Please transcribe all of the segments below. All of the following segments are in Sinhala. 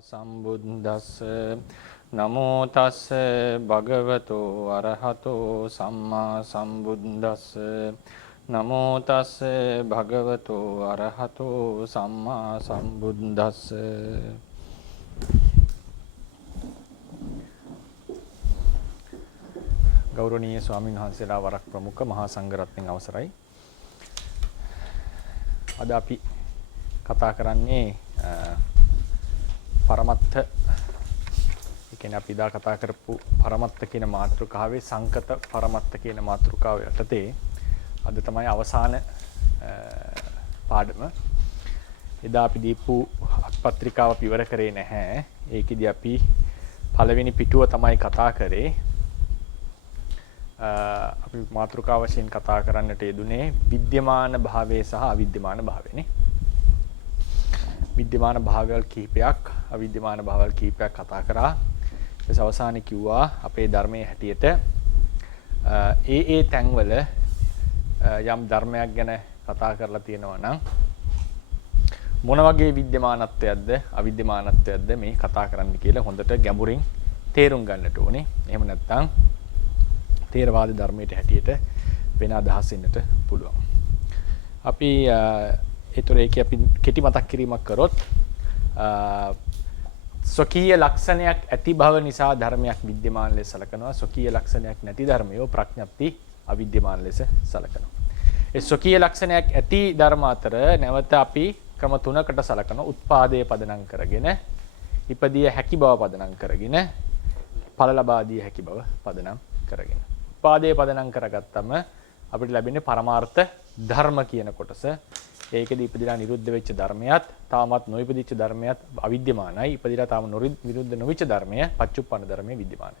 සම්බුද්දස්ස නමෝ තස්ස භගවතෝ අරහතෝ සම්මා සම්බුද්දස්ස නමෝ තස්ස භගවතෝ අරහතෝ සම්මා සම්බුද්දස්ස. ගෞරවනීය ස්වාමීන් වහන්සේලා වරක් ප්‍රමුඛ මහා සංඝරත්නයන් අවසරයි. අද අපි කතා කරන්නේ පරමත්ත, ඒ කියන්නේ අපි දා කතා කරපු පරමත්ත කියන මාතෘකාවේ සංකත පරමත්ත කියන මාතෘකාව යටතේ අද තමයි අවසාන පාඩම. එදා අපි දීපු අත්පත්‍රිකාව අපි ඉවර කරේ නැහැ. ඒකෙදි අපි පළවෙනි පිටුව තමයි කතා කරේ. අපි මාතෘකාව වශයෙන් කතා කරන්නට යෙදුනේ විද්‍යමාන භාවයේ සහ අවිද්‍යමාන භාවයනේ. විද්‍යමාන භාවවල කිහිපයක්, අවිද්‍යමාන භාවවල කිහිපයක් කතා කරා. ඊට අවසානයේ කිව්වා අපේ ධර්මයේ හැටියට ඒ තැන්වල යම් ධර්මයක් ගැන කතා කරලා තියෙනවා නම් මොන වගේ විද්‍යමානත්වයක්ද අවිද්‍යමානත්වයක්ද මේ කතා කරන්න කියලා හොඳට ගැඹුරින් තේරුම් ගන්නට ඕනේ. එහෙම නැත්නම් තේරවාද ධර්මයට හැටියට වෙන අදහස් වෙන්නට පුළුවන්. අපි ඒතරේකේ අපි කෙටි මතක් කිරීමක් කරොත් ස්වකීය ලක්ෂණයක් ඇති බව නිසා ධර්මයක් විද්‍යමාන ලෙස සලකනවා. ස්වකීය ලක්ෂණයක් නැති ධර්මයෝ ප්‍රඥප්ති අවිද්‍යමාන ලෙස සලකනවා. ඒ ස්වකීය ලක්ෂණයක් ඇති ධර්ම අතර නැවත අපි ක්‍රම තුනකට සලකනවා. උත්පාදයේ පදනම් කරගෙන, ඉපදිය හැකි බව පදනම් කරගෙන, ඵල ලබා දිය හැකි බව පදනම් කරගෙන. උත්පාදයේ පදනම් කරගත්තම අපිට ලැබෙන්නේ පරමාර්ථ ධර්ම කියන කොටස. ඒකෙදි ඉපදිලා නිරුද්ධ වෙච්ච ධර්මයක්, තාමත් නොඉපදිච්ච ධර්මයක් අවිද්‍යමානයි. ඉපදිලා තාම නිරුද්ධ නොවිච්ච ධර්මය, පච්චුප්පන්න ධර්මය විද්‍යමානයි.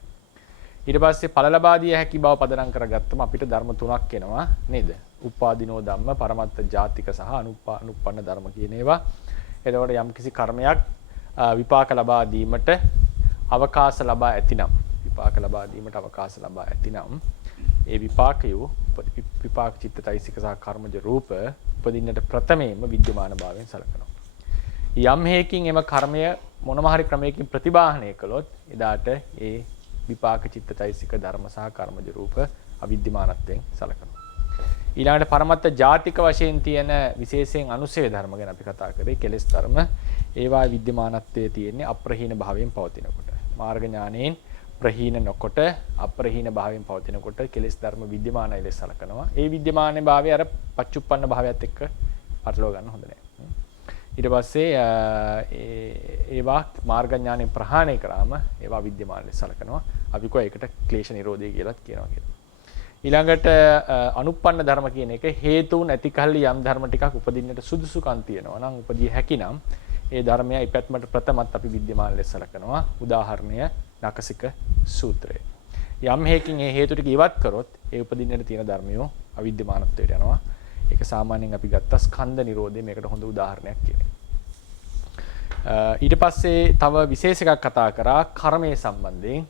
ඊට පස්සේ ඵල ලබා දිය හැකි බව පදනම් කරගත්තම අපිට ධර්ම තුනක් එනවා නේද? උපාදිනෝ ධම්ම, පරමත්ත ජාතික සහ අනුප්පන්න ධර්ම කියන ඒවා. එතකොට යම්කිසි කර්මයක් විපාක ලබා දීමට අවකාශ ලබා ඇතිනම්, ඒ විපාකයෝ විපාක චිත්තයිසික සහ කර්මජ රූප උපදින්නට ප්‍රථමයෙන්ම විද්‍යමාන භාවයෙන් සලකනවා. යම් හේකින් එම කර්මය මොනම හරි ක්‍රමයකින් ප්‍රතිබාහනය කළොත් එදාට ඒ විපාක චිත්තයිසික ධර්ම සහ කර්මජ රූප අවිද්‍යමානත්වයෙන් සලකනවා. ඊළඟට පරමත්ත ජාතික වශයෙන් තියෙන විශේෂයෙන් අනුසය ධර්ම ගැන අපි කතා කරේ. කෙලෙස් ධර්ම ඒවා විද්‍යමානත්වයේ තියෙන්නේ අප්‍රහීන භාවයෙන් පවතිනකොට. මාර්ග ඥානයෙන් ප්‍රහීන නොකොට අප්‍රහීන භාවයෙන් පවතිනකොට කෙලෙස් ධර්ම විද්‍යමානයි ලෙස සලකනවා. ඒ විද්‍යමානයේ භාවය අර පච්චුප්පන්න භාවයත් එක්ක පටලවා ගන්න හොඳ නැහැ. ඊට පස්සේ ඒවා මාර්ග ඥානයෙන් ප්‍රහාණය කරාම ඒවා විද්‍යමාන ලෙස සලකනවා. අපි කොහේ ඒකට ක්ලේශ නිරෝධය කියලාත් කියනවා කියලා. ඊළඟට අනුප්පන්න ධර්ම කියන එක හේතුන් ඇති කල්ලි යම් ධර්ම ටිකක් උපදින්නට සුදුසුකම් තියෙනවා නම් උපදී හැකිනම් ඒ ධර්මය ඉපැත්මට ප්‍රථමත් අපි විද්‍යමාන ලෙස සලකනවා. උදාහරණය නකසික සූත්‍රය. යම් හේකින් ඒ හේතු ටික ඉවත් කරොත් ඒ උපදින්නට තියෙන ධර්මයෝ අවිද්‍යමානත්වයට යනවා. ඒක සාමාන්‍යයෙන් අපි ගත්ත ස්කන්ධ නිරෝධය මේකට හොඳ උදාහරණයක් කියන්නේ. ඊට පස්සේ තව විශේෂ එකක් කතා කරා කර්මයේ සම්බන්ධයෙන්.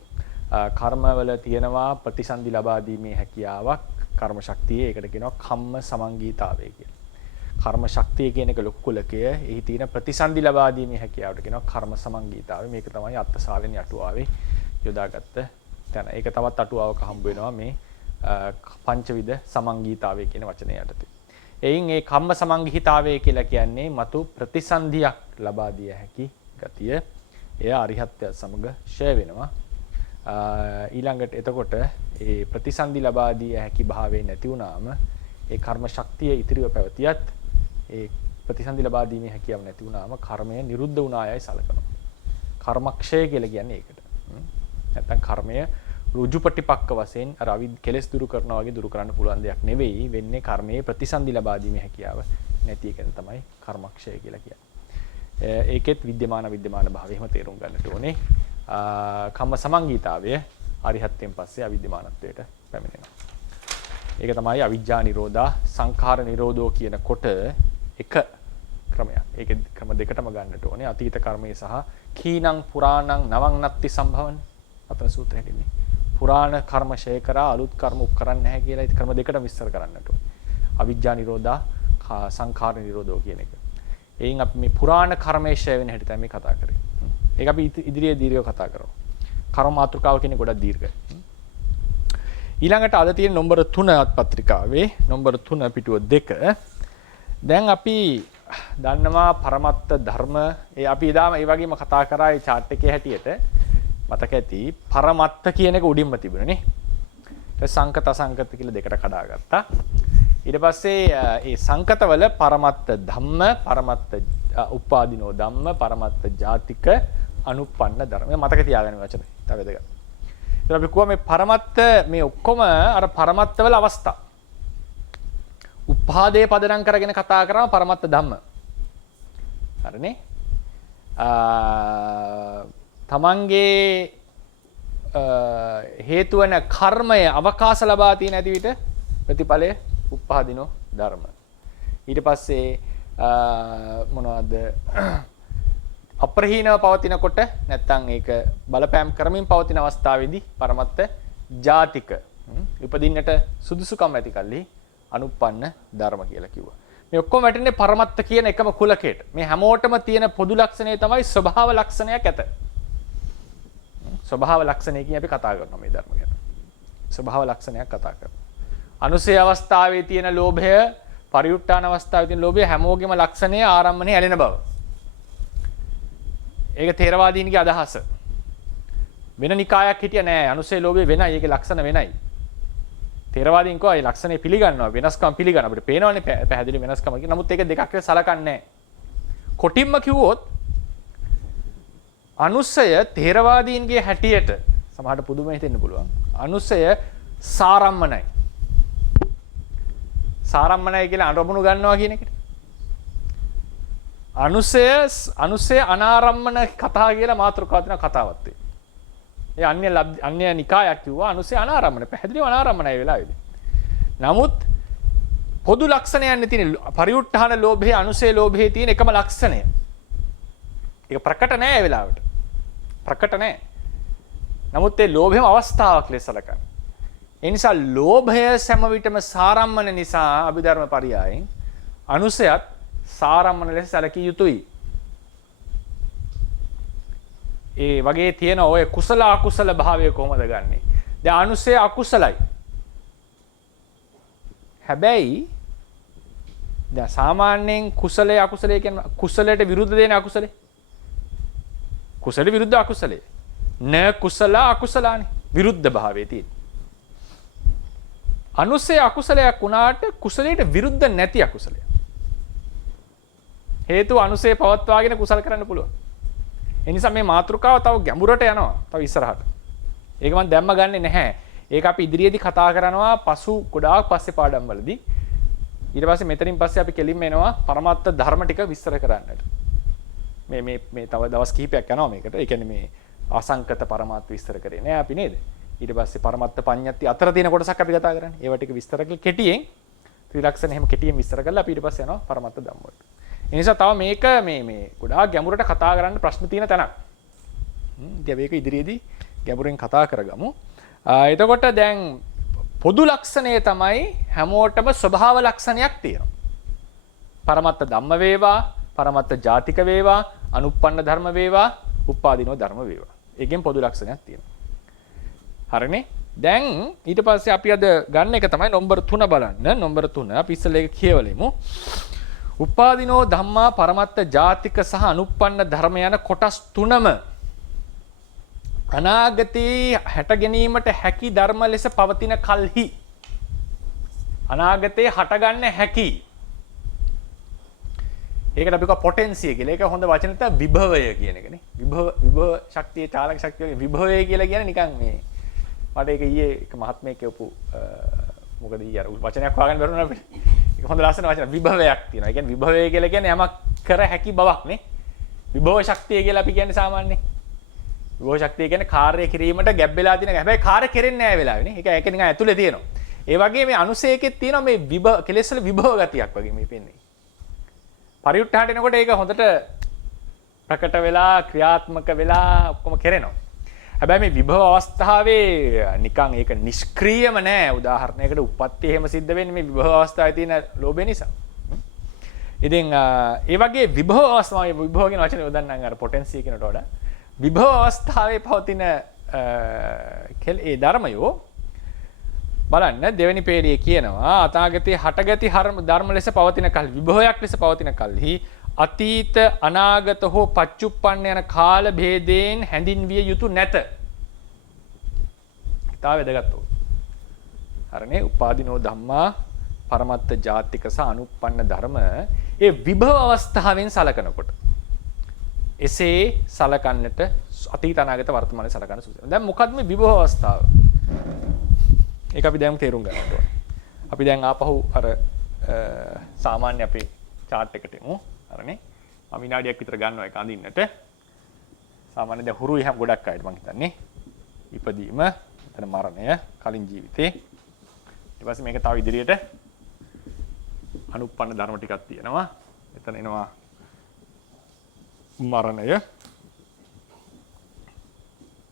කර්මවල තියෙනවා ප්‍රතිසන්දි ලබා දීමේ හැකියාවක්, කර්ම ශක්තිය. ඒකට කියනවා කම්ම සමංගීතාවය කියලා. කර්ම ශක්තිය කියන එක ලොකු කුලකය. එහි තියෙන ප්‍රතිසන්දි ලබා දීමේ හැකියාවට කියනවා කර්ම සමංගීතාවය. මේක තමයි අත්සාලෙන් අටුවාවේ යොදාගත්ත තැන. ඒක තවත් අටුවාවක හම්බ වෙනවා මේ පංචවිධ සමංගීතාවය කියන වචනය යටතේ. එයින් ඒ කම්ම සමංගීතාවය කියලා කියන්නේ මතු ප්‍රතිසන්දියක් ලබා දිය හැකි ගතිය. එය අරිහත්ත්වය සමග ෂය වෙනවා. ඊළඟට එතකොට ඒ ප්‍රතිසන්දි ලබා දිය හැකි භාවය නැති වුණාම ඒ කර්ම ශක්තිය ඉතිරිව පැවතියත් ඒ ප්‍රතිසන්දි ලබා දීමේ හැකියාව නැති වුණාම කර්මය නිරුද්ධ වුණායයි සලකනවා. කර්මක්ෂය කියලා කියන්නේ ඒකට. නැත්තම් කර්මය ඍජුපටිපක්ක වශයෙන් අර කෙලස් දුරු කරනවා වගේ දුරු කරන්න පුළුවන් දෙයක් නෙවෙයි. වෙන්නේ කර්මයේ ප්‍රතිසන්දි ලබා දීමේ හැකියාව නැති එක තමයි කර්මක්ෂය කියලා කියන්නේ. ඒකෙත් විද්‍යමාන භාවය එහෙම තේරුම් ගන්නට ඕනේ. කම්ම සමංගීතාවය අරිහත්ත්වයෙන් පස්සේ අවිද්‍යමානත්වයට පැමිණෙනවා. ඒක තමයි අවිජ්ජා නිරෝධා සංඛාර නිරෝධෝ කියන කොට එක ක්‍රමයක්. ඒකේ ක්‍රම දෙකටම ගන්නට ඕනේ. අතීත කර්මයේ සහ කීනං පුරාණං නවං නත්ති සම්භවන අතන සූත්‍රය කියන්නේ. පුරාණ කර්ම ෂය කරා අලුත් කර්ම උක්කරන්නේ නැහැ කියලා ඒ ක්‍රම දෙකටම විස්තර කරන්නට ඕනේ. අවිජ්ජා නිරෝධා සංඛාර නිරෝධෝ කියන එක. එයින් අපි මේ පුරාණ කර්මයේ ෂය වෙන හැටි තමයි කතා කරන්නේ. ඒක අපි ඉදිරියේ දීර්ඝව කතා කරමු. කර්ම මාතෘකාව කියන්නේ ගොඩක් දීර්ඝයි. ඊළඟට අද තියෙන නම්බර 3 අත්පත්‍රිකාවේ නම්බර 3 පිටුව 2. දැන් අපි දන්නවා පරමත්ත ධර්ම අපි එදාම ඒ වගේම කතා කරා ඒ chart එකේ හැටියට මතක ඇති පරමත්ත කියන එක උඩින්ම තිබුණනේ. ඊට සංකත අසංකත කියලා දෙකට කඩාගත්තා. ඊට පස්සේ ඒ සංකතවල පරමත්ත ධම්ම පරමත්ත උපාදිනෝ ධම්ම පරමත්ත ජාතික අනුප්පන්න ධර්ම මතක තියාගන්න වචනේ. තව වැදගත්. ඊට අපි කිව්වා මේ පරමත්ත මේ ඔක්කොම අර පරමත්තවල අවස්ථා. උපාදේ පදනම් කරගෙන කතා කරාම පරමත්ත ධම්ම. හරිනේ? තමන්ගේ හේතු වන කර්මය අවකාශ ලබා තියෙන ඇති විට ප්‍රතිඵලය උපාදිනෝ ධර්ම. ඊට පස්සේ මොනවද අප්‍රහීනව පවතිනකොට නැත්තම් ඒක බලපෑම් කරමින් පවතින අවස්ථාවේදී පරමත්ත ජාතික උපදින්නට සුදුසුකම් ඇති කල්හි අනුප්පන්න ධර්ම කියලා කිව්වා. මේ ඔක්කොම වැටෙන්නේ පරමත්ත කියන එකම කුලකයට. මේ හැමෝටම තියෙන පොදු ලක්ෂණය තමයි ස්වභාව ලක්ෂණයක් ඇත. ස්වභාව ලක්ෂණයකින් අපි කතා කරනවා මේ ධර්ම ගැන. ස්වභාව ලක්ෂණයක් කතා කරනවා. අනුසය අවස්ථාවේ තියෙන ලෝභය, පරිඋත් ทาน අවස්ථාවේ තියෙන ලෝභය හැමෝගෙම ලක්ෂණය ආරම්භනේ ඇලෙන බව. ඒක තේරවාදීන්ගේ අදහස. වෙන නිකායක් හිටිය නෑ අනුසය ලෝභය වෙනයි ඒකේ ලක්ෂණ වෙනයි. තේරවාදීන් කෝ ඒ ලක්ෂණය පිළිගන්නවා වෙනස්කම් පිළිගන්න අපිට පේනවනේ පැහැදිලි වෙනස්කම කියලා. නමුත් ඒක දෙකක් කියලා සලකන්නේ නෑ. කොටින්ම කිව්වොත් අනුසය තේරවාදීන්ගේ හැටියට සමහරට පුදුම හිතෙන්න පුළුවන්. අනුසය සාරම්මනයි. සාරම්මනයි කියලා අරමුණු ගන්නවා කියන එකට. අනුසය අනාරම්මන කතා කියලා මාතෘකාවක් තියෙන කතාවක් තියෙනවා. ඒ අන්‍ය නිකායක් කිව්වා අනුසය අනාරම්මන පැහැදිලිව අනාරම්මනයි වෙලාවේදී. නමුත් පොදු ලක්ෂණයන් තියෙන පරිඋත් ทาน ලෝභයේ අනුසය ලෝභයේ තියෙන එකම ලක්ෂණය. ඒක ප්‍රකට නෑ ඒ වෙලාවට. ප්‍රකට නෑ. නමුත් ඒ ලෝභයම අවස්ථාවක් ලෙස සලකන. ඒ නිසා ලෝභය සෑම විටම සාරම්මන නිසා අභිධර්ම පරියායෙන් අනුසයත් සාරම්මන ලෙස සැලකිය යුතුයි. ඒ වගේ තියෙන ඔය කුසල අකුසල භාවය කොහොමද ගන්නෙ? දැන් අනුසය අකුසලයි. හැබැයි දැන් සාමාන්‍යයෙන් කුසලයේ අකුසලයේ කියන්නේ කුසලයට විරුද්ධ දෙන අකුසලේ. කුසල විරුද්ධ අකුසලේ. න කුසල අකුසලානි විරුද්ධ භාවයේ තියෙන. අනුසය අකුසලයක් වුණාට කුසලයට විරුද්ධ නැති අකුසලයක්. හේතුව අනුසය පවත්වාගෙන කුසල කරන්න පුළුවන්. ඒ නිසා මේ මාතෘකාව තව ගැඹුරට යනවා. තව ඉස්සරහට. ඒක මම දැම්ම ගන්නෙ නැහැ. ඒක අපි ඉදිරියේදී කතා කරනවා පසු ගොඩාක් පස්සේ පාඩම් වලදී. ඊට පස්සේ මෙතනින් පස්සේ අපි කෙලින්ම එනවා පරමත්ත ධර්ම ටික විස්තර කරන්නට. මේ තව දවස් කිහිපයක් යනවා මේකට. ඒ කියන්නේ මේ අසංකත පරමාර්ථ විස්තර කරේ නෑ අපි නේද? ඊට පස්සේ පරමත්ත පඤ්ඤාති අතර තියෙන කොටසක් අපි කතා කරන්නේ. ඒවා ටික විස්තර කරලා කෙටියෙන් ත්‍රිලක්ෂණ එහෙම කෙටියෙන් විස්තර කරලා අපි ඊට පස්සේ යනවා පරමත්ත ධම්ම වලට. ඒ නිසා තව මේක මේ ගොඩාක් ගැඹුරට කතා කරන්න ප්‍රශ්න තියෙන තැනක්. ඉතින් මේක ඉදිරියේදී ගැඹුරින් කතා කරගමු. එතකොට දැන් පොදු ලක්ෂණය තමයි හැමෝටම ස්වභාව ලක්ෂණයක් තියෙනවා. පරමත්ත ධම්ම වේවා, පරමත්ත ජාතික වේවා, අනුප්පන්න ධර්ම වේවා, උපාදිනෝ ධර්ම වේවා. ඒකෙන් පොදු ලක්ෂණයක් තියෙනවා. හරිනේ? දැන් ඊට පස්සේ අපි අද ගන්න එක තමයි නම්බර 3 බලන්න. නම්බර 3 අපි ඉස්සෙල්ලා ඒක කියවලෙමු. උපාදිනෝ ධම්මා පරමත්ත ජාතික සහ අනුප්පන්න ධර්ම යන කොටස් තුනම අනාගතේ හැට ගැනීමට හැකි ධර්ම ලෙස පවතින කල්හි අනාගතේ හටගන්න හැකි. ඒකට අපි කියනවා පොටෙන්සිය කියලා. ඒක හොඳ වචන තමයි විභවය කියන එකනේ. විභව ශක්තිය චාලක ශක්තිය වගේ විභවය කියලා කියන්නේ නිකන් මේ මට ඒක ඊයේ එක මහත්මයෙක් කියපු මොකද ඊය අර වචනයක් හොයාගන්න බැරුණා අපිට. ඒක හොඳ ලස්සන වචන විභවයක් තියෙනවා. ඒ කියන්නේ විභවය කියලා කියන්නේ යමක් කර හැකි බවක් නේ. විභව ශක්තිය කියලා අපි කියන්නේ සාමාන්‍යයෙන්. විභව ශක්තිය කියන්නේ කාර්ය කිරීමට ගැබ් වෙලා තියෙන. හැබැයි කාර්ය කෙරෙන්නේ නැහැ වෙලාවේ නේ. ඒක නිකන් ඇතුලේ තියෙනවා. ඒ වගේ මේ අනුසයකෙත් තියෙනවා මේ විභව කෙලෙස් වල විභව ගතියක් වගේ මේ පෙන්නේ. පරිඋත් ทาน එනකොට ඒක හොඳට ප්‍රකට වෙලා ක්‍රියාත්මක වෙලා ඔක්කොම කෙරෙනවා. හැබැයි මේ විභව අවස්ථාවේ නිකන් ඒක නිෂ්ක්‍රීයම නෑ. උදාහරණයකට උප්පත්ති එහෙම සිද්ධ වෙන්නේ මේ විභව අවස්ථාවේ තියෙන ලෝභය නිසා. ඉතින් ඒ වගේ විභව අවස්ථාවේ විභව කියන වචනේ යොදන්නම් අර පොටෙන්සිය කියනට වඩා විභව අවස්ථාවේ පවතින ඒ ධර්මයෝ බලන්න දෙවෙනි පේළියේ කියනවා අනාගතයේ හටගති ධර්ම ලෙස පවතින කල්හි විභවයක් ලෙස පවතින කල්හි අතීත අනාගත හෝ පච්චුප්පන්න යන කාල භේදයෙන් හැඳින්විය යුතු නැත. ඊට වැදගත්. හරනේ උපාදිනෝ ධම්මා පරමත්ත ජාතික සහ අනුප්පන්න ධර්ම ඒ විභව අවස්ථාවෙන් සලකනකොට එසේ සලකන්නට අතීත අනාගත වර්තමානයේ සලකන සුදුසු. දැන් මොකද්ද මේ විභව අවස්ථාව? ඒක අපි දැන් තේරුම් ගන්න ඕනේ. අපි දැන් ආපහු අර සාමාන්‍ය අපේ chart එකට එමු. හරනේ. මම විනාඩියක් විතර ගන්නවා ඒක අඳින්නට. සාමාන්‍ය දැන් හුරුයි හැම ගොඩක් අයට මම හිතන්නේ. ඉපදීම, එතන මරණය, කලින් ජීවිතේ. ඊට පස්සේ මේක තව ඉදිරියට අනුප්පන්න ධර්ම ටිකක් තියෙනවා. එතන එනවා මරණය.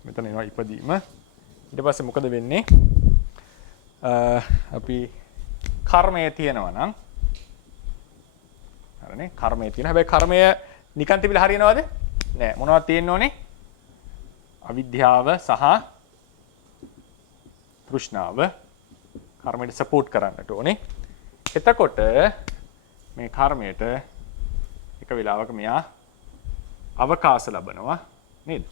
මෙතන එනවා ඉපදීම. ඊට පස්සේ මොකද වෙන්නේ? අපි කර්මය තියෙනවා නම් හරිනේ කර්මය තියෙනවා. හැබැයි කර්මය නිකන් තිබිලා හරියනවද? නෑ. මොනවද තියෙන්න ඕනේ? අවිද්‍යාව සහ තෘෂ්ණාව කර්මයට සපෝට් කරන්නට ඕනේ. එතකොට මේ කර්මයට එක වෙලාවක මෙයා අවකාශ ලබනවා නේද?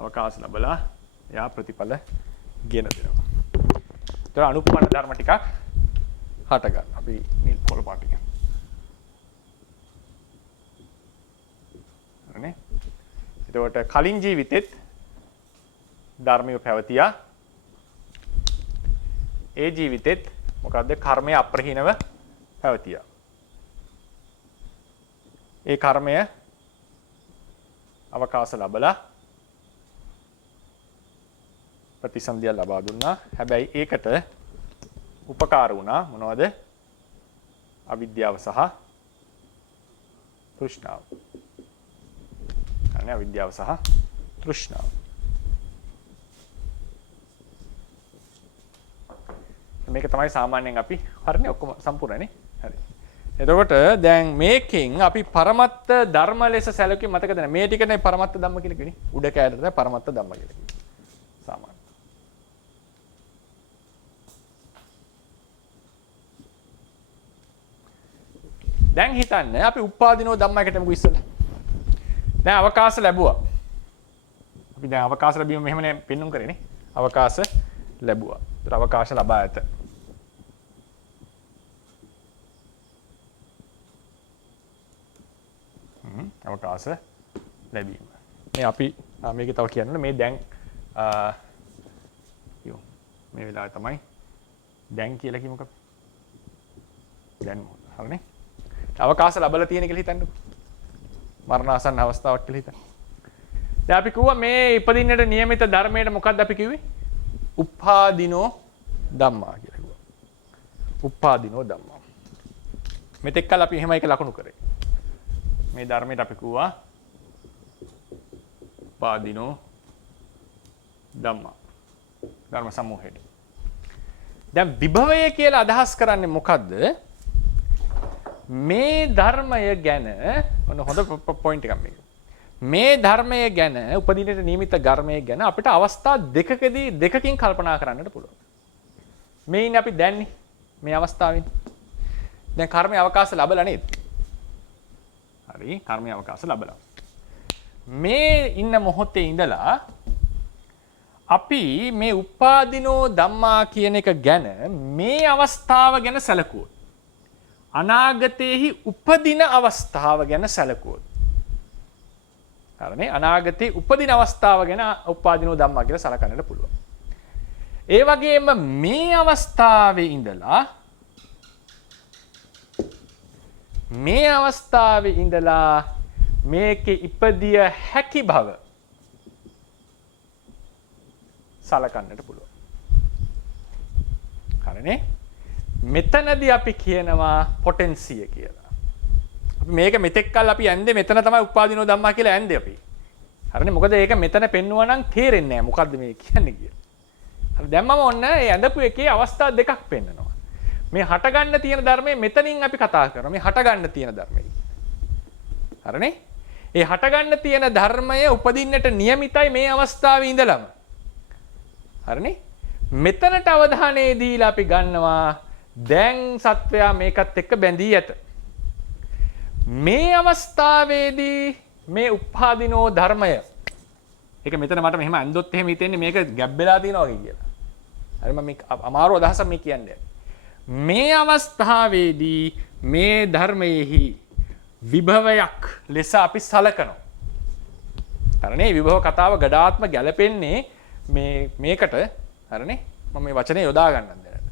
අවකාශ ලැබලා එයා ප්‍රතිඵල ගෙන දෙනවා. ඒතර අනුප්පන්න ධර්ම ටිකක් හට ගන්න. අපි නිල් පොළ පාට එක. හරිනේ? එතකොට කලින් ජීවිතෙත් ධර්මිය පැවතියා. ඒ ජීවිතෙත් මොකද්ද කර්මය අප්‍රහීනව පැවතියා. ඒ කර්මය අවකාශ ලැබලා ප්‍රතිසන්දිය ලබා දුන්නා. හැබැයි ඒකට උපකාර වුණා මොනවද? අවිද්‍යාව සහ තෘෂ්ණාව. අනේ අවිද්‍යාව සහ තෘෂ්ණාව. මේක තමයි සාමාන්‍යයෙන් අපි හරිනේ ඔක්කොම සම්පූර්ණනේ. හරි. එතකොට දැන් මේකෙන් අපි පරමත්ත ධර්ම ලෙස සැලකුවේ මතකද නැහැ. මේ ටිකනේ පරමත්ත ධම්ම කියලා කියන්නේ. උඩ කැලේට තමයි පරමත්ත ධම්ම කියලා කියන්නේ. සාමාන්‍ය. දැන් හිතන්න අපි උපාදිනෝ ධම්මයකට මුගු ඉස්සලා. දැන් අවකාශ ලැබුවා. අපි දැන් අවකාශ ලැබීම මෙහෙමනේ පෙන්눔 කරේනේ. අවකාශ ලැබුවා. ඒතර අවකාශ ලබා ඇත. අවකාශ ලැබීම. මේ අපි මේකේ තව කියන්න මේ දැන් මේ වෙලාවේ තමයි දැන් කියලා කිමුක. දැන් හරිනේ. අවකාශ ලැබලා තියෙන කියලා හිතන්නකො. මරණාසන්න අවස්ථාවක් කියලා හිතන්න. දැන් අපි කිව්වා මේ ඉපදින්නට නියමිත ධර්මයට මොකක්ද අපි කිව්වේ? උපාදිනෝ ධම්මා කියලා කිව්වා. උපාදිනෝ ධම්මා. මෙතෙක් කල අපි එහෙම එක ලකුණු කරේ. මේ ධර්මයට අපි කිව්වා උපාදිනෝ ධම්මා. ධර්ම සමූහයට. දැන් විභවය කියලා අදහස් කරන්නේ මොකද්ද? මේ ධර්මය ගැන ඔන්න හොඳ පොයින්ට් එකක් මේක. මේ ධර්මය ගැන උපදිනට නියමිත ධර්මය ගැන අපිට අවස්ථා දෙකකින් කල්පනා කරන්නට පුළුවන්. මේ ඉන්නේ අපි දැන්නේ මේ අවස්ථාවෙන්. දැන් කර්මයේ අවකාශ ලැබලා නේද? හරි කර්මයේ අවකාශ ලැබලා. මේ ඉන්න මොහොතේ ඉඳලා අපි මේ උපාදිනෝ ධම්මා කියන එක ගැන මේ අවස්ථාව ගැන සැලකුවොත් අනාගතයේහි උපදින අවස්ථාව ගැන සැලකුවොත් හරිනේ අනාගතයේ උපදින අවස්ථාව ගැන උපාදිනෝ ධම්මා කියලා සලකන්නට පුළුවන්. ඒ වගේම මේ අවස්ථාවේ ඉඳලා මේකේ ඉපදිය හැකි බව සලකන්නට පුළුවන්. හරිනේ? මෙතනදී අපි කියනවා පොටෙන්සිය කියලා. අපි මේක මෙතෙක් කල් අපි ඇන්දේ මෙතන තමයි උපාදිනෝ ධම්මා කියලා ඇන්දේ අපි. හරිනේ? මොකද ඒක මෙතන පෙන්නුවා නම් තේරෙන්නේ නැහැ මොකද්ද මේ කියන්නේ කියලා. හරි දැන් මම ඔන්න මේ ඇඳපු එකේ අවස්ථා දෙකක් පෙන්නනවා. මේ හට ගන්න තියෙන ධර්මයේ මෙතනින් අපි කතා කරනවා. මේ හට ගන්න තියෙන ධර්මයේ. හරිනේ? ඒ හටගන්න තියෙන ධර්මය උපදින්නට නියමිතයි මේ අවස්ථාවේ ඉඳලම. හරිනේ? මෙතනට අවධානය දීලා අපි ගන්නවා දැන් සත්වයා මේකත් එක්ක බැඳී ඇත. මේ අවස්ථාවේදී මේ උපාදිනෝ ධර්මය ඒක මෙතන මට මෙහෙම අන්දොත් එහෙම හිතෙන්නේ මේක ගැබ් වෙලා තියෙනවා වගේ කියලා. හරි මම මේ අමාරු අදහසක් මේ කියන්නේ. මේ අවස්ථාවේදී මේ ධර්මයේහි විභවයක් ලෙස අපි සලකනවා. හරිනේ විභව කතාව ගඩාත්ම ගැලපෙන්නේ මේකට හරිනේ මම මේ වචනේ යොදා ගන්නම් දැනට.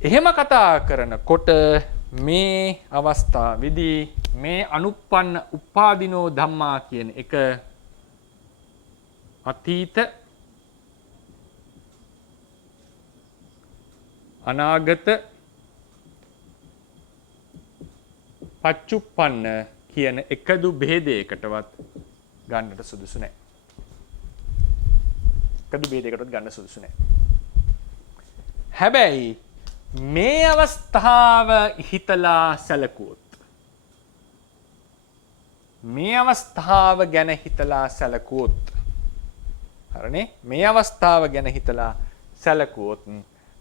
එහෙම කතා කරනකොට මේ අවස්ථාවේදී මේ අනුප්පන්න උපාදිනෝ ධම්මා කියන එක අතීත අනාගත පච්චුප්පන්න කියන එකදු භේදයකටවත් ගන්නට සුදුසු නැහැ. එකදු භේදයකටවත් ගන්න සුදුසු නැහැ. හැබැයි මේ අවස්ථාව හිතලා සැලකුවොත් මේ අවස්ථාව ගැන හිතලා සැලකුවොත් හරිනේ මේ අවස්ථාව ගැන හිතලා සැලකුවොත්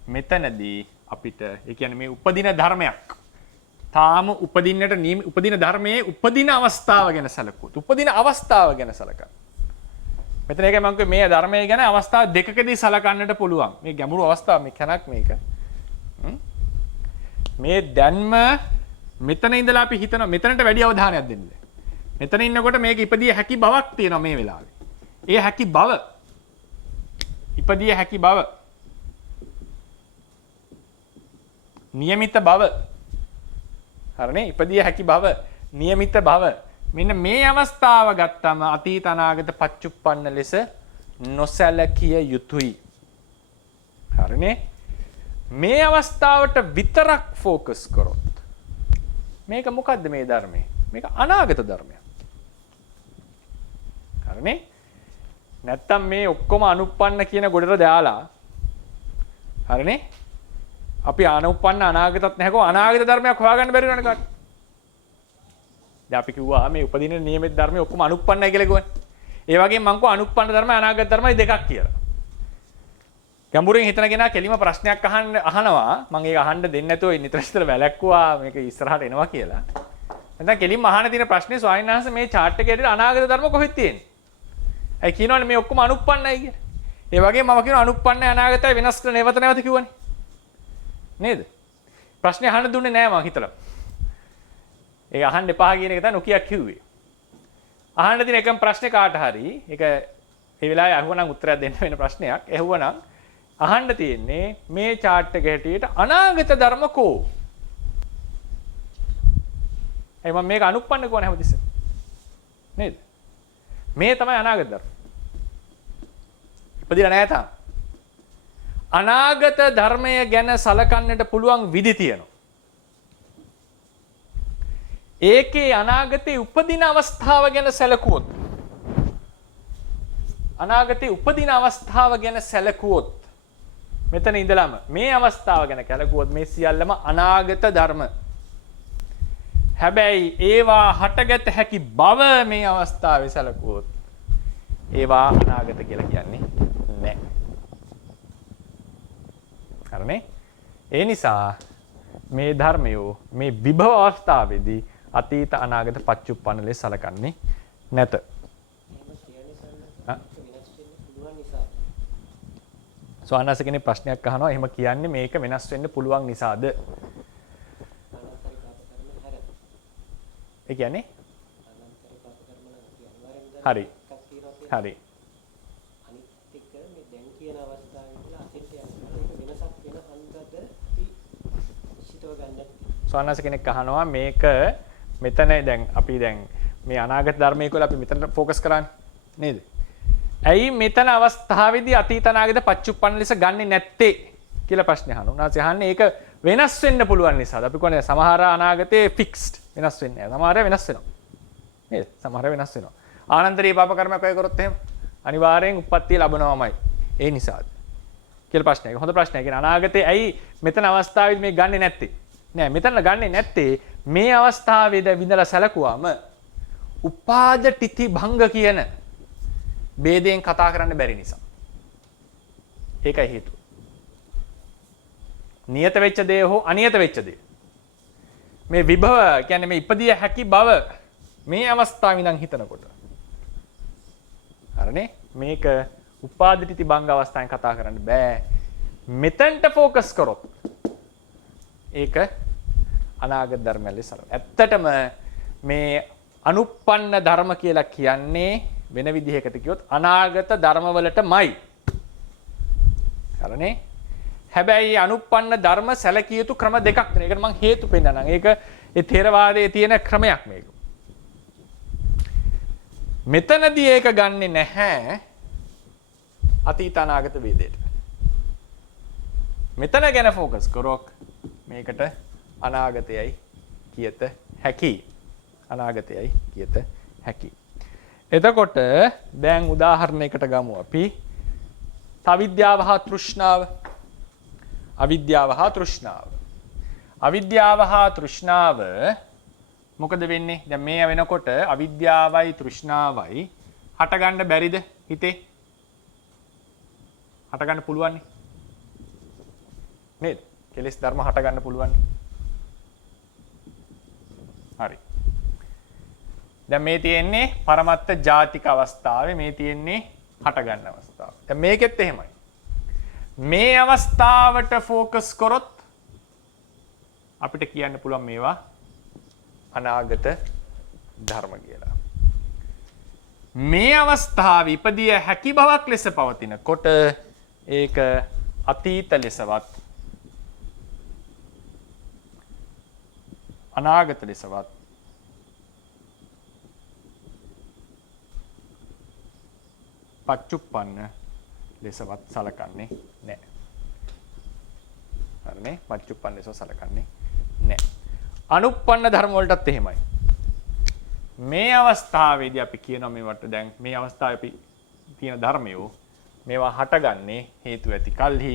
මෙතනදී අපිට ඒ කියන්නේ මේ උපදින ධර්මයක් තාම උපදින්නට උපදින ධර්මයේ උපදින අවස්ථාව ගැන සැලකුවොත් උපදින අවස්ථාව ගැන සැලකන්න. මෙතන ඒකයි මම මේ ධර්මයේ ගැන අවස්ථා දෙකකදී සැලකන්නට පුළුවන්. මේ ගැඹුරු අවස්ථාව මේ කනක් මේක. මේ දැන්ම මෙතන ඉඳලා අපි හිතනවා මෙතනට වැඩි අවධානයක් දෙන්න. මෙතන ඉන්නකොට මේක ඉපදිය හැකි බවක් තියෙනවා මේ වෙලාවේ. ඒ හැකි බව ඉපදිය හැකි බව නියමිත බව හරිනේ ඉපදිය හැකි බව නියමිත බව මෙන්න මේ අවස්ථාව ගත්තම අතීත අනාගත පච්චුප්පන්න ලෙස නොසැලකිය යුතුයි. හරිනේ මේ අවස්ථාවට විතරක් ફોකස් කරොත් මේක මොකද්ද මේ ධර්මය? මේක අනාගත ධර්මයක්. හරිනේ නැත්තම් මේ ඔක්කොම අනුප්පන්න කියන ගොඩට දාලා හරිනේ අපි අනුප්පන්න අනාගතත් නැහකෝ අනාගත ධර්මයක් හොයාගන්න බැරි වෙනවනේ කාට. දැන් අපි කිව්වා මේ උපදින නියමිත ධර්මයේ ඔක්කොම අනුප්පන්නයි කියලා කිව්වනේ. ඒ වගේම මං කිව්වා අනුප්පන්න ධර්මයි අනාගත ධර්මයි දෙකක් කියලා. ගැඹුරින් හිතන කෙනා කෙලිම ප්‍රශ්නයක් අහනවා මම ඒක අහන්න දෙන්නේ නැතුව නිතර වැලැක්කුවා මේක ඉස්සරහට එනවා කියලා. නැත්නම් කෙලින්ම අහන තියෙන ප්‍රශ්නේ ස්වාමීන් වහන්සේ මේ chart එකේ ඇතුළේ අනාගත ධර්ම කොහෙද තියෙන්නේ? ඇයි කියනවනේ මේ ඔක්කොම අනුප්පන්නයි කියලා. ඒ වගේම මම කියනවා අනුප්පන්නයි අනාගතයි වෙනස් කරන නැවත නැවත කිව්වනේ. නේද? ප්‍රශ්නේ අහන්න දුන්නේ නැහැ මම හිතලා. ඒක අහන්න එපා කියන එක තමයි නොකිය කිව්වේ. අහන්න තියෙන එකම ප්‍රශ්නේ කාට හරි ඒක ඒ වෙලාවේ අහුවනම් උත්තරයක් දෙන්න වෙන ප්‍රශ්නයක්. ඇහුවනම් අහන්න තියෙන්නේ මේ chart එක හැටියට අනාගත ධර්ම කෝ? එයි මම මේක අනුප්පන්න කොහොන හැමතිස්සෙම. නේද? මේ තමයි අනාගත ධර්ම. ඉපදිලා නැහැ තාම. අනාගත ධර්මය ගැන සලකන්නට පුළුවන් විදි තියෙනවා. ඒකේ අනාගතේ උපදින අවස්ථාව ගැන සැලකුවොත් අනාගතේ උපදින අවස්ථාව ගැන සැලකුවොත් මෙතන ඉඳලම මේ අවස්ථාව ගැන කැලකුවොත් මේ සියල්ලම අනාගත ධර්ම. හැබැයි ඒවා හටගත හැකි බව මේ අවස්ථාවේ සැලකුවොත් ඒවා අනාගත කියලා කියන්නේ නැහැ. හරිනේ? ඒ නිසා මේ ධර්මය මේ විභව අවස්ථාවේදී අතීත අනාගත පච්චුප්පන්න ලෙස සලකන්නේ නැත. සෝනස කෙනෙක් ප්‍රශ්නයක් අහනවා එහෙම කියන්නේ මේක වෙනස් වෙන්න පුළුවන් නිසාද? ඒ කියන්නේ හරි. හරි. සෝනස කෙනෙක් අහනවා මේක මෙතන දැන් අපි දැන් මේ අනාගත ධර්මයේ කියලා අපි මෙතන ફોකස් කරන්නේ නේද? ඇයි මෙතන අවස්ථාවේදී අතීත අනාගත පච්චුප්පන්න ලෙස ගන්නෙ නැත්තේ කියලා ප්‍රශ්නේ අහනවා. උනාසේ අහන්නේ ඒක වෙනස් වෙන්න පුළුවන් නිසාද? අපි කියන්නේ සමහර අනාගතේ ෆික්ස්ඩ් වෙනස් වෙන්නේ නැහැ. සමහර වෙනස් වෙනවා. නේද? සමහර වෙනස් වෙනවා. ආනන්තරීය පාප කර්මයක් ඔය කරොත් එහෙම අනිවාර්යෙන් උප්පත්තිය ලැබනවාමයි. ඒ නිසාද? කියලා ප්‍රශ්නයක්. හොඳ ප්‍රශ්නයක්. කියන අනාගතේ ඇයි මෙතන අවස්ථාවේදී මේ ගන්නෙ නැත්තේ? නෑ මෙතන ගන්නෙ නැත්තේ මේ අවස්ථාවේදී විඳලා සැලකුවාම උපාද තිති භංග කියන ભેදයෙන් කතා කරන්න බැරි නිසා. ඒකයි හේතුව. නියත වෙච්ච දේ හෝ අනියත වෙච්ච දේ. මේ විභව කියන්නේ මේ ඉපදිය හැකි බව මේ අවස්ථාවේ ඉඳන් හිතනකොට. හරිනේ? මේක උපාද තිති භංග අවස්ථාවෙන් කතා කරන්න බෑ. මෙතෙන්ට ફોકસ කරොත් ඒක අනාගත ධර්මයල සලකන. ඇත්තටම මේ අනුප්පන්න ධර්ම කියලා කියන්නේ වෙන විදිහකට කිව්වොත් අනාගත ධර්මවලටමයි. හරිනේ? හැබැයි අනුප්පන්න ධර්ම සැලකිය යුතු ක්‍රම දෙකක් තියෙනවා. ඒකට මම හේතු පෙන්නන්නම්. ඒක ඒ ථේරවාදයේ තියෙන ක්‍රමයක් මේක. මෙතනදී ඒක ගන්නෙ නැහැ අතීත අනාගත වේදයට. මෙතන ගැන ફોકસ කරොක් මේකට අනාගතයයි කියත හැකි. අනාගතයයි කියත හැකි. එතකොට දැන් උදාහරණයකට ගමු අපි. අවිද්‍යාව හා තෘෂ්ණාව. අවිද්‍යාව හා තෘෂ්ණාව. අවිද්‍යාව හා තෘෂ්ණාව මොකද වෙන්නේ? දැන් මේ වෙනකොට අවිද්‍යාවයි තෘෂ්ණාවයි හට ගන්න බැරිද හිතේ? හට ගන්න පුළුවන් නේද? කෙලෙස් ධර්ම හට ගන්න පුළුවන්. හරි. දැන් මේ තියෙන්නේ පරමත්ත ජාතික අවස්ථාවේ, මේ තියෙන්නේ හට ගන්න අවස්ථාව. දැන් මේකෙත් එහෙමයි. මේ අවස්ථාවට ફોકસ කරොත් අපිට කියන්න පුළුවන් මේවා අනාගත ධර්ම කියලා. මේ අවස්ථාවේ ඉපදිය හැකි බවක් ලෙස පවතිනකොට ඒක අතීත ලෙසවත් අනාගත ලෙසවත් පච්චුප්පන්න ලෙසවත් සලකන්නේ නැහැ. හරිනේ? පච්චුප්පන්න ලෙස සලකන්නේ නැහැ. අනුප්පන්න ධර්ම වලටත් එහෙමයි. මේ අවස්ථාවේදී අපි කියනවා මේවට දැන් මේ අවස්ථාවේ අපි තියෙන ධර්මයෝ මේවා හටගන්නේ හේතු ඇති කල්හි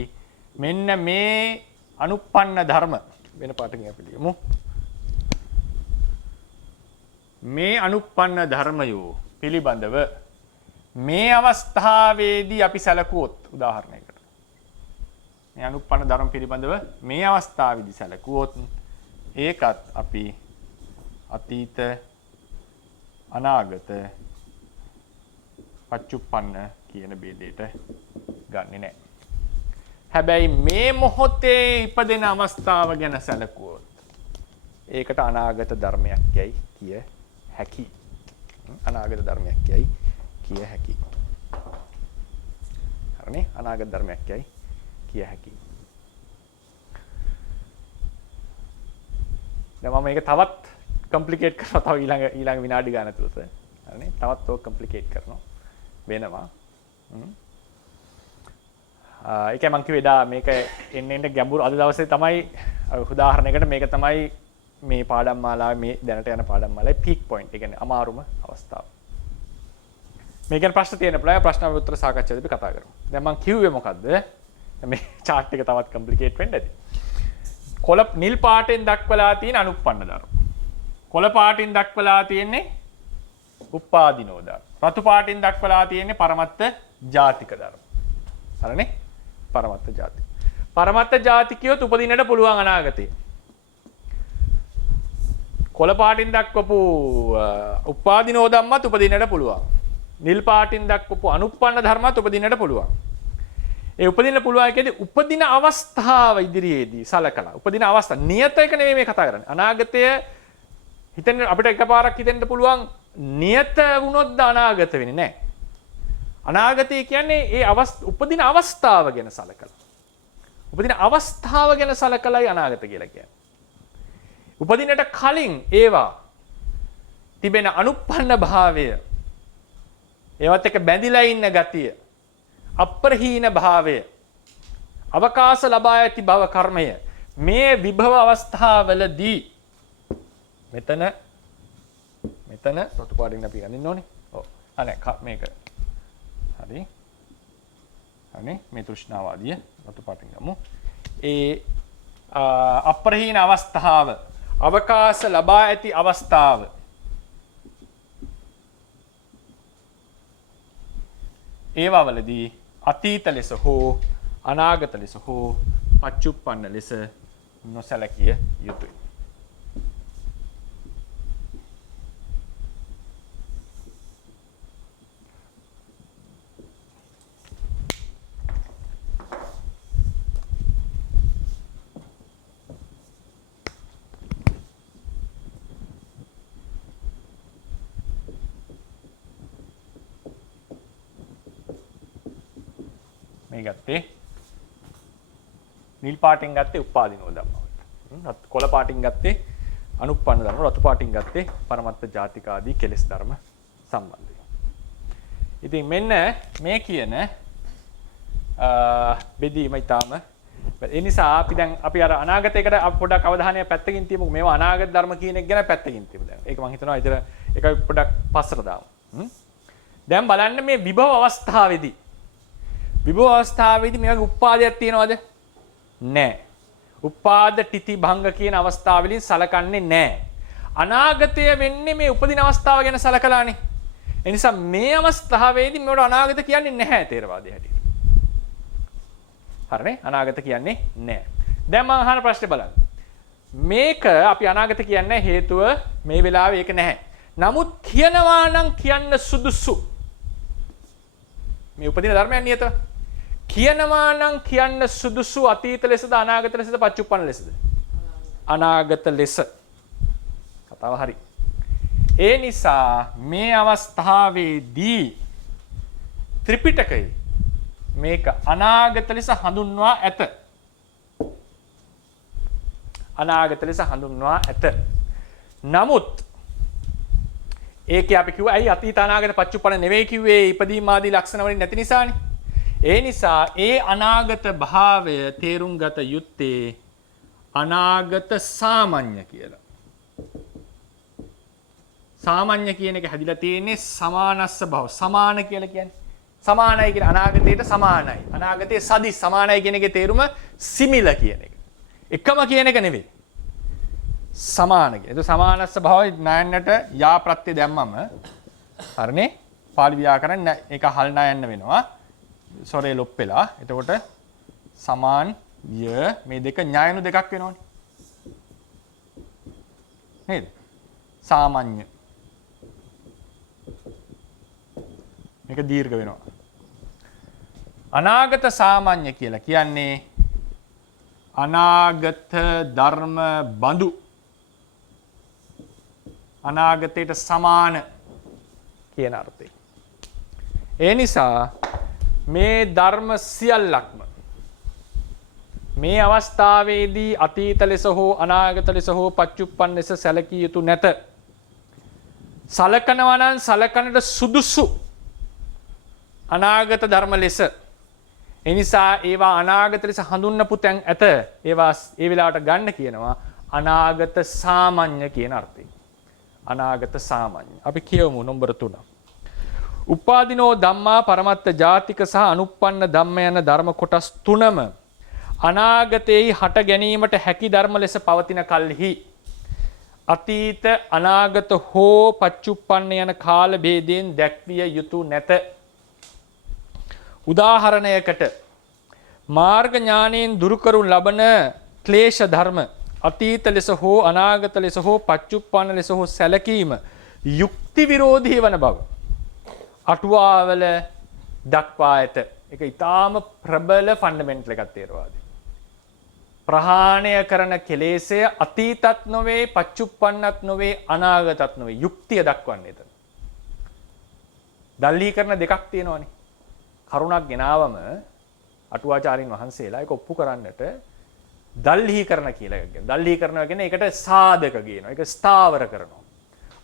මෙන්න මේ අනුප්පන්න ධර්ම වෙන පාඩකින් අපි ලියමු. මේ අනුප්පන්න ධර්මයෝ පිළිබඳව මේ අවස්ථාවේදී අපි සැලකුවොත් උදාහරණයකට මේ අනුප්පන්න ධර්ම පිළිබඳව මේ අවස්ථාවේදී සැලකුවොත් ඒකත් අපි අතීත අනාගත පච්චුප්පන්න කියන ભેදයට ගන්නෙ නැහැ. හැබැයි මේ මොහොතේ ඉපදෙන අවස්ථාව ගැන සැලකුවොත් ඒකට අනාගත ධර්මයක් යයි කිය හැකි. අනාගත ධර්මයක් යයි කිය හැකි. හරිනේ? අනාගත ධර්මයක් යයි කිය හැකි. දැන් මම මේක තවත් කම්ප්ලිකේට් කරනවා තව ඊළඟ විනාඩි ගාන තුනට. හරිනේ? තවත් ඕක කම්ප්ලිකේට් කරනවා වෙනවා. ඒකයි මම කිව්වේ දා මේක එන්න ගැඹුරු අද දවසේ තමයි උදාහරණයකට මේක තමයි මේ පාඩම් මාලාවේ මේ දැනට යන පාඩම් මාලාවේ පීක් පොයින්ට්. ඒ කියන්නේ අමාරුම අවස්ථාව. මේ ගැන ප්‍රශ්න තියෙන පුළුවන්. ප්‍රශ්න උත්තර සාකච්ඡාවේදී අපි කතා කරමු. දැන් මම කිව්වේ මොකද්ද? මේ chart එක තවත් කම්ප්ලිකේට් වෙන්න ඇති. කොළ නිල් පාටෙන් දක්වලා තියෙන අනුප්පන්න ධර්ම. කොළ පාටින් දක්වලා තියෙන්නේ උපාදීනෝ ධර්ම. රතු පාටින් දක්වලා තියෙන්නේ පරමත්ත ජාතික ධර්ම. හරිනේ? පරමත්ත ජාතික. පරමත්ත ජාතිකයොත් උපදින්නට පුළුවන් අනාගතේ. කොළ පාටින් දක්වපු උපාදීනෝ ධම්මත් උපදින්නට පුළුවන්. නිල් පාටින් දක්වපු අනුප්පන්න ධර්මත් උපදින්නට පුළුවන්. ඒ උපදින්න පුළුවන් කියන්නේ උපදින අවස්ථාව ඉදිරියේදී සලකලා. උපදින අවස්ථාව නියත එක නෙමෙයි මේ කතා කරන්නේ. අනාගතය හිතෙන් අපිට එකපාරක් හිතෙන්න පුළුවන් නියත වුණොත් අනාගත වෙන්නේ නැහැ. අනාගතය කියන්නේ ඒ උපදින අවස්ථාව ගැන සලකලා. උපදින අවස්ථාව ගැන සලකලායි අනාගත කියලා කියන්නේ. උපදිනට කලින් ඒවා තිබෙන අනුප්පන්න භාවය ඒවත් එක්ක බැඳිලා ඉන්න ගතිය අප්‍රහීන භාවය අවකාශ ලබා ඇති බව කර්මය මේ විභව අවස්ථාවලදී මෙතන රතු පාටින් අපි ගන්න ඕනේ. ඔව්. අනේ මේක. හරි. අනේ මේ තෘෂ්ණාවාදිය රතු පාටින් ගමු. ඒ අප්‍රහීන අවස්ථාව අවකාශ ලබා ඇති අවස්ථාව ඒවා වලදී අතීත ලෙස හෝ අනාගත ලෙස හෝ පච්චුප්පන්න ලෙස නොසැලකිය යුතුයි. මේ ගත්තේ නිල් පාටින් ගත්තේ උපාදීනෝ ධම්ම. කොළ පාටින් ගත්තේ අනුප්පන්න ධර්ම, රතු පාටින් ගත්තේ පරමත්ත ජාතික ආදී කෙලෙස් ධර්ම සම්බන්ධයි. ඉතින් මෙන්න මේ කියන බෙදීම ඊටාම ඒ නිසා අපි අර අනාගතයකට පොඩක් අවධානය පැත්තකින් තියමු. මේවා අනාගත ධර්ම කියන එක ගැන පැත්තකින් තියමු දැන්. ඒක මම හිතනවා ඉතින් ඒක පොඩක් පස්සට දාමු. දැන් බලන්න මේ විභව අවස්ථාවේදී විභව අවස්ථාවේදී මේ වගේ උපාදයක් තියනවද? නැහැ. උපාද තිති භංග කියන අවස්ථාවලින් සලකන්නේ නැහැ. අනාගතය වෙන්නේ මේ උපදින අවස්ථාව ගැන සලකලානේ. ඒ නිසා මේ අවස්ථාවේදී මේවට අනාගත කියන්නේ නැහැ තේරවාදයේ හැටියට. හරිනේ? අනාගත කියන්නේ නැහැ. දැන් මම අහන ප්‍රශ්නේ බලන්න. මේක අපි අනාගත කියන්නේ හේතුව මේ වෙලාවේ ඒක නැහැ. නමුත් කියනවා නම් කියන්න සුදුසු. මේ උපදින ධර්මයන් නියත කියනවා නම් කියන්න සුදුසු අතීත ලෙසද අනාගත ලෙසද පච්චුප්පන්න ලෙසද? අනාගත ලෙස. කතාව හරි. ඒ නිසා මේ අවස්ථාවේදී ත්‍රිපිටකයේ මේක අනාගත ලෙස හඳුන්වා ඇත. අනාගත ලෙස හඳුන්වා ඇත. නමුත් ඒකේ අපි කිව්වා ඇයි අතීත අනාගත පච්චුප්පන්න නෙවෙයි කිව්වේ ඉදීම ආදී ලක්ෂණ වලින් නැති නිසානේ. ඒ නිසා ඒ අනාගත භාවය තේරුම් ගත යුත්තේ අනාගත සාමාන්‍ය කියලා. සාමාන්‍ය කියන එක හැදිලා තියෙන්නේ සමානස්ස භව. සමාන කියලා කියන්නේ සමානයි කියන අනාගතයට සමානයි. අනාගතයේ සදි සමානයි කියන එකේ තේරුම සිමිල කියන එක. එකම කියන එක නෙවෙයි. සමාන කියන. ඒක සමානස්ස භවයි ණයන්නට යා ප්‍රත්‍ය දැම්මම හරිනේ. පාලි ව්‍යාකරණ ඒක හල් ණයන්න වෙනවා. සොරේ ලොප් වෙලා. එතකොට සමාන්‍ය මේ දෙක ඥායනු දෙකක් වෙනවනේ. නේද? සාමාන්‍ය. මේක දීර්ඝ වෙනවා. අනාගත සාමාන්‍ය කියලා කියන්නේ අනාගත ධර්ම බඳු අනාගතයට සමාන කියන අර්ථය. ඒ නිසා මේ ධර්ම සියල්ලක්ම මේ අවස්ථාවේදී අතීත ලෙස හෝ අනාගත ලෙස හෝ පච්චුප්පන්න ලෙස සැලකිය යුතු නැත. සලකනවා නම් සලකනට සුදුසු අනාගත ධර්ම ලෙස. ඒ නිසා ඒවා අනාගත ලෙස හඳුන්වපු තැන් ඇත. ඒවා ඒ වෙලාවට ගන්න කියනවා අනාගත සාමාන්‍ය කියන අර්ථයෙන්. අනාගත සාමාන්‍ය. අපි කියවමු නම්බර 3. උපාදිනෝ ධම්මා පරමත්ත ජාතික සහ අනුප්පන්න ධම්ම යන ධර්ම කොටස් තුනම අනාගතයේ හට ගැනීමට හැකි ධර්ම ලෙස පවතින කල්හි අතීත අනාගත හෝ පච්චුප්පන්න යන කාල භේදයෙන් දැක්විය යුතු නැත. උදාහරණයකට මාර්ග ඥානයෙන් දුරු කරනු ලබන ක්ලේශ ධර්ම අතීත ලෙස හෝ අනාගත ලෙස හෝ පච්චුප්පන්න ලෙස හෝ සැලකීම යුක්ති විරෝධී වන බව අටුවාවල දක්වා ඇත. ඒක ඊටාම ප්‍රබල ෆන්ඩමෙන්ටල් එකක් තේරවාදී. ප්‍රහාණය කරන කෙලෙසය අතීතත් නොවේ පච්චුප්පන්නත් නොවේ අනාගතත් නොවේ යුක්තිය දක්වන්නේ එතන. දල්ලී කරන දෙකක් තියෙනවානේ. කරුණක් ගෙනාවම අටුවාචාරින් වහන්සේලා ඒක ඔප්පු කරන්නට දල්හි කරන කියලා එකක්. දල්හි කරනවා කියන්නේ ඒකට සාධක කියනවා. ඒක ස්ථාවර කරනවා.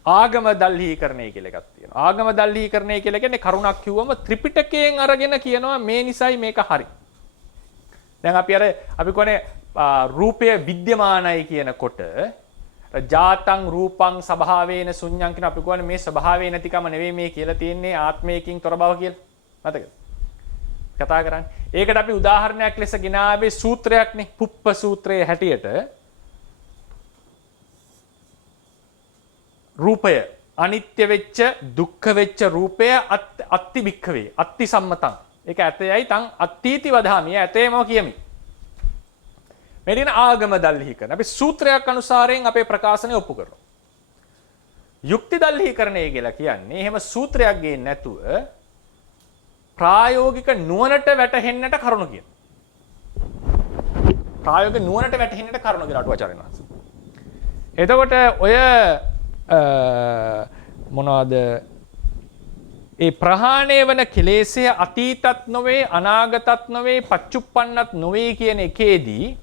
ආගම දල්හීකරණය කියලා එකක් තියෙනවා. ආගම දල්හීකරණය කියලා කියන්නේ කරුණක් කිව්වම ත්‍රිපිටකයෙන් අරගෙන කියනවා මේ නිසයි මේක හරි. දැන් අපි කොනේ රූපය විද්‍යමානයි කියනකොට ජාතං රූපං ස්වභාවේන ශුන්‍යං කියන අපි කියන්නේ මේ ස්වභාවය නැතිකම නෙවෙයි මේ කියලා තියෙන්නේ ආත්මයකින් තොර බව කියලා. මතකද? කතා කරන්නේ. ඒකට අපි උදාහරණයක් ලෙස ගෙනාවේ සූත්‍රයක්නේ. පුප්ප සූත්‍රයේ හැටියට රූපය අනිත්‍ය වෙච්ච දුක්ඛ වෙච්ච රූපය අත්ති භික්ඛවේ අත්ති සම්මතං. ඒක ඇතයයි තං අත්ථීති වදාමි. ඇතේම කියමි. මේ දින ආගම දල්හීකරණ. අපි සූත්‍රයක් අනුසාරයෙන් අපේ ප්‍රකාශනය ඔප්පු කරනවා. යුක්ති දල්හීකරණය කියලා කියන්නේ එහෙම සූත්‍රයක් ගේන්නේ නැතුව ප්‍රායෝගික නුවණට වැටහෙන්නට කරුණු කියන. ප්‍රායෝගික නුවණට වැටහෙන්නට කරුණු කියලා අටුවාචාර්යන් වහන්සේ. එතකොට ඔය මොනවාද ඒ ප්‍රහාණය වන කෙලෙස්ය අතීතත් නොවේ අනාගතත් නොවේ පච්චුප්පන්නත් නොවේ කියන එකේදී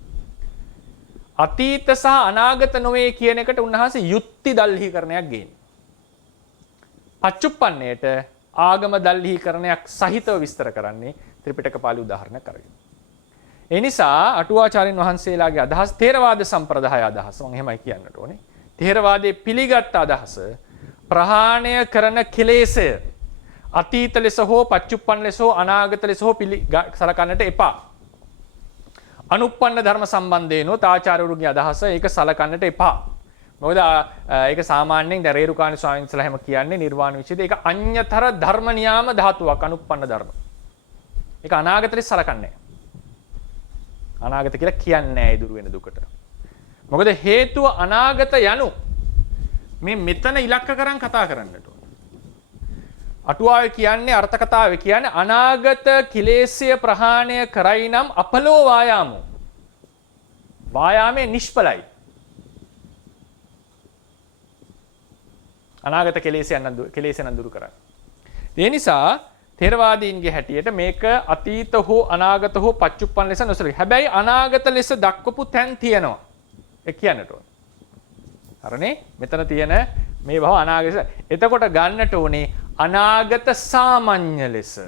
අතීත සහ අනාගත නොවේ කියන එකට උන්වහන්සේ යුක්ති දල්හීකරණයක් ගේනවා. පච්චුප්පන්නයට ආගම දල්හීකරණයක් සහිතව විස්තර කරන්නේ ත්‍රිපිටක පාළි උදාහරණයක් අරගෙන. ඒ නිසා අටුවාචාර්යන් වහන්සේලාගේ අදහස් ථේරවාද සම්ප්‍රදාය අදහස මම එහෙමයි කියන්නට ඕනේ. ථේරවාදයේ පිළිගත් අදහස ප්‍රහාණය කරන කෙලෙසය අතීත ලෙස හෝ පච්චුප්පන්න ලෙස හෝ අනාගත ලෙස හෝ සලකන්නට එපා. අනුප්පන්න ධර්ම සම්බන්ධයෙන්ොත් ආචාර්යවරුගේ අදහස ඒක සලකන්නට එපා. මොකද ඒක සාමාන්‍යයෙන් දැන් රේරුකාණි ස්වාමීන් වහන්සේලා හැම කියන්නේ නිර්වාණ විශ්ේද ඒක අඤ්‍යතර ධර්ම නියාම ධාතුවක් අනුප්පන්න ධර්ම. ඒක අනාගත ලෙස සලකන්නේ නැහැ. අනාගත කියලා කියන්නේ නැහැ ඉදිරි වෙන දුකට. මොකද හේතුව අනාගත යනු මේ මෙතන ඉලක්ක කරන් කතා කරන්නට ඕන. අටුවාවේ කියන්නේ අර්ථ කතාවේ කියන්නේ අනාගත කිලේශය ප්‍රහාණය කරයි නම් අපලෝ වායාමෝ. වායාමේ නිෂ්ඵලයි. අනාගත කෙලෙසයන් දුරු කරන්න. ඒ නිසා ථේරවාදීන්ගේ හැටියට මේක අතීත හෝ අනාගත හෝ පච්චුප්පන් ලෙස නොසලකයි. හැබැයි අනාගත ලෙස දක්වපු තැන් තියෙනවා. ඒ කියන්නට ඕන. හරිනේ? මෙතන තියෙන මේ බව අනාගත. එතකොට ගන්නට ඕනේ අනාගත සාමාන්‍ය ලෙස.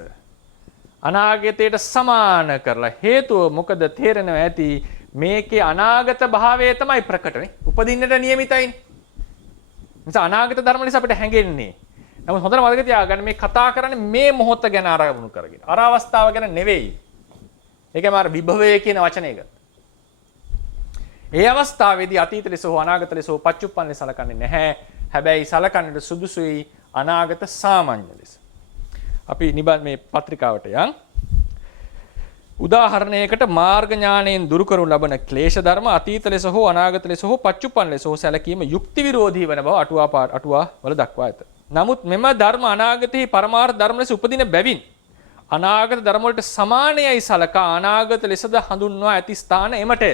අනාගතයට සමාන කරලා හේතුව මොකද තේරෙනවා ඇති මේකේ අනාගත භාවය තමයි ප්‍රකටනේ. උපදින්නට නියමිතයිනේ. නිසා අනාගත ධර්ම ලෙස අපිට හැඟෙන්නේ. නමුත් හොඳට මතක තියාගන්න මේ කතා කරන්නේ මේ මොහොත ගැන අරමුණු කරගෙන. අර අවස්ථාව ගැන නෙවෙයි. ඒකම අර විභවය කියන වචනය ගත්තා. ඒ අවස්ථාවේදී අතීත ලෙස හෝ අනාගත ලෙස හෝ පච්චුප්පන් ලෙස සලකන්නේ නැහැ. හැබැයි සලකන්නට සුදුසුයි අනාගත සාමාන්‍ය ලෙස. අපි මේ පත්‍රිකාවට යන්. උදාහරණයකට මාර්ග ඥාණයෙන් දුරු කරනු ලබන ක්ලේශ ධර්ම අතීත ලෙස හෝ අනාගත ලෙස හෝ පච්චුප්පන් ලෙස හෝ සැලකීම යුක්ති විරෝධී වන බව අටුවා වල දක්වා ඇත. නමුත් මෙම ධර්ම අනාගතයේ පරමාර්ථ ධර්ම ලෙස උපදින බැවින් අනාගත ධර්ම වලට සමානයයි සලකා අනාගත ලෙසද හඳුන්වා ඇති ස්ථාන එමටය.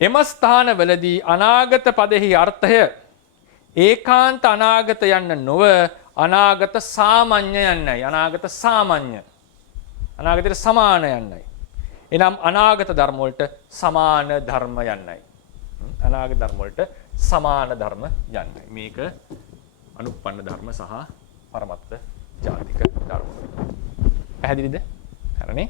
එම ස්ථානවලදී අනාගත පදෙහි අර්ථය ඒකාන්ත අනාගත යන්න නොව අනාගත සාමාන්‍ය යන්නයි. අනාගත සාමාන්‍ය අනාගතයට සමාන යන්නයි. එනම් අනාගත ධර්ම වලට සමාන ධර්ම යන්නයි. අනාගත ධර්ම වලට සමාන ධර්ම යන්නයි. මේක අනුප්පන්න ධර්ම සහ පරමත්ත ජාතික ධර්ම. පැහැදිලිද? හරිනේ?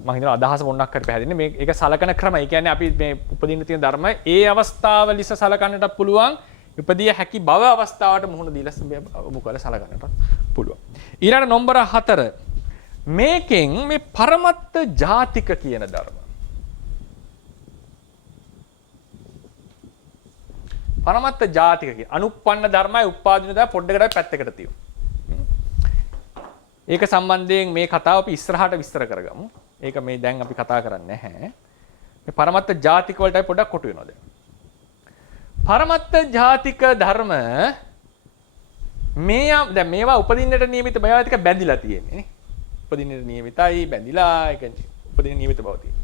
මම හිතනවා අදහස පොඩ්ඩක් කර පැහැදිලිනේ. මේ ඒක සලකන ක්‍රම. ඒ කියන්නේ අපි මේ උපදින්න තියෙන ධර්ම ඒ අවස්ථාව ලෙස සලකන්නට පුළුවන්. උපදිය හැකි බව අවස්ථාවට මුහුණ දීලා මුකල සලකන්නට පුළුවන්. ඊළඟ නම්බර 4 මේකෙන් මේ පරමත්ත ජාතික කියන ධර්ම. පරමත්ත ජාතික කියන අනුප්පන්න ධර්මයි උපාදින ධර්ම පොඩ්ඩකට පැත්තකට තියමු. ඒක සම්බන්ධයෙන් මේ කතාව අපි ඉස්සරහට විස්තර කරගමු. ඒක මේ දැන් අපි කතා කරන්නේ නැහැ. මේ පරමත්ත ජාතික වලටයි පොඩ්ඩක් කොටු වෙනවා දැන්. පරමත්ත ජාතික ධර්ම දැන් මේවා උපදින්නට නියමිත මේවා ටික බැඳිලා තියෙන්නේ නේ. උපදින්නට නියමිතයි බැඳිලා ඒක උපදින්න නියමිත බව තියෙනවා.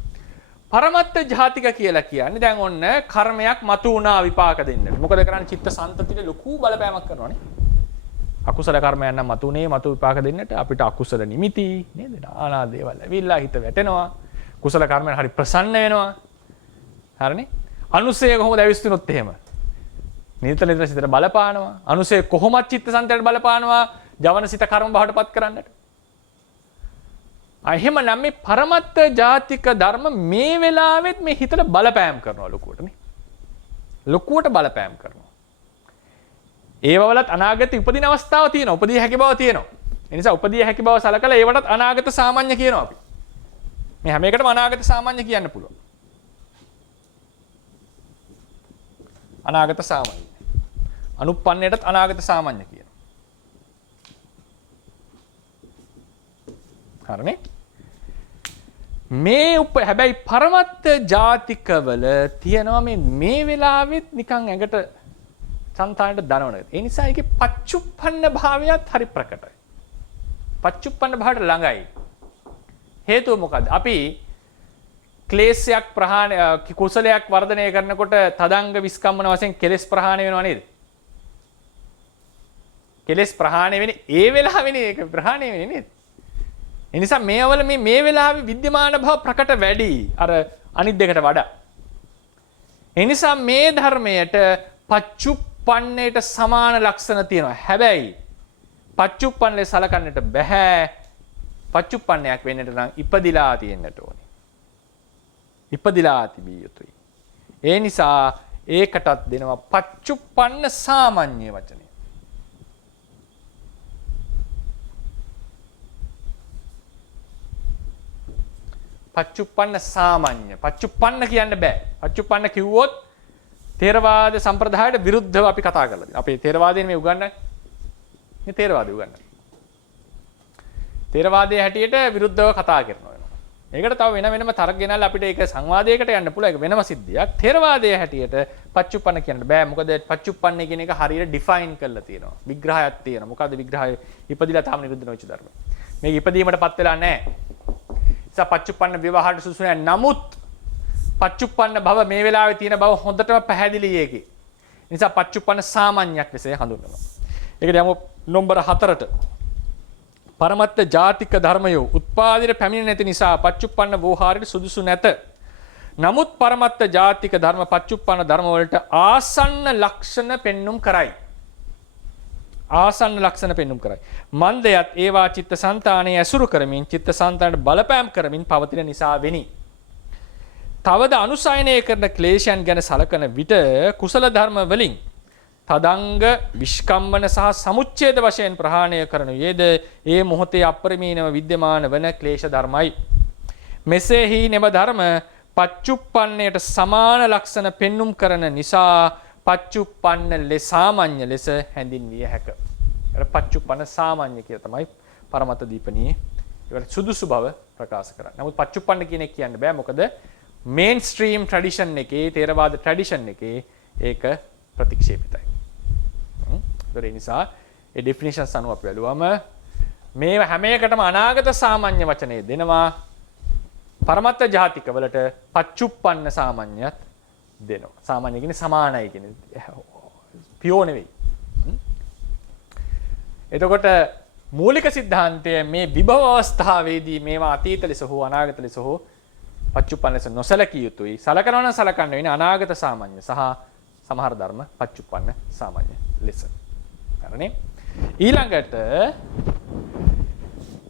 පරමත්ත ජාතික කියලා කියන්නේ දැන් ඔන්න කර්මයක් මතු වුණා විපාක දෙන්නට. මොකද කරන්නේ චිත්ත සන්තතියේ ලොකු බලපෑමක් කරනවානේ. අකුසල කර්මයන් නම් මතුනේ මතු විපාක දෙන්නට අපිට අකුසල නිමිති නේද? නානා දේවල් ඇවිල්ලා හිත වැටෙනවා. කුසල කර්මයන් හරි ප්‍රසන්න වෙනවා. හරිනේ? අනුසය කොහොමද ඇවිස්සුනොත් එහෙම? නිතර සිතට බලපානවා. අනුසය කොහොමද චිත්තසංතයට බලපානවා? ජවන සිත කර්ම බවට පත් කරන්නට. එහෙමනම් මේ පරමත්ත ජාතික ධර්ම මේ වෙලාවෙත් මේ හිතට බලපෑම් කරනවා ලොකුවට නේ. ලොකුවට බලපෑම් කරනවා. ඒව වලත් අනාගත උපදින අවස්ථාව තියෙනවා. උපදිය හැකි බව තියෙනවා. ඒ නිසා උපදිය හැකි බව සලකලා ඒවටත් අනාගත සාමාන්‍ය කියනවා අපි. මේ හැම එකටම අනාගත සාමාන්‍ය කියන්න පුළුවන්. අනාගත සාමාන්‍ය. අනුප්පන්නයටත් අනාගත සාමාන්‍ය කියනවා. හරිනේ? මේ හැබැයි පරමත්ත ජාතිකවල තියෙනවා මේ වෙලාවෙත් නිකන් ඇඟට సంతానට දනවන. ඒ නිසා ඒකේ පච්චුප්පන්න භාවයත් හරි ප්‍රකටයි. පච්චුප්පන්න භාවයට ළඟයි. හේතුව මොකද්ද? අපි ක්ලේශයක් ප්‍රහාණය කුසලයක් වර්ධනය කරනකොට තදංග විස්කම්මන වශයෙන් කෙලෙස් ප්‍රහාණය වෙනව නේද? කෙලෙස් ප්‍රහාණය වෙන්නේ ඒ වෙලාවෙනේ ඒක ප්‍රහාණය වෙන්නේ නේද? ඒ නිසා මේවල මේ වෙලාවේ විද්‍යමාන භව ප්‍රකට වැඩි අර අනිත් දෙකට වඩා. ඒ නිසා මේ ධර්මයට පච්චුප්පන්නයට සමාන ලක්ෂණ තියෙනවා. හැබැයි පච්චුප්පන්නලේ සලකන්නට බෑ. පච්චුප්පන්නයක් වෙන්නට නම් ඉපදිලා තියෙන්නට ඕනේ. ඉපදිලා තිබිය යුතුයි. ඒ නිසා ඒකටත් දෙනවා පච්චුප්පන්න සාමාන්‍ය වචනය. පච්චුප්පන්න සාමාන්‍ය. පච්චුප්පන්න කියන්න බෑ. පච්චුප්පන්න කිව්වොත් තේරවාද සම්ප්‍රදායට විරුද්ධව අපි කතා කරලා තියෙනවා. අපේ තේරවාදයෙන් මේ උගන්වන්නේ. මේ තේරවාදය උගන්වන්නේ. තේරවාදයේ හැටියට විරුද්ධව කතා කරනවා. ඒකට තව වෙනම තර්ක ගෙනල්ලා අපිට ඒක සංවාදයකට යන්න පුළුවන්. ඒක වෙනම සිද්ධියක්. තේරවාදයේ හැටියට පච්චුප්පන්න කියන්න බෑ. මොකද පච්චුප්පන්නේ කියන එක හරියට ඩිෆයින් කරලා තියෙනවා. විග්‍රහයක් තියෙනවා. මොකද්ද විග්‍රහය? ඉපදිලා තාම නිරුද්ධ නොවෙච්ච ධර්ම. මේක ඉපදීමටපත් වෙලා නැහැ. පච්චුප්පන්න විවාහයට සුසු නැහැ. නමුත් පච්චුප්පන්න භව මේ වෙලාවේ තියෙන බව හොඳටම පැහැදිලි ඒකේ. නිසා පච්චුප්පන්න සාමාන්‍යයක් ලෙස හඳුන්වනවා. ඒකට යමු නම්බර 4ට. පරමත්ත ජාතික ධර්මයෝ උත්පාදිත පැමිණ නැති නිසා පච්චුප්පන්න වෝහාරයට සුදුසු නැත. නමුත් පරමත්ත ජාතික ධර්ම පච්චුප්පන්න ධර්ම වලට ආසන්න ලක්ෂණ පෙන්눔 කරයි. ආසන්න ලක්ෂණ පෙන්눔 කරයි. මන්දයත් ඒවා චිත්තසංතානයේ ඇසුරු කරමින් චිත්තසංතානට බලපෑම් කරමින් පවතින නිසා වෙනි. තවද අනුසයනය කරන ක්ලේශයන් ගැන සලකන විට කුසල ධර්ම වලින් තදංග විස්කම්මන සහ සමුච්ඡේද වශයෙන් ප්‍රහාණය කරන වේද ඒ මොහොතේ අපරිමීනව විද්‍යමාන වන ක්ලේශ ධර්මයි. මෙසේහි නෙම ධර්ම පච්චුප්පන්නයට සමාන ලක්ෂණ පෙන්눔 කරන නිසා පච්චුප්පන්න ලෙස සාමාන්‍ය ලෙස හැඳින්විය හැක. පච්චුප්පන්න සාමාන්‍ය කියලා තමයි පරමත දීපණියේ ඒවට සුදුසු බව ප්‍රකාශ කරන්නේ. නමුත් පච්චුප්පන්න කියන එක කියන්න බෑ. මොකද මේන් ස්ට්‍රීම් ට්‍රැඩිෂන් එකේ තේරවාද ට්‍රැඩිෂන් එකේ ඒක ප්‍රතික්ෂේපිතයි. ඒ නිසා ඒ ඩෙෆිනිෂන්ස් අනුව අපි බැලුවම මේ හැම එකටම අනාගත සාමාන්‍ය වචනේ දෙනවා. පරමත්ත ජාතික වලට පච්චුප්පන්න සාමාන්‍යත් දෙනවා. සාමාන්‍ය කියන්නේ සමානයි කියන්නේ පියෝ නෙවෙයි. එතකොට මූලික සිද්ධාන්තය මේ විභව අවස්ථාවේදී මේවා අතීත ලෙස හෝ අනාගත ලෙස හෝ පච්චුප්පන්න ලෙස නොසලකිය යුතුයි. සලකනවා නම් සලකන්න වෙන්නේ අනාගත සාමාන්‍ය සහ සමහර ධර්ම පච්චුප්පන්න සාමාන්‍ය ලෙස. හරිනේ? ඊළඟට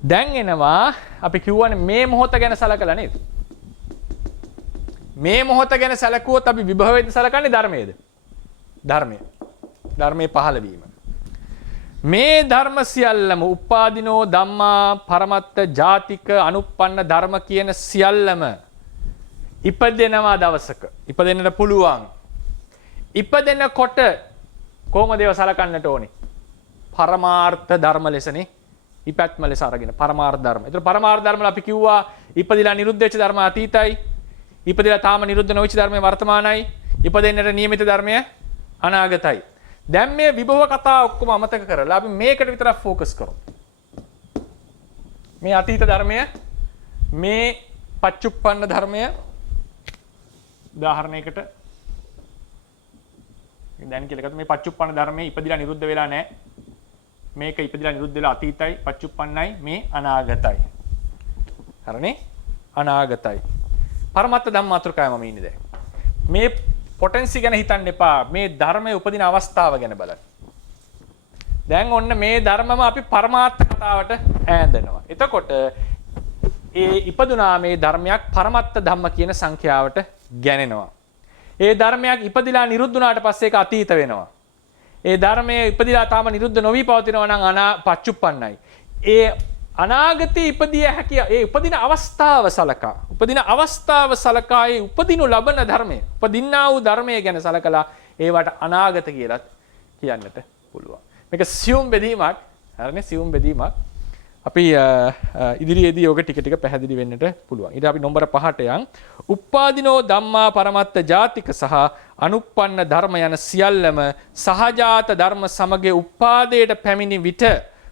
දැන් එනවා අපි කියවනේ මේ මොහොත ගැන සලකලා නේද? මේ මොහොත ගැන සැලකුවොත් අපි විභවයෙන් සලකන්නේ ධර්මයේද? ධර්මය. ධර්මයේ පහළ වීම. මේ ධර්ම සියල්ලම උපාදිනෝ ධම්මා පරමත්ත ජාතික අනුප්පන්න ධර්ම කියන සියල්ලම ඉපදෙනවා දවසක. ඉපදෙන්නට පුළුවන්. ඉපදෙනකොට කොහොමද ඒව සලකන්නට ඕනේ? පරමාර්ථ ධර්ම ලෙසනේ. ඉපැත්ම ලෙස අරගෙන පරමාර්ථ ධර්ම. ඒතර පරමාර්ථ ධර්ම වල අපි කිව්වා ඉපදිලා නිරුද්ධ වෙච්ච ධර්ම අතීතයි. ඉපදිලා තාම නිරුද්ධ නොවෙච්ච ධර්මය වර්තමානයි. ඉපදෙන්නට නියමිත ධර්මය අනාගතයි. දැන් මේ විභව කතා ඔක්කොම අමතක කරලා අපි මේකට විතරක් ફોකස් කරමු. මේ අතීත ධර්මය, මේ පච්චුප්පන්න ධර්මය උදාහරණයකට දැන් කියලා ගත්තා. මේ පච්චුප්පන්න ධර්මයේ ඉපදිලා නිරුද්ධ වෙලා නැහැ. මේක ඉපදිලා නිරුද්ධ වෙලා අතීතයි, පච්චුප්පන්නයි, මේ අනාගතයි. හරිනේ? අනාගතයි. පරමත්ත ධම්ම මාතෘකාවම මම ඉන්නේ දැන්. මේ පොටෙන්සි ගැන හිතන්න එපා. මේ ධර්මයේ උපදින අවස්ථාව ගැන බලන්න. දැන් ඔන්න මේ ධර්මම අපි පරමාර්ථ කතාවට ඈඳනවා. එතකොට ඒ ඉපදුනා මේ ධර්මයක් පරමත්ත ධම්ම කියන සංඛ්‍යාවට ගැනෙනවා. ඒ ධර්මයක් ඉපදිලා නිරුද්ධ වුණාට පස්සේ ඒක අතීත වෙනවා. ඒ ධර්මයේ ඉපදිලා තාම නිරුද්ධ නොවි පවතිනවා නම් පච්චුප්පන්නයි. ඒ අනාගතේ ඉපදිය හැකි ඒ උපදින අවස්ථාව සලකා. උපදින අවස්ථාව සලකා ඒ උපදිනු ලබන ධර්මය. උපදින්නා වූ ධර්මය ගැන සලකලා ඒවට අනාගත කියලාත් කියන්නට පුළුවන්. මේක සියුම් බෙදීමක්. හරිනේ සියුම් බෙදීමක්. අපි ඉදිරියේදී යෝග ටික ටික පැහැදිලි වෙන්නට පුළුවන්. ඊට අපි නම්බර 5ට යන්. උප්පාදිනෝ ධම්මා පරමත්ත ජාතික සහ අනුප්පන්න ධර්ම යන සියල්ලම සහජාත ධර්ම සමග උපාදයට පැමිණි විට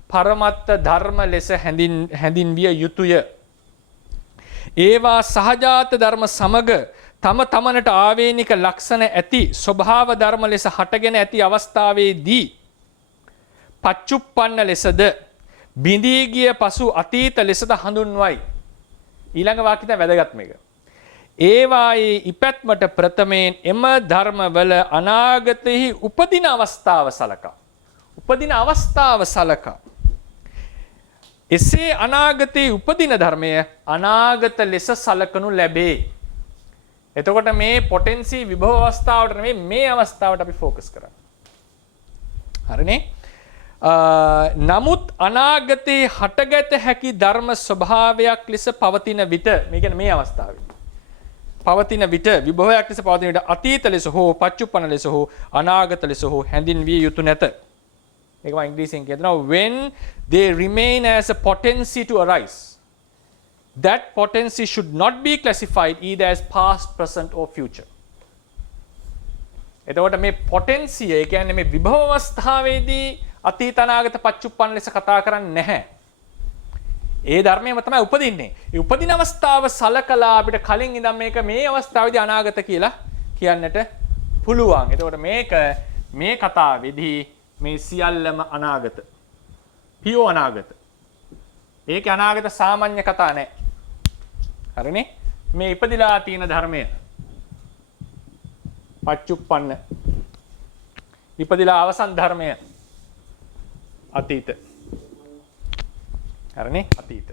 පරමත්ත ධර්ම ලෙස හැඳින්විය යුතුය. ඒවා සහජාත ධර්ම සමග තම තමනට ආවේනික ලක්ෂණ ඇති ස්වභාව ධර්ම ලෙස හටගෙන ඇති අවස්ථාවේදී පච්චුප්පන්න ලෙසද බිඳී ගිය පසු අතීත ලෙසද හඳුන්වයි. ඊළඟ වාක්‍යය තමයි වැදගත් මේක. ඒවායේ ඉපැත්මට ප්‍රථමයෙන් එම ධර්මවල අනාගතෙහි උපදින අවස්ථාව සලකා. උපදින අවස්ථාව සලකා. එසේ අනාගතයේ උපදින ධර්මය අනාගත ලෙස සලකනු ලැබේ. එතකොට මේ පොටෙන්සි විභව අවස්ථාවට නෙමෙයි මේ අවස්ථාවට අපි ફોකස් කරන්නේ. හරිනේ? නමුත් අනාගතයේ හටගත හැකි ධර්ම ස්වභාවයක් ලෙස පවතින විට මේ කියන්නේ මේ අවස්ථාවේ පවතින විට විභවයක් ලෙස පවතින විට අතීත ලෙස හෝ පච්චුප්පන්න ලෙස හෝ අනාගත ලෙස හෝ හැඳින්විය යුතු නැත. මේක මම ඉංග්‍රීසියෙන් කියනවා when they remain as a potency to arise, that potency should not be classified either as past, present or future. එතකොට මේ පොටෙන්සිය ඒ කියන්නේ මේ විභව අවස්ථාවේදී අතීත අනාගත පච්චුප්පන්න ලෙස කතා කරන්නේ නැහැ. ඒ ධර්මයේම තමයි උපදින්නේ. ඒ උපදින අවස්ථාව සලකලා අපිට කලින් ඉඳන් මේක මේ අවස්ථාවේදී අනාගත කියලා කියන්නට පුළුවන්. එතකොට මේක මේ කතාවේදී මේ සියල්ලම අනාගත. පියෝ අනාගත. ඒක අනාගත සාමාන්‍ය කතා නෑ. හරිනේ? මේ ඉපදිලා තියෙන ධර්මය පච්චුප්පන්න. ඉපදිලා අවසන් ධර්මය අතීත. හරිනේ? අතීත.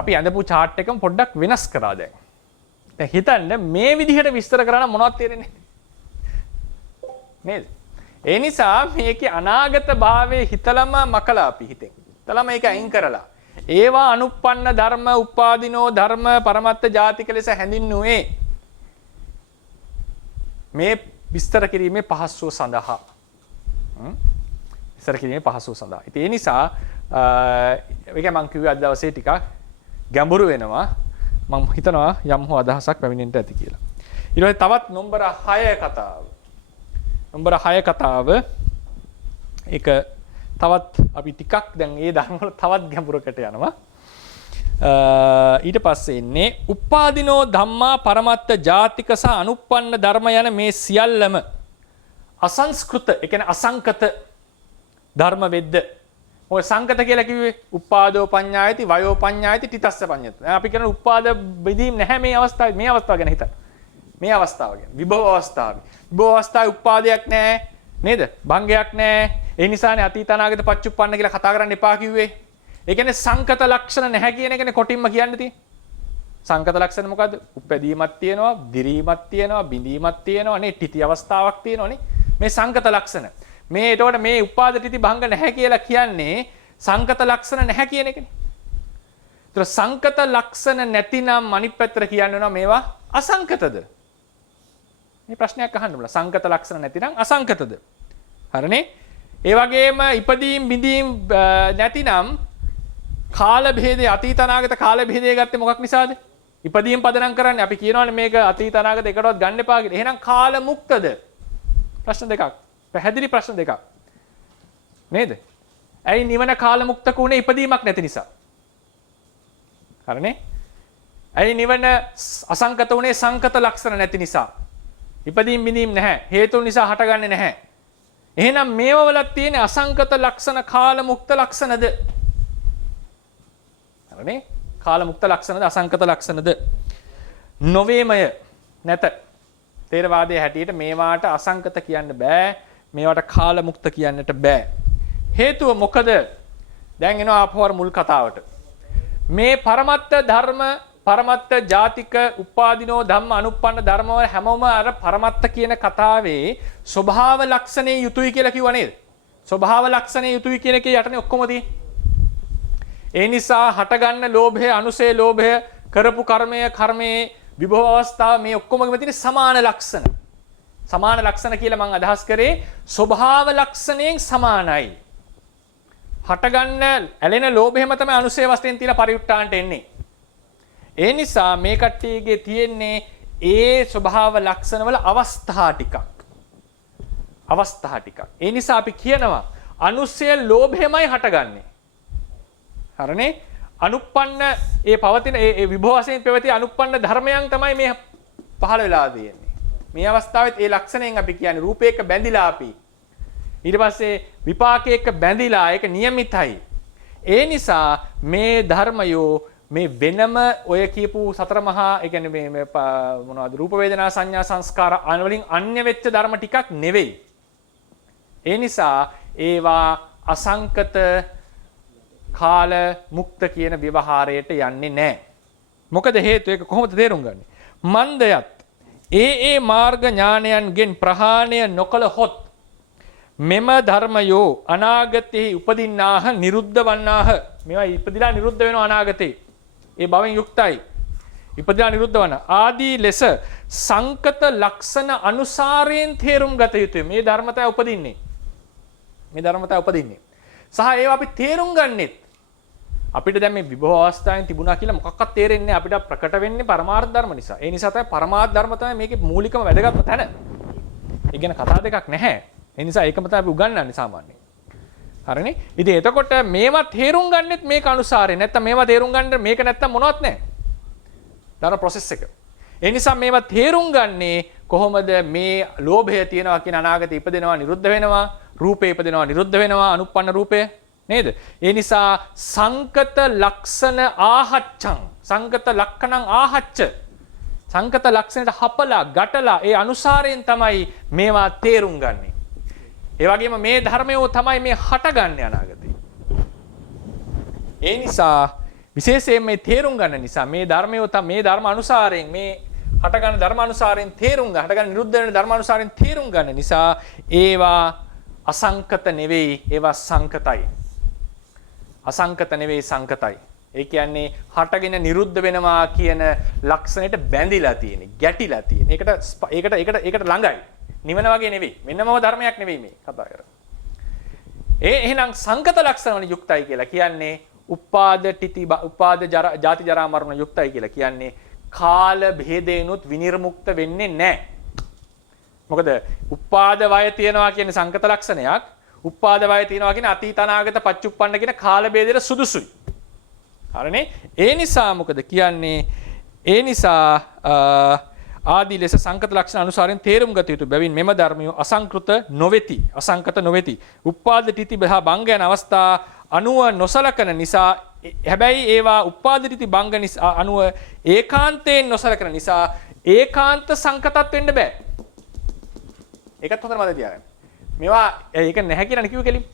අපි අඳපු chart එකම පොඩ්ඩක් වෙනස් කරා දැන්. දැන් හිතන්න මේ විදිහට විස්තර කරා නම් මොනවද තේරෙන්නේ? නේද? ඒ නිසා මේකේ අනාගත භාවයේ හිතලම මකලා අපි හිතෙන්. හිතලම ඒක අයින් කරලා. ඒවා අනුප්පන්න ධර්ම, උපාදිනෝ ධර්ම, පරමත්ත ජාතික ලෙස හැඳින්නුවේ මේ විස්තර කිරීමේ පහසුව සඳහා. විස්තර කිරීමේ පහසුව සඳහා. ඉතින් ඒ නිසා මේක මම කිව්වේ අද දවසේ ටිකක් ගැඹුරු වෙනවා. මම හිතනවා යම් හෝ අදහසක් පැමිණෙන්න ඇති කියලා. ඊට පස්සේ තවත් නම්බර 6 කතාව. නම්බර 6 කතාව ඒක තවත් අපි ටිකක් දැන් ඒ ධර්ම වල තවත් ගැඹුරකට යනවා. ඊට පස්සේ ඉන්නේ උපාදිනෝ ධම්මා පරමත්ත ජාතික සහ අනුප්පන්න ධර්ම යන මේ සියල්ලම අසංස්කෘත ඒ කියන්නේ අසංකත ධර්ම වෙද්ද. ඔය සංකත කියලා කිව්වේ උපාදෝ පඤ්ඤායති වයෝ පඤ්ඤායති තිතස්ස පඤ්ඤත. අපි කියන උපාද බෙදීම් නැහැ මේ අවස්ථාවේ. මේ අවස්ථාව ගැන හිතන්න. මේ අවස්ථාව ගැන විභව අවස්ථාවේ. විභව අවස්ථාවේ උපාදයක් නැහැ නේද? භංගයක් නැහැ. ඒ නිසානේ අතීත අනාගත පච්චුප්පන්න කියලා කතා කරන්න එපා කිව්වේ. ඒ කියන්නේ සංකත ලක්ෂණ නැහැ කියන එකනේ කොටින්ම කියන්න තියෙන්නේ. සංකත ලක්ෂණ මොකද්ද? උපැදීමක් තියෙනවා, දිරීමක් තියෙනවා, බිඳීමක් තියෙනවා නේ, තිති අවස්ථාවක් තියෙනවා නේ. මේ සංකත ලක්ෂණ. මේ එතකොට මේ උපාද තිති භංග නැහැ කියලා කියන්නේ සංකත ලක්ෂණ නැහැ කියන එකනේ. ඒතර සංකත ලක්ෂණ නැතිනම් අනිත් පැත්තට කියන්නවා මේවා අසංකතද? මේ ප්‍රශ්නයක් අහන්න බුණා. සංකත ලක්ෂණ නැතිනම් අසංකතද? හරිනේ? ඒ වගේම ඉපදීම් බිඳීම් නැතිනම් කාල භේදය අතීත අනාගත කාල භේදය ගත්තේ මොකක් නිසාද? ඉපදීම් පදනම් කරන්නේ අපි කියනවානේ මේක අතීත අනාගත එකටවත් ගන්න එපා කියලා. එහෙනම් කාල මුක්තද? ප්‍රශ්න දෙකක්. පැහැදිලි ප්‍රශ්න දෙකක්. නේද? ඇයි නිවන කාල මුක්තක උනේ ඉපදීමක් නැති නිසා? හරිනේ? ඇයි නිවන අසංකත උනේ සංකත ලක්ෂණ නැති නිසා? ඉපදීම් බිඳීම් නැහැ. හේතුන් නිසා හටගන්නේ නැහැ. එහෙනම් මේව වල තියෙන අසංකත ලක්ෂණ කාල මුක්ත ලක්ෂණද? හරිනේ? කාල මුක්ත ලක්ෂණද අසංකත ලක්ෂණද? නොවේමය නැත. තේරවාදයේ හැටියට මේවාට අසංකත කියන්න බෑ. මේවට කාල මුක්ත කියන්නට බෑ. හේතුව මොකද? දැන් එනවා අපවර මුල් කතාවට. මේ පරමත්ත ධර්ම, පරමත්ත ජාතික, උපාදිනෝ ධම්ම, අනුප්පන්න ධර්ම වල හැමෝම අර පරමත්ත කියන කතාවේ ස්වභාව ලක්ෂණේ යුතුයි කියලා කිව්වා නේද? ස්වභාව ලක්ෂණේ යුතුයි කියන එකේ යටනේ ඔක්කොම තියෙන්නේ. ඒ නිසා හටගන්න ලෝභය, අනුසේ ලෝභය, කරපු කර්මය, කර්මයේ විභව අවස්ථාව මේ ඔක්කොමගේම තියෙන සමාන ලක්ෂණ. සමාන ලක්ෂණ කියලා මම අදහස් කරේ ස්වභාව ලක්ෂණයෙන් සමානයි. හටගන්න ඇලෙන ලෝභයම තමයි අනුසය වශයෙන් තියලා පරිඋත්ථානට එන්නේ. ඒ නිසා මේ කට්ටියගේ තියෙන්නේ ඒ ස්වභාව ලක්ෂණ වල අවස්ථා ටිකක්. අවස්ථා ටිකක්. ඒ නිසා අපි කියනවා අනුසය ලෝභයමයි හටගන්නේ. හරිනේ? අනුප්පන්න ඒ පවතින ඒ විභව වශයෙන් පැවති අනුප්පන්න ධර්මයන් තමයි මේ පහළ වෙලා තියෙන්නේ. මේ අවස්ථාවෙත් ඒ ලක්ෂණයෙන් අපි කියන්නේ රූපයක බැඳිලා අපි. ඊට පස්සේ විපාකයක බැඳිලා ඒක નિયમિતයි. ඒ නිසා මේ ධර්මයෝ මේ වෙනම ඔය කියපු සතර මහා ඒ කියන්නේ මේ මොනවද රූප වේදනා සංඥා සංස්කාර වලින් අන්‍ය වෙච්ච ධර්ම ටිකක් නෙවෙයි. ඒ නිසා ඒවා අසංකත කාල මුක්ත කියන ව්‍යවහාරයට යන්නේ නැහැ. මොකද හේතුව ඒක කොහොමද තේරුම් ගන්නේ? මන්දයත් ඒ මාර්ග ඥානයන්ගෙන් ප්‍රහාණය නොකළහොත් මෙම ධර්මයෝ අනාගතයේ උපදින්නාහ නිරුද්ධ වන්නාහ. මේවා ඉපදිලා නිරුද්ධ වෙනවා අනාගතේ. ඒ බවෙන් යුක්තයි. ඉපදිලා නිරුද්ධ වන ආදී ලෙස සංකත ලක්ෂණ අනුසාරයෙන් තේරුම් ගත යුතුයි. මේ ධර්මතය උපදින්නේ. මේ ධර්මතය උපදින්නේ. සහ ඒවා අපි තේරුම් ගන්නෙත් අපිට දැන් මේ විභව අවස්ථාවෙන් තිබුණා කියලා මොකක්වත් තේරෙන්නේ අපිට ප්‍රකට වෙන්නේ පරමාර්ථ ධර්ම නිසා. ඒ නිසා තමයි පරමාර්ථ ධර්ම තමයි මේකේ මූලිකම වැදගත්ම තැන. ඒ ගැන කතා දෙකක් නැහැ. ඒ නිසා ඒකම තමයි අපි උගන්වන්නේ සාමාන්‍යයෙන්. හරිනේ? ඉතින් එතකොට මේවා තේරුම් ගන්නෙත් මේක අනුසාරයෙන්. නැත්තම් මේවා තේරුම් ගන්න මේක නැත්තම් මොනවත් නැහැ. දාන ප්‍රොසෙස් එක. ඒ නිසා මේවා තේරුම් ගන්නේ කොහොමද මේ ලෝභය තියෙනවා කියන අනාගතේ ඉපදෙනවා නිරුද්ධ වෙනවා. රූපේ ඉපදෙනවා නිරුද්ධ වෙනවා අනුප්පන්න රූපය නේද? ඒ නිසා සංකත ලක්ෂණ ආහච්ඡං සංකත ලක්ෂණං ආහච්ච සංකත ලක්ෂණයට හපලා ගැටලා ඒ අනුසාරයෙන් තමයි මේවා තේරුම් ගන්නෙ. ඒ වගේම මේ ධර්මයෝ තමයි මේ හටගන්නේ අනාගතේ. ඒ නිසා විශේෂයෙන් මේ තේරුම් ගන්න නිසා මේ ධර්මයෝ මේ ධර්ම අනුසාරයෙන් මේ හටගන්න ධර්ම අනුසාරයෙන් තේරුම් ගන්න හටගන්න නිරුද්ධ වෙන ධර්ම අනුසාරයෙන් තේරුම් ගන්න නිසා ඒවා අසංකත නෙවෙයි ඒවා සංකතයි. අසංකත නෙවෙයි සංකතයි. ඒ කියන්නේ හටගෙන නිරුද්ධ වෙනවා කියන ලක්ෂණයට බැඳිලා තියෙන, ගැටිලා තියෙන. ඒකට ළඟයි. නිවන වගේ නෙවෙයි. මෙන්නම ධර්මයක් නෙවෙයි මේ කතා කරන්නේ. එහෙනම් සංකත ලක්ෂණ වල යුක්තයි කියලා කියන්නේ උපාද තිති උපාද ජාති ජරා මරණ යුක්තයි කියලා කියන්නේ කාල භේදේනුත් විනිර්මුක්ත වෙන්නේ නැහැ. මොකද උපාද වය තියනවා කියන්නේ සංකත ලක්ෂණයක්. උපාද වය තියනවා කියන්නේ අතීත අනාගත පච්චුප්පන්න කියන කාල ભેදයට සුදුසුයි. හරිනේ? ඒ නිසා මොකද කියන්නේ? ඒ නිසා ආදී ලෙස සංකත ලක්ෂණ අනුසාරයෙන් තේරුම් ගත යුතු බැවින් මෙම ධර්මය අසංකෘත නොවේති. අසංකත නොවේති. උපාද තිති බහ බංග යන අවස්ථා අනුව නොසලකන නිසා හැබැයි ඒවා උපාද තිති බංග නිසා අනුව ඒකාන්තයෙන් නොසලකන නිසා ඒකාන්ත සංකතත් වෙන්න බෑ. ඒකත් හොඳට මතක තියාගන්න. මේවා ඒක නැහැ කියලා නේ කිව්වේ කෙලින්.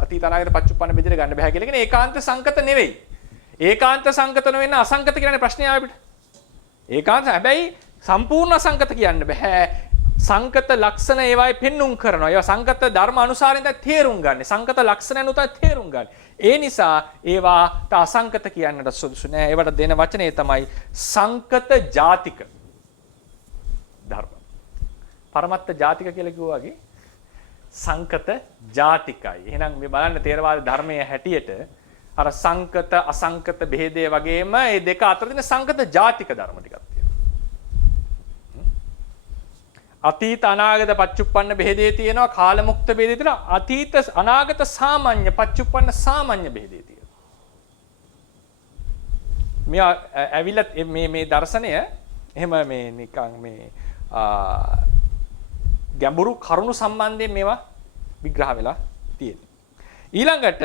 අතීත අනාගත පච්චුප්පන්න බෙදෙට ගන්න බෑ කියලා කියන්නේ ඒකාන්ත සංකත නෙවෙයි. ඒකාන්ත සංකත නොවෙන්න අසංකත කියන්නේ ප්‍රශ්නේ ආවේ අපිට. ඒකාන්ත හැබැයි සම්පූර්ණ අසංකත කියන්න බෑ. සංකත ලක්ෂණ ඒවායි පෙන්눔 කරනවා. ඒවා සංකත ධර්ම අනුසාරයෙන් තමයි තේරුම් ගන්න. සංකත ලක්ෂණ අනුව තමයි තේරුම් ගන්න. ඒ නිසා ඒවාට අසංකත කියන්නට සුදුසු නෑ. ඒවට දෙන වචනේ තමයි සංකත ජාතික ධර්ම. පරමත්ත ජාතික කියලා කිව්වා වගේ සංකත ජාතිකයි. එහෙනම් මේ බලන්න තේරවාද ධර්මයේ හැටියට අර සංකත අසංකත බෙහෙදේ වගේම මේ දෙක අතර තියෙන සංකත ජාතික ධර්ම ටිකක් තියෙනවා. අතීත අනාගත පච්චුප්පන්න බෙහෙදේ තියෙනවා කාල මුක්ත බෙහෙදේ තියෙනවා අතීත අනාගත සාමාන්‍ය පච්චුප්පන්න සාමාන්‍ය බෙහෙදේ තියෙනවා. මේ ඇවිල්ලා මේ දර්ශනය එහෙම මේ නිකන් මේ ගැඹුරු කරුණු සම්බන්ධයෙන් මේවා විග්‍රහ වෙලා තියෙනවා. ඊළඟට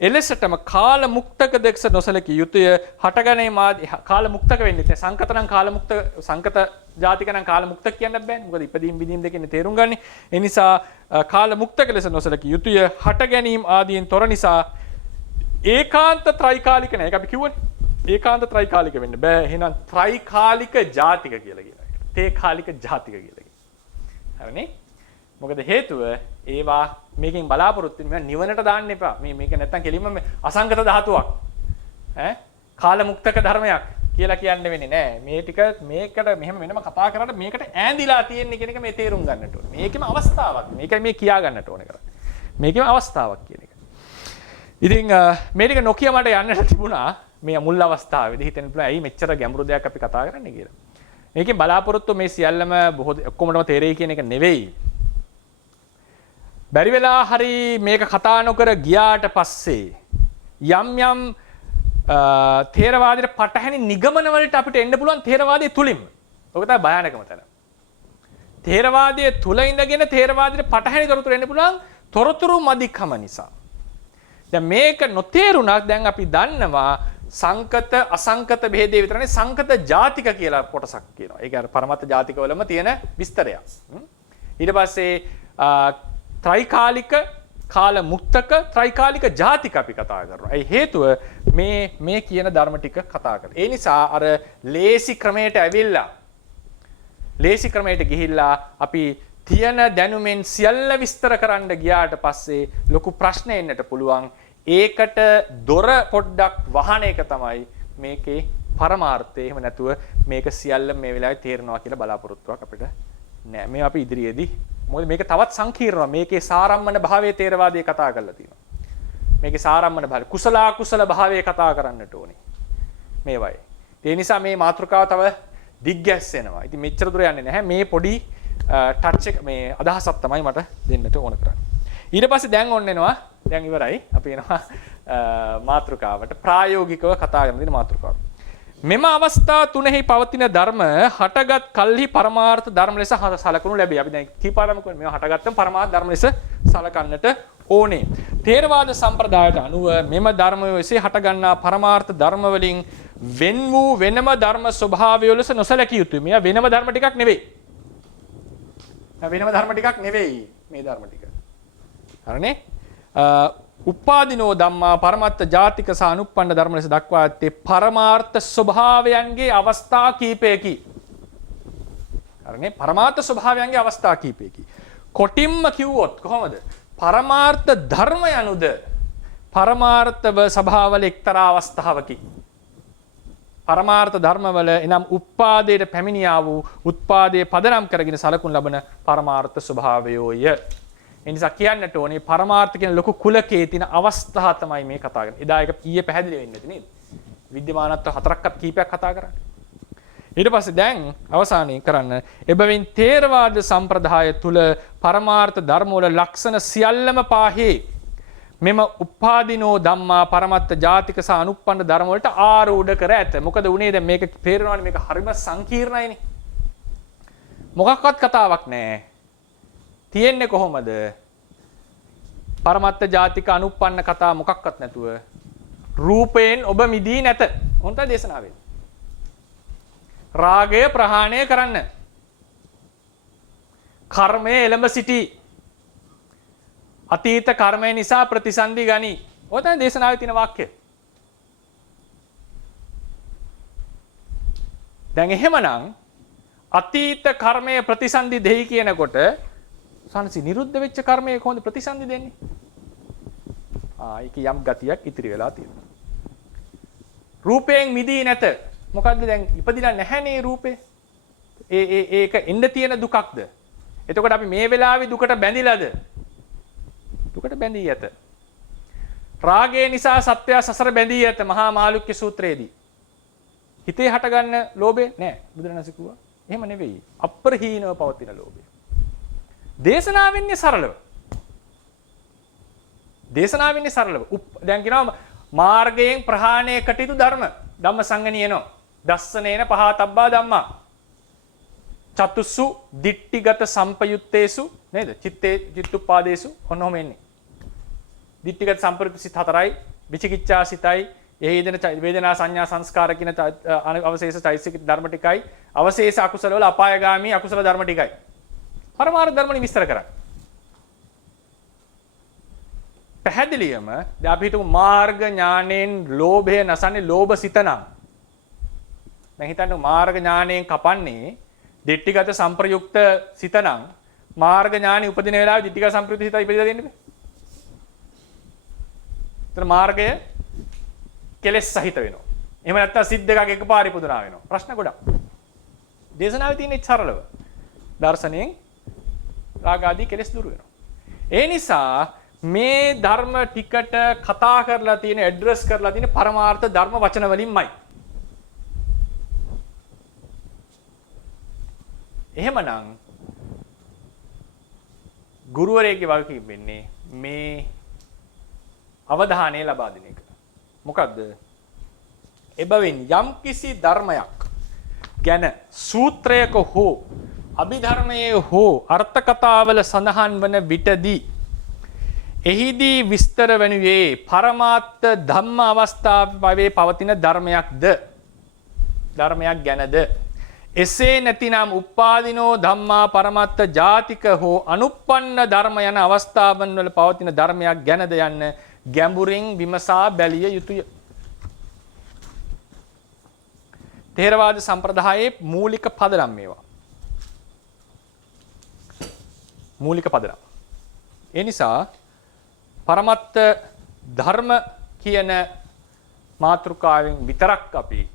එලෙසටම කාල මුක්තක දෙක්ස නොසලකිය යුතුය. හටගැනීම කාල මුක්තක වෙන්නේ නැහැ. සංකත නම් කාල මුක්ත සංකත ජාතික නම් කාල මුක්ත කියන්න බෑනේ. මොකද ඉපදීම් විදීම් දෙකෙන් තේරුම් ගන්න. ඒ නිසා කාල මුක්තක ලෙස නොසලකිය යුතුය. හටගැනීම ආදීන් තොර නිසා ඒකාන්ත ත්‍රිකාලික නැහැ. ඒක අපි කිව්වනේ. ඒකාන්ත ත්‍රිකාලික වෙන්න බෑ. එහෙනම් ත්‍රිකාලික ජාතික කියලා කියනවා. තේකාලික ජාතික කියලා. හරිනේ? මොකද හේතුව ඒවා මේකෙන් බලාපොරොත්තු වෙන නිවනට දාන්න එපා. මේක නැත්තම් කෙලින්ම අසංගත ධාතුවක්. කාල මුක්තක ධර්මයක්. කියලා කියන්න වෙන්නේ නැහැ. මේ ටික මේකට මෙහෙම වෙනම කතා කරලා මේකට ඈඳිලා තියෙන්නේ කියන එක මේ තේරුම් ගන්නට ඕනේ. මේකෙම අවස්ථාවක්. මේකයි මේ කියා ගන්නට ඕනේ කරන්නේ. මේකෙම අවස්ථාවක් කියන එක. ඉතින් මේ ටික නොකිය මට යන්නට තිබුණා මේ මුල් අවස්ථාවේදී හිතෙන්න පුළුවන් ඇයි මෙච්චර ගැඹුරු දෙයක් අපි කතා කරන්නේ කියලා. මේකෙන් බලාපොරොත්තු මේ සියල්ලම බොහෝ ඔක්කොමඩම තේරෙයි කියන එක නෙවෙයි. බැරි වෙලා හරි මේක කතා නොකර ගියාට පස්සේ යම් යම් තේරවාදයට පටහැනි නිගමන වලට අපිට එන්න පුළුවන් තේරවාදයේ තුලින්ම. ඔක තමයි භයානකම තැන. තේරවාදයේ තුල ඉඳගෙන තේරවාදයට පටහැනි තොරතුරු එන්න පුළුවන් තොරතුරු මදිකම නිසා. දැන් මේක නොතේරුණා දැන් අපි දන්නවා සංකත අසංකත භේදේ විතරනේ සංකත ජාතික කියලා කොටසක් කියනවා. ඒක අර පරමත්ත ජාතිකවලම තියෙන විස්තරයක්. ඊට පස්සේ ත්‍රිකාලික කාල මුක්තක ත්‍රිකාලික ජාතික අපි කතා කරනවා. ඒ හේතුව මේ කියන ධර්ම ටික කතා කරලා. ඒ නිසා අර ලේසි ක්‍රමයට ඇවිල්ලා ලේසි ක්‍රමයට ගිහිල්ලා අපි තියෙන දැනුමෙන් සියල්ල විස්තර කරන්න ගියාට පස්සේ ලොකු ප්‍රශ්න එන්නට පුළුවන්. ඒකට දොර පොඩ්ඩක් වහන එක තමයි මේකේ පරමාර්ථය. එහෙම නැතුව මේක සියල්ල මේ වෙලාවේ තේරෙනවා කියලා බලාපොරොත්තුවක් අපිට නෑ. මේ අපි ඉදිරියේදී මොකද මේක තවත් සංකීර්ණයි. මේකේ සාරම්මන භාවයේ තේරවාදයේ කතා කරලා තියෙනවා. මේකේ සාරම්මන භාවය කුසල අකුසල භාවයේ කතා කරන්නට ඕනේ. මේවයි. ඒ නිසා මේ මාතෘකාව තව දිග්ගැස්සෙනවා. ඉතින් මෙච්චර දුර යන්නේ නැහැ. මේ පොඩි ටච් එක මේ අදහසක් තමයි මට දෙන්නට ඕන කරන්නේ. ඊට පස්සේ දැන් ඔන්න එනවා. දැන් ඉවරයි. අපි එනවා මාතෘකාවට ප්‍රායෝගිකව කතා කරන දින මාතෘකාව. මෙම අවස්ථා තුනෙහි පවතින ධර්ම හටගත් කල්හි පරමාර්ථ ධර්ම ලෙස සලකනු ලැබේ. අපි දැන් කීපාරම කියන්නේ මේවා හටගත්තම පරමාර්ථ ධර්ම ලෙස සලකන්නට ඕනේ. තේරවාද සම්ප්‍රදායට අනුව මෙම ධර්මය එසේ හටගන්නා පරමාර්ථ ධර්ම වලින් වෙන් වූ වෙනම ධර්ම ස්වභාවය ලෙස නොසලකිය යුතුයි. මේවා වෙනම ධර්ම ටිකක් නෙවෙයි. වෙනම ධර්ම ටිකක් නෙවෙයි මේ ධර්ම ටික. හරිනේ? උපාදිනෝ ධම්මා පරමත්ත ජාතික සහ අනුප්පන්න ධර්ම ලෙස දක්වා ඇත්තේ පරමාර්ථ ස්වභාවයන්ගේ අවස්ථා කීපයකි. හරිනේ? පරමාර්ථ ස්වභාවයන්ගේ අවස්ථා කීපයකි. කොටින්ම කිව්වොත් කොහොමද? පරමාර්ථ ධර්ම යනුද පරමාර්ථව ස්වභාවවල එක්තරා අවස්ථාවකි. පරමාර්ථ ධර්මවල එනම් උත්පාදයට පැමිණියා වූ උත්පාදයේ පදනම් කරගෙන සලකුණු ලබන පරමාර්ථ ස්වභාවයෝය. ඒ නිසා කියන්නට ඕනේ පරමාර්ථ කියන ලොකු කුලකයේ තියෙන අවස්ථා තමයි මේ කතා කරන්නේ. එදා ඒක ඊයේ පැහැදිලි වෙන්නේ නැති නේද? විද්‍යමානත්ව හතරක්වත් කීපයක් කතා කරන්නේ. ඊට පස්සේ දැන් අවසානයේ කරන්න එබැවින් තේරවාද සම්ප්‍රදාය තුල පරමාර්ථ ධර්ම වල ලක්ෂණ සියල්ලම පාහේ මෙම උපාදිනෝ ධම්මා පරමත්ත ජාතික සහ අනුප්පන්න ධර්ම වලට ආරූඪ කර ඇත. මොකද උනේ දැන් මේක තේරෙනවානේ මේක හරිම සංකීර්ණයිනේ. මොකක්වත් කතාවක් නැහැ. තියෙන්නේ කොහොමද? පරමත්ත ජාතික අනුප්පන්න කතා මොකක්වත් නැතුව රූපයෙන් ඔබ මිදී නැත. උන්ට දේශනාවෙන්. රාගය ප්‍රහාණය කරන්න. කර්මයේ එළඹ සිටි. අතීත කර්මය නිසා ප්‍රතිසන්දි ගනි. ඔය තමයි දේශනාවේ තියෙන වාක්‍ය. දැන් එහෙමනම් අතීත කර්මය ප්‍රතිසන්දි දෙයි කියනකොට සංසි නිරුද්ධ වෙච්ච කර්මය කොහොමද ප්‍රතිසන්දි දෙන්නේ? ඒක යම් ගතියක් ඉතිරි වෙලා තියෙනවා. රූපයෙන් මිදී නැත. මොකද්ද දැන් ඉපදිලා නැහැනේ රූපේ. ඒක එන්න තියෙන දුකක්ද? එතකොට අපි මේ වෙලාවේ දුකට බැඳිලාද? දුකට බැඳී ඇත. රාගය නිසා සත්‍යය සසර බැඳී ඇත මහා මාළුක්‍ය සූත්‍රයේදී. හිතේ හටගන්න ලෝභය නෑ බුදුරණස් කිව්වා. එහෙම නෙවෙයි. අප්‍රහීනව පවතින ලෝභය. දේශනාවෙන්නේ සරලව. දේශනාවෙන්නේ සරලව. දැන් කියනවා මාර්ගයෙන් ප්‍රහාණය කටයුතු ධර්ම ධම්මසංගණියනෝ. දස්සනේන පහතබ්බා ධම්මා. චතුස්සු දිට්ඨිගත සම්පයුත්තේසු නේද? චිත්තුප්පාදේසු ඔන්නෝම එන්නේ. දිට්ඨිගත සම්පයුත්ත සිත 4යි, විචිකිච්ඡා සිතයි, එහි යෙදෙන වේදනා සංඥා සංස්කාර කියන අවශේෂ චෛතසික ධර්ම ටිකයි, අවශේෂ අකුසල වල අපායগামী අකුසල ධර්ම ටිකයි. පරමාර්ථ ධර්මනි විස්තර කරා. පැහැදිලියම දැන් අපි හිතමු මාර්ග ඥාණයෙන් ලෝභය නැසන්නේ ලෝභ සිත නම්. දැන් හිතන්න මාර්ග ඥාණයෙන් කපන්නේ දිට්ඨිගත සංප්‍රයුක්ත සිත නම් මාර්ග ඥානෙ උපදින වෙලාවේ දිට්ඨිගත සංප්‍රයුක්ත සිත ඉපදලා දෙන්නේ. එතන මාර්ගය කෙලෙස් සහිත වෙනවා. එහෙම නැත්නම් සිත් දෙකක් එකපාරේ පුදුනා වෙනවා. ප්‍රශ්න ගොඩක්. දේශනාවේ තියෙන ඉච්ඡරලව. දර්ශනයෙන් රාග ආදී කෙලෙස් දුරු වෙනවා. ඒ නිසා මේ ධර්ම ටිකට කතා කරලා තියෙන ඇඩ්‍රස් කරලා තියෙන පරමාර්ථ ධර්ම වචන වලින්මයි. එහෙමනම් ගුරුවරයෙක්ගේ වගකීම වෙන්නේ මේ අවධානය ලබා දෙන එක. මොකද්ද? එබැවින් යම් කිසි ධර්මයක් ගැන සූත්‍රයක හෝ අභිධර්මයේ හෝ අර්ථ කතාවල සඳහන් වන විටදී එහිදී විස්තර වනුයේ පරමාර්ථ ධම්ම අවස්ථාවේ පවතින ධර්මයක්ද ධර්මයක් ගැනද එසේ නැතිනම් උපාදිනෝ ධම්මා පරමත්ත ජාතික හෝ අනුප්පන්න ධර්ම යන අවස්ථාවන් වල පවතින ධර්මයක් ගැනද යන්න ගැඹුරින් විමසා බැලිය යුතුය. ථේරවාද සම්ප්‍රදායේ මූලික පදනම් මේවා. මූලික පදනම්. ඒ නිසා පරමත්ත ධර්ම කියන මාතෘකාවෙන් විතරක් අපි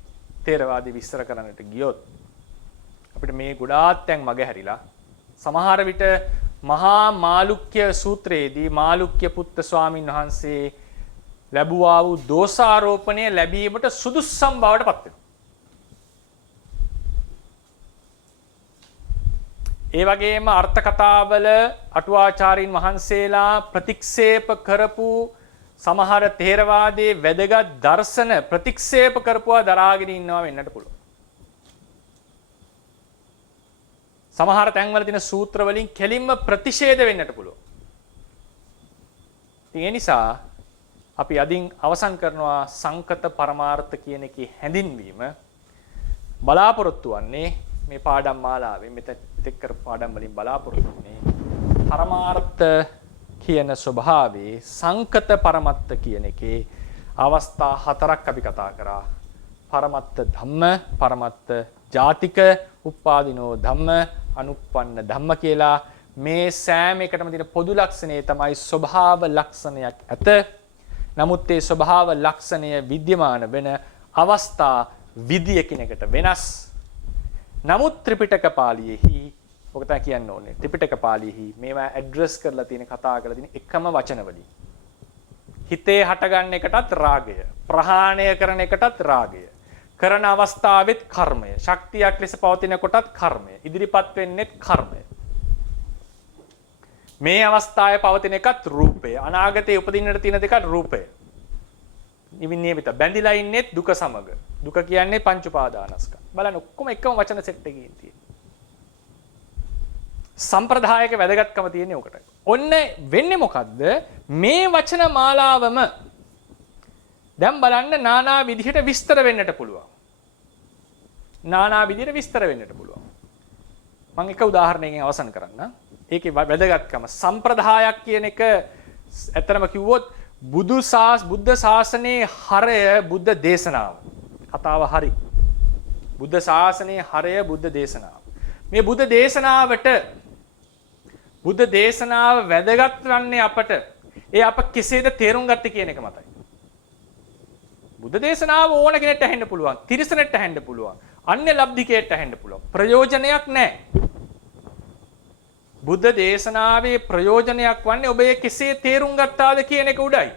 ථේරවාදී විස්තර කරන්නට ගියොත් අපිට මේ ගොඩාක් තැන් මගහැරිලා සමහර විට මහා මාළුක්‍ය සූත්‍රයේදී මාළුක්‍ය පුත්ත ස්වාමින් වහන්සේ ලැබුවා වූ දෝෂාරෝපණය ලැබීමට සුදුස්සම් බවට පත් වෙනවා. ඒ වගේම අර්ථ කතාවල අටුවාචාරින් වහන්සේලා ප්‍රතික්ෂේප කරපු සමහර ථේරවාදයේ වැදගත් දර්ශන ප්‍රතික්ෂේප කරපුවා දරාගෙන ඉන්නවා වෙන්නට පුළුවන්. සමහර තැන්වල තියෙන සූත්‍ර වලින් කෙලින්ම ප්‍රතිෂේධ වෙන්නට පුළුවන්. ඒ නිසා අපි අදින් අවසන් කරනවා සංකත පරමාර්ථ කියන එකේ හැඳින්වීම බලාපොරොත්තු වන්නේ මේ පාඩම් මාලාවේ මෙතෙක් කරපු පාඩම් වලින් බලාපොරොත්තු වෙන්නේ පරමාර්ථ කියන ස්වභාවයේ සංකත පරමත්ත කියන එකේ අවස්ථා හතරක් අපි කතා කරා. පරමත්ත ධම්ම, පරමත්ත ජාතික, උපාදිනෝ ධම්ම, අනුප්පන්න ධම්ම කියලා මේ සෑම එකටම තියෙන පොදු ලක්ෂණය තමයි ස්වභාව ලක්ෂණයක් ඇත. නමුත් ඒ ස්වභාව ලක්ෂණය විද්‍යමාන වෙන අවස්ථා විදිය කිනකට වෙනස්. නමුත් ත්‍රිපිටක පාළියේහි ඔක තමයි කියන්න ඕනේ. ත්‍රිපිටක පාළියේහි මේවා ඇඩ්‍රස් කරලා තියෙන කතා කරලා තියෙන එකම වචන වලින්. හිතේ හටගන්න එකටත් රාගය, ප්‍රහාණය කරන එකටත් රාගය. කරන අවස්ථාවෙත් කර්මය, ශක්තියක් ලෙස පවතින කොටත් කර්මය, ඉදිරිපත් වෙන්නේත් කර්මය. මේ අවස්ථාවේ පවතින එකත් රූපය, අනාගතයේ උපදින්නට තියෙන දෙකත් රූපය. නිවිනියමිත බැඳිලා ඉන්නේත් දුක සමග. දුක කියන්නේ පංච උපාදානස්කන්ධ. බලන්න ඔක්කොම එකම වචන සෙට් එකකින් තියෙන. සම්ප්‍රදායක වැදගත්කම තියෙන්නේ ඔකට. ඔන්න වෙන්නේ මොකද්ද? මේ වචන මාලාවම දැන් බලන්න නානා විදිහට විස්තර වෙන්නට පුළුවන්. නානා විදිහට විස්තර වෙන්නට පුළුවන්. මම එක උදාහරණයකින් අවසන් කරන්න. ඒකේ වැදගත්කම සම්ප්‍රදායක් කියන එක ඇත්තටම කිව්වොත් බුද්ධ ශාසනයේ හරය බුද්ධ දේශනාව. කතාව හරි. බුද්ධ ශාසනයේ හරය බුද්ධ දේශනාව. මේ බුද්ධ දේශනාවට බුද්ධ දේශනාව වැදගත් වන්නේ අපට ඒ අප කෙසේද තේරුම් ගත්තේ කියන එක මතයි. බුද්ධ දේශනාව ඕන කෙනෙක්ට ඇහෙන්න පුළුවන්. තිරිසනෙට ඇහෙන්න පුළුවන්. අන්‍ය ලබ්ධිකයට ඇහෙන්න පුළුවන්. ප්‍රයෝජනයක් නැහැ. බුද්ධ දේශනාවේ ප්‍රයෝජනයක් වන්නේ ඔබ කෙසේ තේරුම් ගත්තාද කියන එක උඩයි.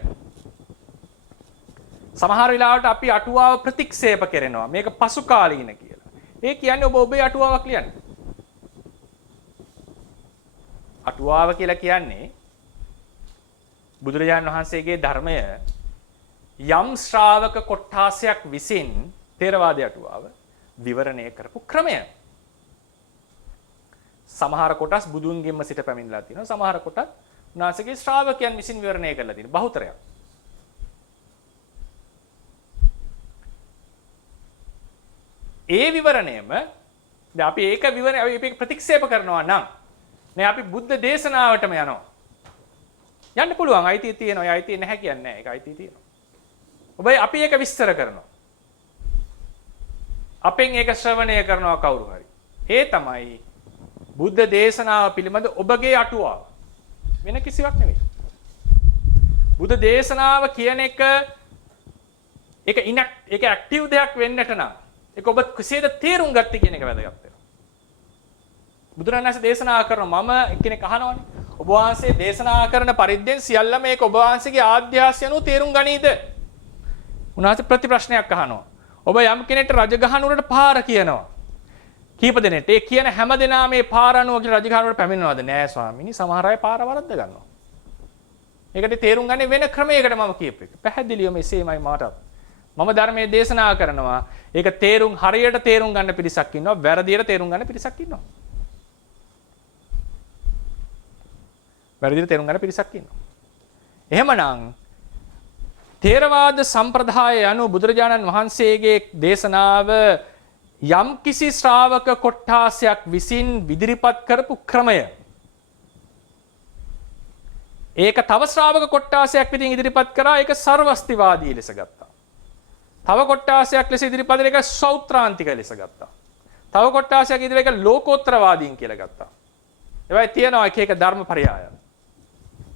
සමහර වෙලාවට අපි අටුවාව ප්‍රතික්ෂේප කරනවා. මේක පසු කාලීන කියලා. ඒ කියන්නේ ඔබ ඔබේ අටුවාවක් ලියන්න. අටුවාව කියලා කියන්නේ බුදුරජාණන් වහන්සේගේ ධර්මය යම් ශ්‍රාවක කොට්ඨාසයක් විසින් ථේරවාදී අටුවාව විවරණය කරපු ක්‍රමය. සමහර කොටස් බුදුන්ගෙන්ම සිට පැමිණලා තියෙනවා. සමහර කොටස් උන්වහන්සේගේ ශ්‍රාවකයන් විසින් විවරණය කරලා තියෙනවා. බහුතරයක්. ඒ විවරණයම දැන් අපි ඒක අපි ප්‍රතික්ෂේප කරනවා නම් නේ අපි බුද්ධ දේශනාවටම යනවා. යන්න පුළුවන්. අයිතිය තියෙනවා. ඒ අයිතිය නැහැ කියන්නේ නැහැ. ඒක අයිතිය තියෙනවා. ඔබයි අපි ඒක විස්තර කරනවා. අපෙන් ඒක ශ්‍රවණය කරනවා කවුරු හරි. ඒ තමයි බුද්ධ දේශනාව පිළිබඳ ඔබගේ අටුවාව. වෙන කිසිවක් නෙවෙයි. බුද්ධ දේශනාව කියන එක ඒක ඇක්ටිව් දෙයක් වෙන්නට නම් ඒක ඔබ කෙසේද තේරුම් ගත්තේ කියන එක වැදගත් වෙනවා. බුදුරණන් වහන්සේ දේශනා කරන මම එක්කෙනෙක් අහනවනේ. ඔබ වහන්සේ දේශනා කරන පරිද්දෙන් සියල්ල මේක ඔබ වහන්සේගේ ආධ්‍යාසය අනුව තේරුම් ගනීද? උන්වහන්සේ ප්‍රතිප්‍රශ්නයක් අහනවා. ඔබ යම් කෙනෙක්ට රජගහනුවරට පාර කියනවා. කීප දෙනෙක්ට ඒ කියන හැම දෙනා මේ පාර අනුව කියලා රජගහනුවරට පැමිණෙනවද? නෑ ස්වාමීනි, සමහර අය පාර වරද්ද ගන්නවා. ඒකට තේරුම් ගන්නේ වෙන ක්‍රමයකට මම කියපු එක. පැහැදිලිවම එසේමයි මාටත්. මම ධර්මයේ දේශනා කරනවා. ඒක හරියට තේරුම් ගන්න පිරිසක් ඉන්නවා, වැරදියට තේරුම් ගන්න පිරිසක් ඉන්නවා. වැරදියට තේරුම් ගන්න පිරිසක් ඉන්නවා. එහෙමනම් තේරවාද සම්ප්‍රදාය අනුව බුදුරජාණන් වහන්සේගේ දේශනාව යම් කිසි ශ්‍රාවක කොට්ඨාසයක් විසින් විදිරිපත් කරපු ක්‍රමය ඒක තව ශ්‍රාවක කොට්ඨාසයක් විසින් ඉදිරිපත් කරා ඒක සර්වස්තිවාදී ලෙස ගත්තා. තව කොට්ඨාසයක් ලෙස ඉදිරිපත් කරලා ඒක සෞත්‍රාන්තික ලෙස ගත්තා. තව කොට්ඨාසයක් ඉදිරිපත් කරලා ලෝකෝත්තරවාදීන් කියලා ගත්තා. ඒවයි තියෙනවා එක එක ධර්මපරයය.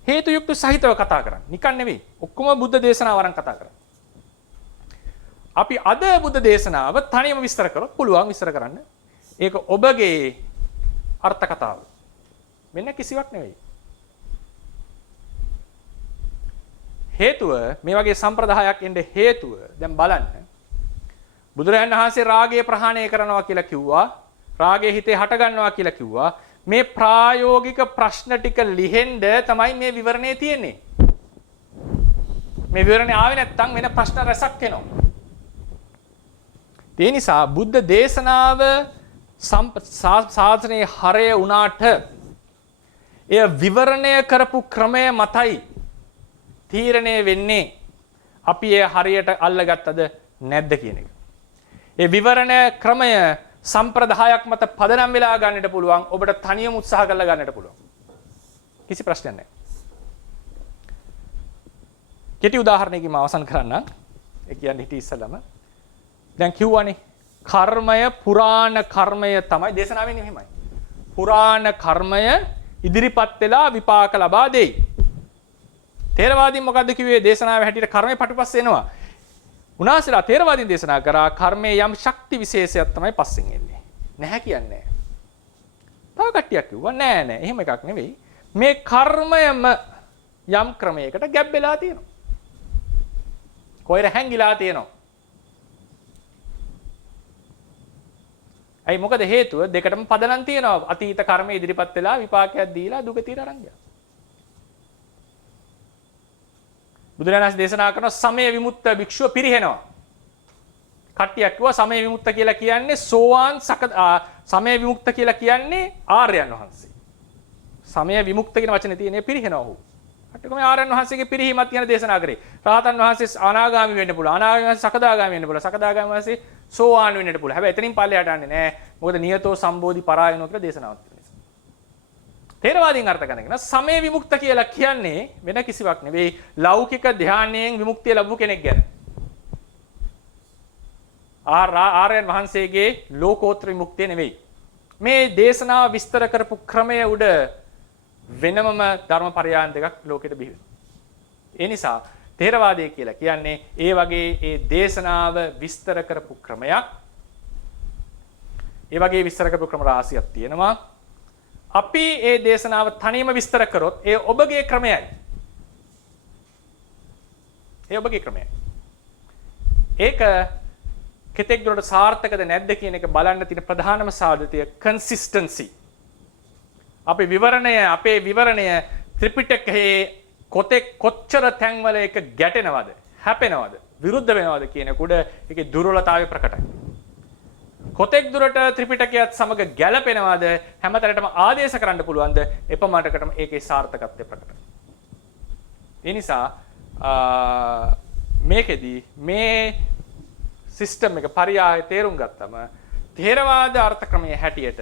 හේතු යුක්ත සහිතව කතා කරන්නේ. නිකන් නෙවෙයි. ඔක්කොම බුද්ධ දේශනාව වරන් කතා කරන්නේ. අපි අද බුද්ධ දේශනාව තනියම විස්තර කරොත් පුළුවන් විස්තර කරන්න. ඒක ඔබගේ අර්ථ කතාව. මෙන්න කිසිවක් නෙවෙයි. හේතුව මේ වගේ සම්ප්‍රදායක් එන්න හේතුව දැන් බලන්න. බුදුරජාණන් වහන්සේ රාගය ප්‍රහාණය කරනවා කියලා කිව්වා. රාගය හිතේ හට ගන්නවා කියලා කිව්වා. මේ ප්‍රායෝගික ප්‍රශ්න ටික ලිහෙන්න තමයි මේ විවරණේ තියෙන්නේ. මේ විවරණේ ආවේ නැත්නම් වෙන ප්‍රශ්න රසක් එනවා. ඒ නිසා බුද්ධ දේශනාව සාසනයේ හරය වුණාට එය විවරණය කරපු ක්‍රමය මතයි තීරණය වෙන්නේ අපි ඒ හරියට අල්ලගත්තද නැද්ද කියන එක. ඒ විවරණ ක්‍රමය සම්ප්‍රදායක් මත පදනම් වෙලා ගන්නට පුළුවන්. ඔබට තනියම උත්සාහ කරලා ගන්නට පුළුවන්. කිසි ප්‍රශ්නයක් නැහැ. කෙටි උදාහරණයකින් මම අවසන් කරන්නම්. ඒ කියන්නේ හිටි ඉස්සලම දැන් කිව්වනේ කර්මය පුරාණ කර්මය තමයි දේශනාවෙන් මෙහෙමයි. පුරාණ කර්මය ඉදිරිපත් වෙලා විපාක ලබා දෙයි. තේරවාදීන් මොකද්ද කිව්වේ? දේශනාවේ හැටියට කර්මය පිටපස්සේ එනවා. උනාසලා තේරවාදීන් දේශනා කරා කර්මයේ යම් ශක්ති විශේෂයක් තමයි පස්සෙන් එන්නේ. නැහැ කියන්නේ. තව කට්ටියක් කිව්වා නෑ එහෙම එකක් නෙවෙයි. මේ කර්මයම යම් ක්‍රමයකට ගැබ් වෙලා තියෙනවා. කොහෙද හැංගිලා තියෙනවා. ඇයි මොකද හේතුව දෙකටම පදනම් තියෙනවා. අතීත කර්මය ඉදිරිපත් වෙලා විපාකයක් දීලා දුගතියට අරන් ගියා. බුදුරජාණන් දේශනා කරන සමය විමුක්ත භික්ෂුව පිරිහෙනවා. කට්ටියක් කිව්වා සමය විමුක්ත කියලා කියන්නේ සෝවාන් සමය විමුක්ත කියලා කියන්නේ ආර්යයන් වහන්සේ. සමය විමුක්ත කියන වචනේ තියෙන්නේ පිරිහෙනවා ඔහු. කට්ටියකම ආර්යයන් වහන්සේගේ පිරිහීමක් කියන දේශනා කරේ. රහතන් වහන්සේ අනාගාමී වෙන්න පුළුවන්. අනාගාමී වහන්සේ සකදාගාමී වෙන්න පුළුවන්. සකදාගාමී වහන්සේ සෝවාන් වෙන්නට පුළුවන්. හැබැයි එතනින් පල්ලෙහාට යන්නේ නැහැ. මොකද නියතෝ සම්බෝධි පරායනෝ කියලා දේශනාවක් තියෙනවා. තේරවාදීන් අර්ථ කරගෙන සමය විමුක්ත කියලා කියන්නේ වෙන කිසිවක් නෙවෙයි ලෞකික ධානයෙන් විමුක්තිය ලැබු කෙනෙක් ගැන. ආර්යයන් වහන්සේගේ ලෝකෝත්තර විමුක්තිය නෙවෙයි. මේ දේශනාව විස්තර කරපු ක්‍රමය උඩ වෙනමම ධර්මපරයයන් දෙකක් ලෝකෙට බිහි වෙනවා. ඒ නිසා තේරවාදය කියලා කියන්නේ ඒ වගේ ඒ දේශනාව විස්තර කරපු ක්‍රමයක්. ඒ වගේ විස්තර කරපු ක්‍රම රාශියක් තියෙනවා. අපි ඒ දේශනාව තනියම විස්තර කරොත් ඒ ඔබගේ ක්‍රමයයි. ඒ ඔබගේ ක්‍රමයයි. ඒක කෙතෙක් දුරට සාර්ථකද නැද්ද කියන එක බලන්න තියෙන ප්‍රධානම සාධකය consistency. අපේ විවරණය ත්‍රිපිටකයේ කොච්චර තැන්වල එක ගැටෙනවද, හැපෙනවද, විරුද්ධ වෙනවද කියන කුඩ ඒකේ දුර්වලතාවය ප්‍රකටයි. කොතෙක් දුරට ත්‍රිපිටකයත් සමග ගැළපෙනවද, හැමතැනටම ආදේශ කරන්න පුළුවන්ද, එපමණකටම ඒකේ සාර්ථකත්වය ප්‍රකටයි. ඒ නිසා මේකෙදි මේ සිස්ටම් එක පරියාය තේරුම් ගත්තම තේරවාද අර්ථ ක්‍රමයේ හැටියට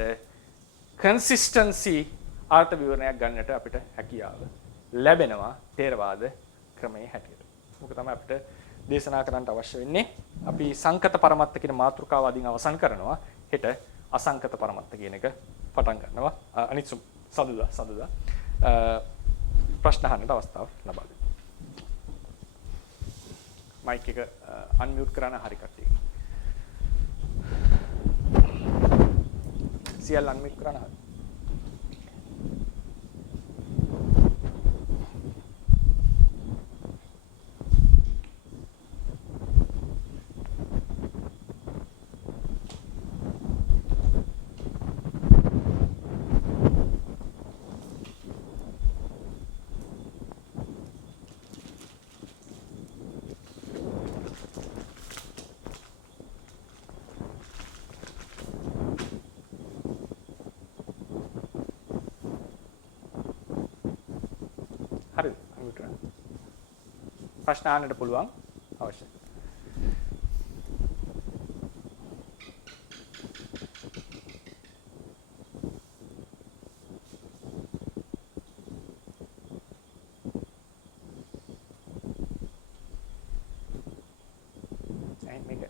consistency අර්ථ විවරණයක් ගන්නට අපිට හැකියාව ලැබෙනවා තේරවාද ක්‍රමයේ හැටියට. මොක තමයි අපිට දේශනා කරන්නට අවශ්‍ය වෙන්නේ. අපි සංකත පරමත්ත කියන මාතෘකාව අදින් අවසන් කරනවා. හෙට අසංකත පරමත්ත කියන එක පටන් ගන්නවා. අනිත් සදුදා ප්‍රශ්න අහන්නට අවස්ථාව ලබා දෙන්න. මයික් එක අන්මියුට් කරන්න හරි කට්ටිය. සියල්ල අන්මියුට් කරන්න හරි. හරිද? අන්මියුට් කරන්න. ප්‍රශ්න අහන්නට පුළුවන් අවශ්‍යයි. මේක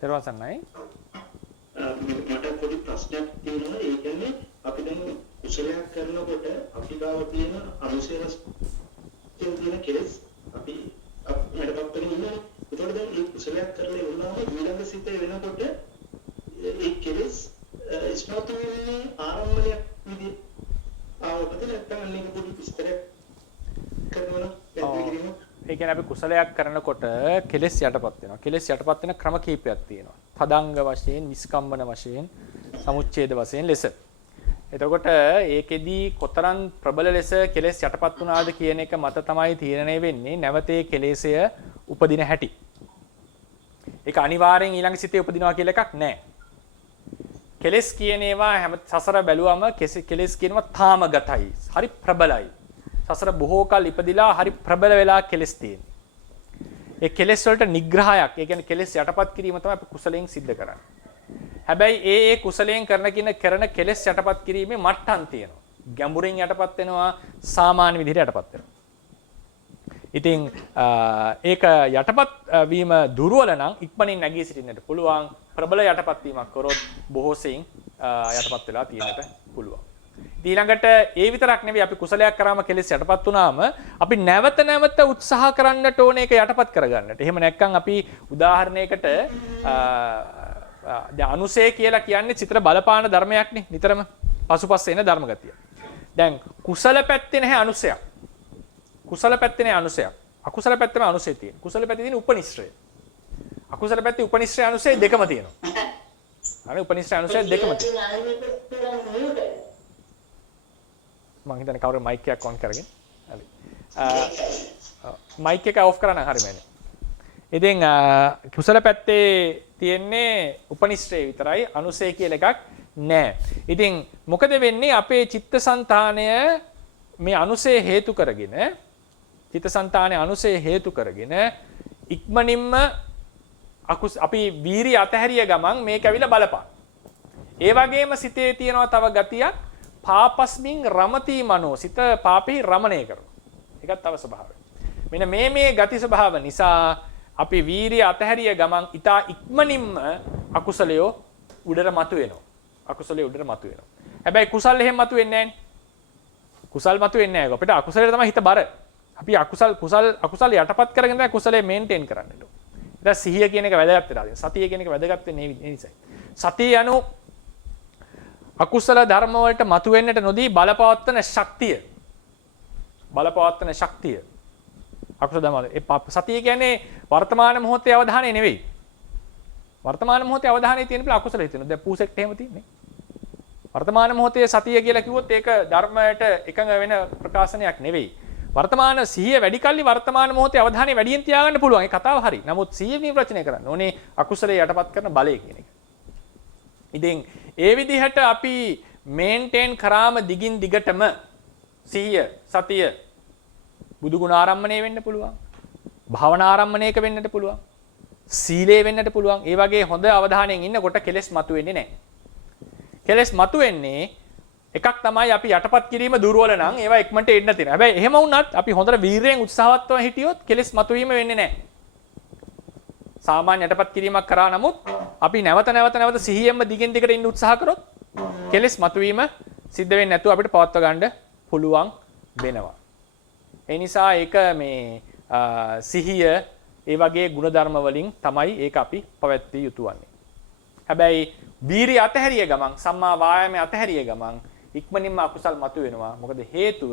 තෙරුවන් සරණයි. මට පොඩි ප්‍රශ්නයක් තියෙනවා. ඒ කියන්නේ අපි දැන් කුසලයක් කරනකොට අපි ගාව තියෙන අනුශේෂ තියෙන කෙලෙස් අපි අපිටපත් වෙන ඉන්නේ. ඒතකොට දැන් මේ කුසලයක් කරලා ඉවරනම ඊළඟ සිතේ වෙනකොට ඒ කෙලෙස් ඉස්මතු වෙන්නේ ආරම්භණයක් විදිහට. ආවපත නැත්නම් අන්න ඒක පොඩි විස්තරයක් කරනවා නම් ඒ කියන්නේ අපි කුසලයක් කරනකොට කෙලෙස් යටපත් වෙනවා. කෙලෙස් යටපත් වෙන ක්‍රම කීපයක් තියෙනවා. තදංග වශයෙන්, විස්කම්බන වශයෙන්, සමුච්ඡේද වශයෙන් ලෙස. එතකොට ඒකෙදී කොතරම් ප්‍රබල ලෙස කෙලෙස් යටපත් වුණාද කියන එක මත තමයි තීරණය වෙන්නේ නැවතේ කෙලෙසය උපදින හැටි. ඒක අනිවාර්යෙන් ඊළඟ සිතේ උපදිනවා කියලා එකක් නැහැ. කෙලෙස් කියන ඒවා හැම සසර බැලුවම කෙලෙස් කියනවා තාමගතයි. හරි ප්‍රබලයි. සසර බොහෝ කල් ඉපදිලා හරි ප්‍රබල වෙලා කෙලස් තියෙන. ඒ කෙලස් වලට නිග්‍රහයක්, ඒ කියන්නේ කෙලස් යටපත් කිරීම තමයි අපි කුසලයෙන් සිද්ධ කරන්නේ. හැබැයි ඒ කුසලයෙන් කරන කෙලස් යටපත් කිරීමේ මට්ටම් තියෙනවා. ගැඹුරින් යටපත් වෙනවා, සාමාන්‍ය විදිහට යටපත් වෙනවා. ඉතින් ඒක යටපත් වීම දුර්වල නම් ඉක්මනින් නැගී සිටින්නට පුළුවන්. ප්‍රබල යටපත් වීමක් කරොත් බොහෝ සෙයින් යටපත් වෙලා තියෙන්නට පුළුවන්. ඊළඟට ඒ විතරක් නෙවෙයි අපි කුසලයක් කරාම කෙලෙස් යටපත් වුණාම අපි නැවත උත්සාහ කරන්නට ඕනේ ඒක යටපත් කරගන්නට. එහෙම නැත්නම් අපි උදාහරණයකට දැන් අනුසය කියලා කියන්නේ චිත්‍ර බලපාන ධර්මයක්නේ නිතරම පසුපස්ස එන ධර්ම ගතිය. දැන් කුසල පැත්තේ නැහැ අනුසයක්. කුසල පැත්තේ නැහැ අනුසයක්. අකුසල පැත්තේම අනුසය තියෙනවා. කුසල පැත්තේ තියෙන උපනිශ්‍රය. අකුසල පැත්තේ උපනිශ්‍රය අනුසය දෙකම තියෙනවා. අනේ උපනිශ්‍රය අනුසය දෙකම තියෙනවා. මම හිතන්නේ කවුරු මයික් එකක් ඔන් කරගෙන. හරි. මයික් එක ඔෆ් කරන්න හරියන්නේ. ඉතින් කුසල පැත්තේ තියෙන්නේ උපනිශ්‍රේ විතරයි අනුසය කියලා එකක් නැහැ. ඉතින් මොකද වෙන්නේ අපේ චිත්තසංතානය මේ අනුසය හේතු කරගෙන ඉක්මනින්ම අපි වීරිය අතහැරිය ගමන් මේක ඇවිල්ලා බලපාන. ඒ වගේම සිතේ තියෙනවා තව ගතියක් පාපස්මින් රමති මනෝ සිත පාපේ රමණය කරනවා. ඒකත් තව ස්වභාවයක්. මෙන්න මේ ගති ස්වභාව නිසා අපි වීරිය අතහැරිය ගමන් ඊට ඉක්මනින්ම අකුසලය උඩට මතුවෙනවා. හැබැයි කුසල් එහෙම මතුවෙන්නේ නැහැ. කුසල් මතුවෙන්නේ නැහැ. අපිට අකුසලයට තමයි හිත බර. අපි අකුසල් යටපත් කරගෙන තමයි කුසලය මේන්ටේන් කරන්න ඕනේ. ඊට සිහිය කියන එක වැදගත් වෙනවා. සතිය කියන එක වැදගත් වෙන්නේ ඒ නිසායි. සතිය යනු අකුසල ධර්ම වලට මතුවෙන්නට නොදී බලපවත්වන ශක්තිය. අකුසල ධර්ම සතිය කියන්නේ වර්තමාන මොහොතේ අවධානය නෙවෙයි. වර්තමාන මොහොතේ අවධානය තියෙන බල අකුසල හිතෙනවා. දැන් පූසෙක්ට එහෙම තියෙන්නේ. වර්තමාන මොහොතේ සතිය කියලා කිව්වොත් ඒක ධර්මයට එකඟ වෙන ප්‍රකාශනයක් නෙවෙයි. වර්තමාන සිහිය වැඩි කල්ලි වර්තමාන මොහොතේ අවධානය වැඩියෙන් තියාගන්න පුළුවන්. ඒ කතාව හරි. නමුත් සිහිය නිර්වචනය කරන්න ඕනේ අකුසලයේ යටපත් කරන බලය කියන එක. ඉතින් ඒ විදිහට අපි මේන්ටේන් කරාම දිගින් දිගටම සිහිය සතිය බුදු ගුණ ආරම්මණය වෙන්න පුළුවන්. භාවනා ආරම්මණයක වෙන්නට පුළුවන්. සීලේ වෙන්නට පුළුවන්. ඒ වගේ හොඳ අවධානයෙන් ඉන්නකොට කෙලෙස් මතුවෙන්නේ නැහැ. කෙලෙස් මතුවෙන්නේ එකක් තමයි අපි යටපත් කිරීම දුර්වල නම් ඒවා ඉක්මනට එන්න තියෙනවා. හැබැයි එහෙම වුණත් අපි හොඳට වීරයෙන් උත්සාහවත්ව හිටියොත් කෙලෙස් මතුවීම වෙන්නේ නැහැ. සාමාන්‍ය යටපත් කිරීමක් කරා නමුත් අපි නැවත සිහියෙන්ම දිගින් දිගට ඉන්න උත්සාහ කරොත් කෙලෙස් මතුවීම සිද්ධ වෙන්නේ නැතුව අපිට පවත්වා ගන්න පුළුවන් වෙනවා. ඒ නිසා ඒක මේ සිහිය ඒ වගේ ಗುಣධර්ම වලින් තමයි ඒක අපි පවත්විය යුතු වන්නේ. හැබැයි වීරිය අතහැරිය ගමන් සම්මා වායාමයේ අතහැරිය ගමන් ඉක්මනින්ම අකුසල් මතුවෙනවා. මොකද හේතුව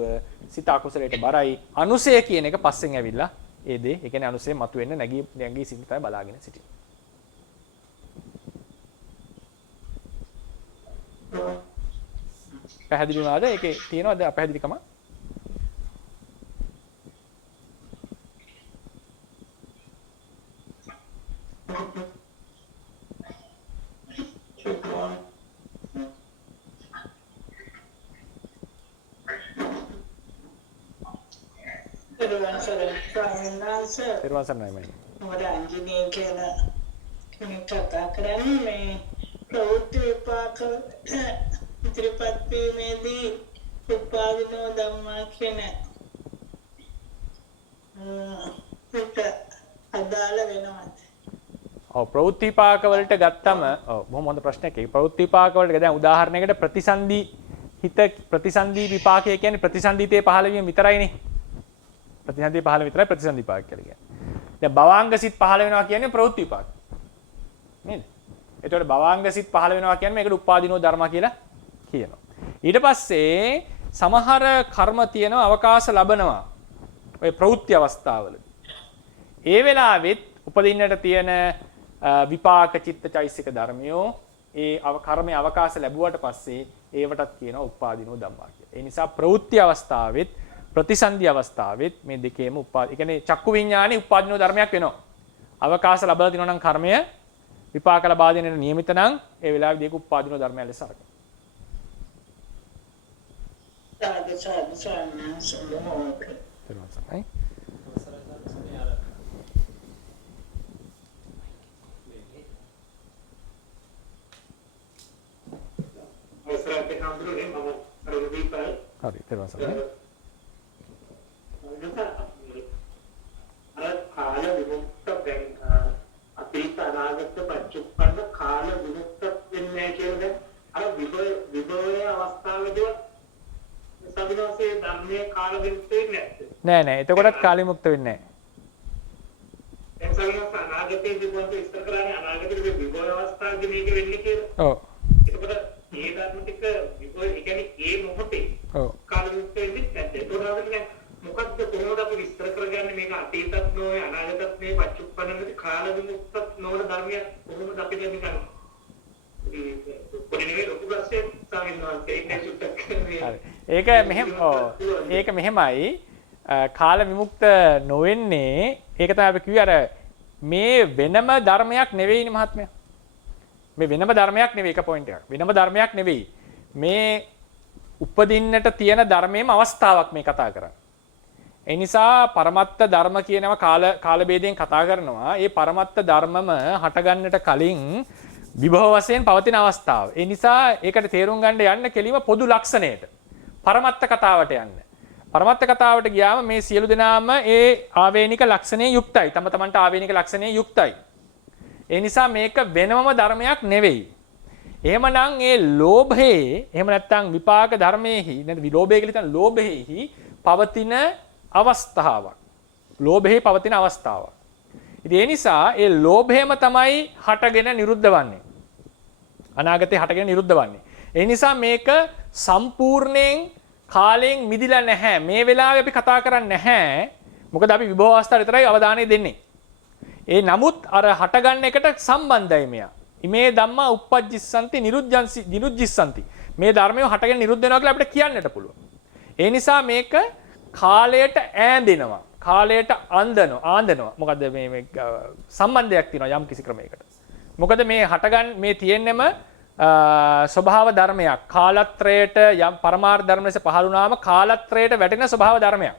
සිත අකුසලයට බරයි. අනුසය කියන එක පස්සෙන් ඇවිල්ලා ඒ දේ ඒ කියන්නේ අනුසය මතුවෙන්න නැගී සිට තමයි බලාගෙන සිටින්නේ. පැහැදිලි වුණාද? ඒකේ තියෙනවද අපැහැදිලිකම? තෙරුවන් සරණයි මම. මොකද අංජනීය කියලා කෙනෙක් කතා කරන්නේ මේ ප්‍රවෘත්ති විපාක ඉදිරිපත් වීමේදී උපාදිනෝ ධම්මා කියන ඒක අදාළ වෙනවා. ඔව් ප්‍රවෘත්ති විපාක වලට ගත්තම ඔව් බොහොම හොඳ ප්‍රශ්නයක්. ඒ ප්‍රවෘත්ති විපාක වලට දැන් උදාහරණයකට ප්‍රතිසන්දි හිත ප්‍රතිසන්දි විපාකය කියන්නේ ප්‍රතිසන්දිතේ පහළ වීම විතරයිනේ. ප්‍රතිසන්දි පහළ විතරයි ප්‍රතිසන්දි විපාක කියලා කියන්නේ. දැන් භවාංග සිත් පහළ වෙනවා කියන්නේ ප්‍රවෘත්ති විපාක. නේද? ඒතකොට භවාංග සිත් පහළ වෙනවා කියන්නේ මේකට උපාදිනෝ ධර්ම කියලා කියනවා. ඊට පස්සේ සමහර කර්ම තියෙනවා අවකාශ ලබනවා. ඔය ප්‍රවෘත්ති අවස්ථාවලදී. ඒ වෙලාවෙත් උපදින්නට තියෙන විපාක චිත්තචෛසික ධර්මයෝ ඒ කර්මයේ අවකාශ ලැබුවට පස්සේ ඒවටත් කියනවා උපාදිනෝ ධම්මා කියලා. ඒ නිසා ප්‍රවෘත්ති අවස්ථාවෙත් ප්‍රතිසන්දි අවස්ථාවෙත් මේ දෙකේම ඒ කියන්නේ චක්කු විඥානේ උපාදිනෝ ධර්මයක් වෙනවා. අවකාශ ලැබලා තිනවා නම් කර්මය විපාක ලබා දෙන්නට නියමිත නම් ඒ වෙලාවේදී ඒක උපාදිනෝ ධර්මයක් ලෙස අරගෙන. හරි තේරුම් ගන්න. කාල විමුක්ත අතීත අනාගත පච්චුප්පන්න කාල විමුක්ත වෙන්නේ කියන්නේ අර විභවයේ අවස්ථාවේදී සමිනෝසේ ධර්මයේ කාල විමුක්ත වෙන්නේ නෑ නෑ එතකොටත් කාල විමුක්ත වෙන්නේ නෑ. දැන් සමිනෝස අනාගතයේ විභවයට ඉස්තර කරන්නේ අනාගතයේ විභව අවස්ථාවේදී මේක වෙන්නේ කියලා. ඔව්. එතකොට මේ ධර්ම ටික විභව ඒ කියන්නේ ඒ මොහොතේ ඔව් කාල විමුක්ත වෙන්නේ නැද්ද? ඒතකොට මොකද්ද කොහොමද අපි විස්තර කරගන්නේ මේක අතීතත් නොවේ අනාගතත් නේ පච්චුප්පන්නනේ කාල විමුක්ත නොවන ධර්මයක් කොහොමද අපි දැන් කරන්නේ? ඒක මෙහෙමයි කාල විමුක්ත නොවෙන්නේ ඒක තමයි අපි කිව්වේ අර මේ වෙනම ධර්මයක් නෙවෙයිනේ මහත්මයා. මේ වෙනම ධර්මයක් නෙවෙයි එක පොයින්ට් එකක්. වෙනම ධර්මයක් නෙවෙයි. මේ උපදින්නට තියෙන ධර්මයේම අවස්ථාවක් මේ කතා කරන්නේ. ඒ නිසා පරමත්ත ධර්ම කියනවා කාල භේදයෙන් කතා කරනවා. ඒ පරමත්ත ධර්මම හටගන්නට කලින් විභව වශයෙන් පවතින අවස්ථාව. ඒ නිසා ඒකට තේරුම් ගන්න යන්න කෙලිම පොදු ලක්ෂණයට. පරමත්ත කතාවට යන්න. පරමත්ත කතාවට ගියාම මේ සියලු දෙනාම ඒ ආවේනික ලක්ෂණේ යුක්තයි. තම තමන්ට ආවේනික ලක්ෂණේ යුක්තයි. ඒ නිසා මේක වෙනමම ධර්මයක් නෙවෙයි. එහෙමනම් ඒ ලෝභයේ එහෙම නැත්නම් විපාක ධර්මයේහි නැත්නම් විලෝභය කියලා හිතන ලෝභයේහි පවතින අවස්ථාවක්. ලෝභයේ පවතින අවස්ථාවක්. ඉතින් ඒ නිසා ඒ ලෝභයම තමයි හටගෙන නිරුද්ධ වන්නේ. අනාගතේ හටගෙන නිරුද්ධ වන්නේ. ඒ නිසා මේක සම්පූර්ණයෙන් කාලයෙන් මිදිලා නැහැ. මේ වෙලාවේ අපි කතා කරන්නේ නැහැ. මොකද අපි විභව අවස්ථාවට විතරයි අවධානය දෙන්නේ. ඒ නමුත් අර හටගන්න එකට සම්බන්ධයි මෙයා. ඉමේ ධම්මා uppajjissanti niruddhissanti. මේ ධර්මය හටගෙන නිරුද්ධ වෙනවා කියලා අපිට කියන්නට පුළුවන්. ඒ නිසා මේක කාලයට ඈඳෙනවා. කාලයට ආන්දනවා. මොකද මේ සම්බන්ධයක් තියෙනවා යම් කිසි ක්‍රමයකට. මොකද මේ හටගන්න මේ තියෙන්නෙම ස්වභාව ධර්මයක්. කාලත්‍රයට යම් පරමාර්ථ ධර්ම ලෙස පහළ වුණාම කාලත්‍රයට වැටෙන ස්වභාව ධර්මයක්.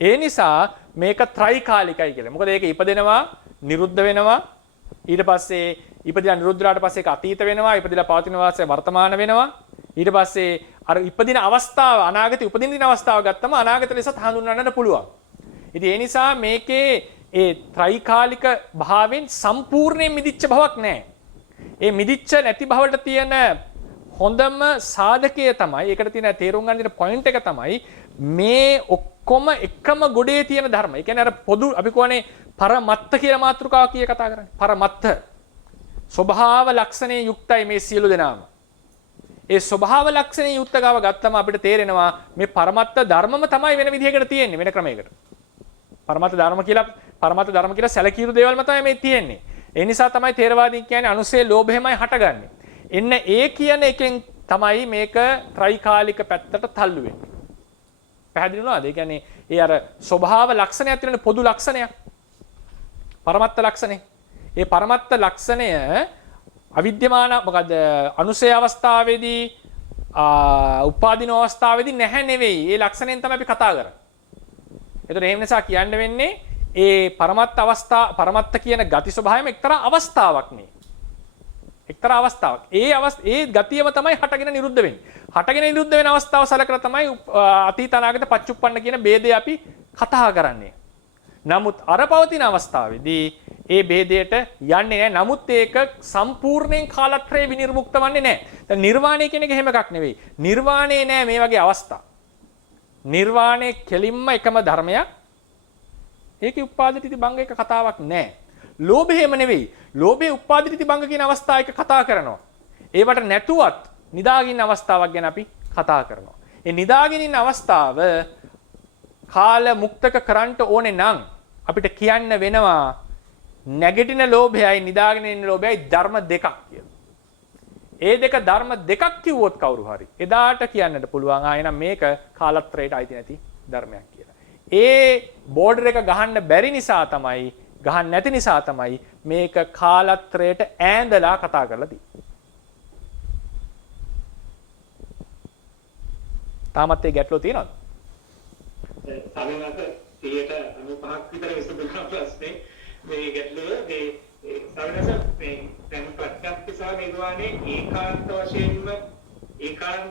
ඒ නිසා මේක ත්‍රිකාලිකයි කියලා. මොකද ඒක ඉපදෙනවා, නිරුද්ධ වෙනවා. ඊට පස්සේ ඉපදිලා නිරුද්ධ වුණාට පස්සේ ඒක අතීත වෙනවා. ඉපදිලා පවතින වාසය වර්තමාන වෙනවා. ඊට පස්සේ අර ඉපදින අවස්ථාව අනාගත උපදින දින අවස්ථාව ගත්තම අනාගත ලෙසත් හඳුන්වන්නට පුළුවන්. ඉතින් ඒ නිසා මේකේ ඒ ත්‍රිකාලික භාවයෙන් සම්පූර්ණයෙන් මිදිච්ච බවක් නැහැ. ඒ මිදිච්ච නැති බවට තියෙන හොඳම සාධකය තමයි ඒකට තියෙන තේරුම් ගන්න තියෙන පොයින්ට් එක තමයි මේ ඔක්කොම එකම ගොඩේ තියෙන ධර්ම. ඒ කියන්නේ අර පොදු අපි කියන්නේ පරමත්ත කියලා මාතෘකාව කීය කතා කරන්නේ. පරමත්ත ස්වභාව ලක්ෂණේ යුක්තයි මේ සියලු දෙනාම. ඒ ස්වභාව ලක්ෂණේ යුක්තකව ගත්තම අපිට තේරෙනවා මේ පරමත්ත ධර්මම තමයි වෙන විදිහකට තියෙන්නේ වෙන ක්‍රමයකට. පරමත්ත ධර්ම කියලා සැලකියුතු දේවල්ම තමයි මේ තියෙන්නේ. ඒ නිසා තමයි තේරවාදී කියන්නේ අනුසේ ලෝභයමයි හටගන්නේ. එන්න ඒ කියන එකෙන් තමයි මේක ත්‍රිකාලික පැත්තට තල්ලු වෙන්නේ. පැහැදිලි වුණාද? ඒ කියන්නේ ඒ අර ස්වභාව ලක්ෂණයක් තියෙන පොදු ලක්ෂණයක්. පරමත්ත ලක්ෂණේ. ඒ පරමත්ත ලක්ෂණය අවිද්‍යමාන මොකද අනුසේ අවස්ථාවේදී උපාදින අවස්ථාවේදී නැහැ නෙවෙයි. ඒ ලක්ෂණයෙන් තමයි අපි කතා කරන්නේ. එතකොට එහෙම නිසා කියන්න වෙන්නේ ඒ පරමත්ත කියන ගති ස්වභාවයම එක්තරා අවස්ථාවක් නේ. එක්තරා අවස්ථාවක්. ඒ ගතියම තමයි හටගෙන නිරුද්ධ වෙන්නේ. හටගෙන නිරුද්ධ වෙන අවස්ථාව සලකලා තමයි අතීත අනාගත පච්චුප්පන්න කියන ભેදය අපි කතා කරන්නේ. නමුත් අර පවතින අවස්ථාවේදී ඒ ભેදයට යන්නේ නැහැ. නමුත් ඒක සම්පූර්ණයෙන් කාලත්‍රේ විනිර්මුක්ත වන්නේ නැහැ. දැන් නිර්වාණය කියන එක එහෙම එකක් නෙවෙයි. නිර්වාණය නෑ මේ වගේ අවස්ථා. නිර්වාණය කෙලින්ම එකම ධර්මයක්. ඒකේ උපාදිත භංග එක කතාවක් නැහැ. ලෝභයම නෙවෙයි. ලෝභයේ උපාදිත භංග කියන අවස්ථාව එක කතා කරනවා. ඒවට නැතුවත් නිදාගින්න අවස්ථාවක් ගැන අපි කතා කරනවා. ඒ නිදාගෙන ඉන්න අවස්ථාව කාල මුක්තක කරන්ට ඕනේ නම් අපිට කියන්න වෙනවා නැගිටින ලෝභයයි නිදාගෙන ඉන්න ලෝභයයි ධර්ම දෙකක් කියලා. ඒ දෙක ධර්ම දෙකක් කිව්වොත් කවුරු හරි එදාට කියන්නට පුළුවන් ආයෙනම් මේක කාලත්‍රයට අයිති නැති ධර්මයක් කියලා. ඒ බෝඩර් එක ගහන්න බැරි නිසා තමයි ගහන්න නැති නිසා තමයි මේක කාලත්‍රයට ඈඳලා කතා කරලා තියෙන්නේ. තාමත් ඒ ගැටලුව තියෙනවද? සමහරවිට 95ක් විතර විසඳුනා ප්‍රශ්නේ මේ ගැටලුව මේ සමහරවිට මේ දැන් ප්‍රත්‍යක්ෂ සහ නිර්වාණය ඒකාන්ත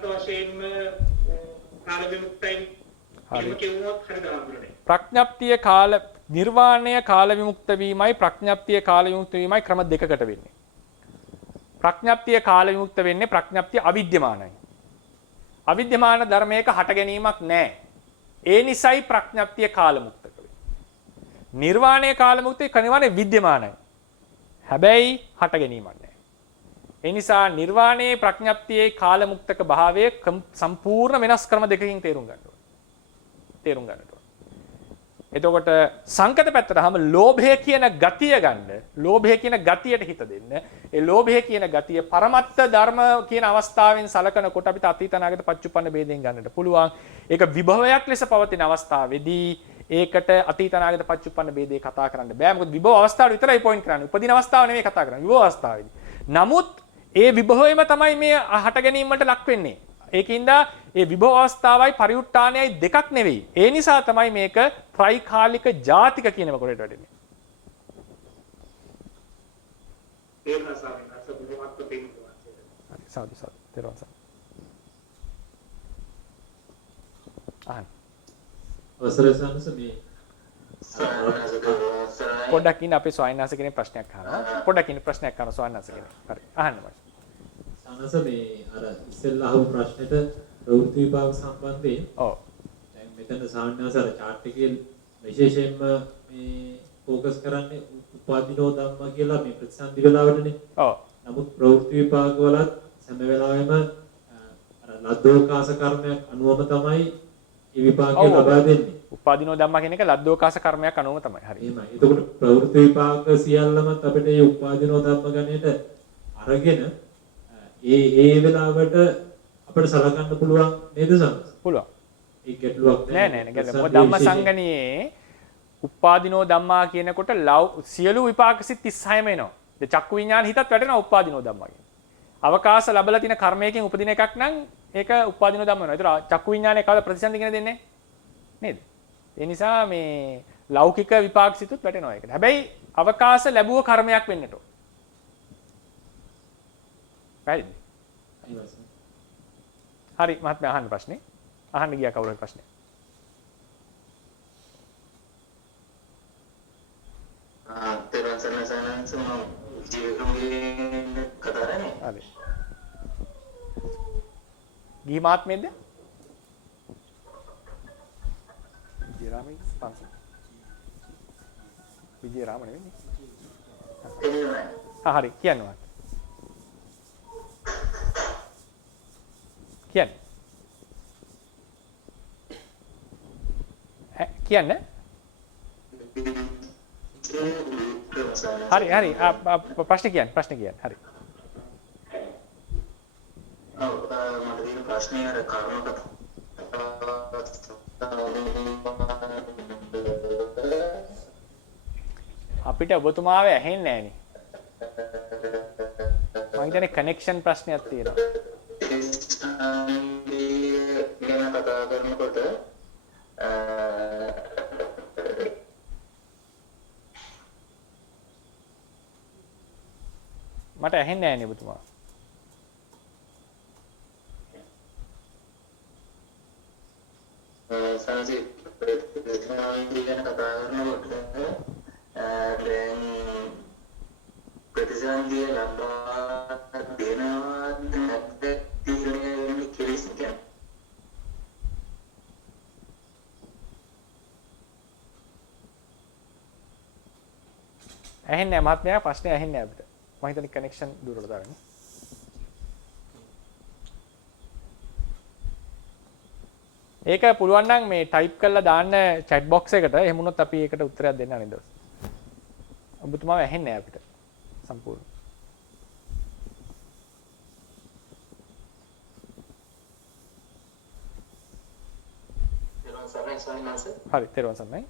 වශයෙන්ම කාල විමුක්තයි කියමුත් හරියටම ප්‍රඥප්තිය කාල නිර්වාණය කාල විමුක්ත වීමයි ප්‍රඥප්තිය කාල විමුක්ත වීමයි ක්‍රම දෙකකට වෙන්නේ. ප්‍රඥප්තිය කාල විමුක්ත වෙන්නේ ප්‍රඥප්තිය අවිද්‍යමානයි. අවිද්‍යමාන ධර්මයක හට ගැනීමක් නැහැ. ඒ නිසයි ප්‍රඥප්තිය කාල මුක්තක වෙන්නේ. නිර්වාණය කාල මුක්තේ කනිවානේ විද්‍යමානයි. හැබැයි හට ගැනීමක් නැහැ. ඒ නිසා නිර්වාණයේ ප්‍රඥප්තියේ කාල මුක්තක භාවය සම්පූර්ණ වෙනස් ක්‍රම දෙකකින් තේරුම් ගන්න ඕනේ. එතකොට සංකත පැත්තට හැම ලෝභය කියන ගතිය ගන්න, ලෝභය කියන ගතියට හිත දෙන්න. ඒ ලෝභය කියන ගතිය පරමත්ත ධර්ම කියන අවස්ථාවෙන් සලකනකොට අපිට අතීත අනාගත පච්චුප්පන්න ભેදයෙන් ගන්නට පුළුවන්. ඒක විභවයක් ලෙස පවතින අවස්ථාවේදී ඒකට අතීත අනාගත පච්චුප්පන්න ભેදේ කතා කරන්න බෑ. මොකද විභව අවස්ථාවට විතරයි පොයින්ට් කරන්නේ. උපදින අවස්ථාව නෙමෙයි කතා කරන්නේ. විභව අවස්ථාවේදී. නමුත් ඒ විභවයම තමයි මේ හට ගැනීමට ලක් වෙන්නේ. ඒකින්ද ඒ විභව අවස්ථාවයි පරිඋත්ථානයයි දෙකක් නෙවෙයි. ඒ නිසා තමයි මේක ත්‍රිකාලික ජාතික කියන කොටට වැටෙන්නේ. සාදු තේරුම් ගන්න. අවසරයි සම්ස මේ පොඩ්ඩක් ඉන්න අපේ ස්වාමීනාස කෙනෙක් ප්‍රශ්නයක් අහනවා. පොඩ්ඩක් ඉන්න ප්‍රශ්නයක් අහනවා ස්වාමීනාස කෙනෙක්. හරි අහන්න මම. සම්ස මේ අර ඉස්සෙල්ලා අහපු ප්‍රශ්නෙට ප්‍රවෘත්ති විභාග සම්බන්ධයෙන් ඔව් දැන් මෙතන සාමාන්‍යස අර chart එකේ විශේෂයෙන්ම මේ ફોકસ කරන්නේ උපාදිනෝ ධම්ම කියලා මේ ප්‍රතිසන්දි වෙලාවටනේ. ඔව්. නමුත් ප්‍රවෘත්ති විභාග වලත් හැම වෙලාවෙම අර ලද්දෝකාස කර්මයක් අනුවම තමයි ඒ විභාගය ලබා දෙන්නේ. උපාදිනෝ ධම්ම කියන එක ලද්දෝකාස කර්මයක් අනුවම තමයි. හරි. එහෙමයි. එතකොට ප්‍රවෘත්ති විභාග සියල්ලම අපිට මේ උපාදිනෝ ධම්ම ගණයට අරගෙන ඒ වෙලාවට අපිට සලකන්න පුළුවන් නේද සම්ස? පුළුවන්. ඒ ගැටලුවක් නෑ නෑ නෑ මොකද ධම්මසංගණියේ උපාදිනෝ ධම්මා කියනකොට සියලු විපාක සිත් 36ම එනවා. ඒ චක්කු විඥාන හිතත් වැටෙනවා උපාදිනෝ ධම්මා කියන. අවකාශ ලැබලා තියෙන කර්මයකින් උපදින එකක් නම් ඒක උපාදිනෝ ධම්ම වෙනවා. ඒතර චක්කු විඥානය කවදා ප්‍රතිසන්දි කියන දෙන්නේ නේද? ඒ නිසා මේ ලෞකික විපාක සිතුත් වැටෙනවා ඒකට. හැබැයි අවකාශ ලැබුව කර්මයක් වෙන්නට ඕන. right? හරි මහත්මයා අහන්න ප්‍රශ්නේ. අහන්න ගියා කවුරු හරි ප්‍රශ්නේ. තේරුම් ගන්න සනසන ජීවිතේ කතාරනේ. හරි. ගිහි මාත්මේද? විජේරාමයි පන්සල්. විජේරාම නෙවෙයි. හරි කියන්න. කියන්න. හරි ප්‍රශ්න කියන්න හරි. මට තියෙන ප්‍රශ්නේ අර කර්මක අපිට ඔබතුමාව ඇහෙන්නේ නැහනේ. මම හිතන්නේ කනෙක්ෂන් ප්‍රශ්නයක් තියෙනවා. ගැන කතා කරනකොට මට ඇහෙන්නේ නැහැ නේ ඔබතුමා. සංසි ප්‍රතිසන්දි ගැන කතා කරනකොට දැන් ප්‍රතිසන්දිය ලබා දෙනවා නැත්ද තීරණය වෙන්නේ කෙලෙස් කියන්නේ. ඇහෙන්නේ නැහැ මහත්මයා ප්‍රශ්නේ ඇහෙන්නේ නැහැ අපිට. මම හිතන්නේ කනෙක්ෂන් දුර්වලතාවයනේ. ඒක පුළුවන් නම් මේ ටයිප් කරලා දාන්න chat box එකට. එහෙම වුණොත් අපි ඒකට උත්තරයක් දෙන්න අනිත් දවස්. ඔබතුමාව ඇහෙන්නේ නැහැ අපිට සම්පූර්ණ. හරි තේරුවන් සරණයි.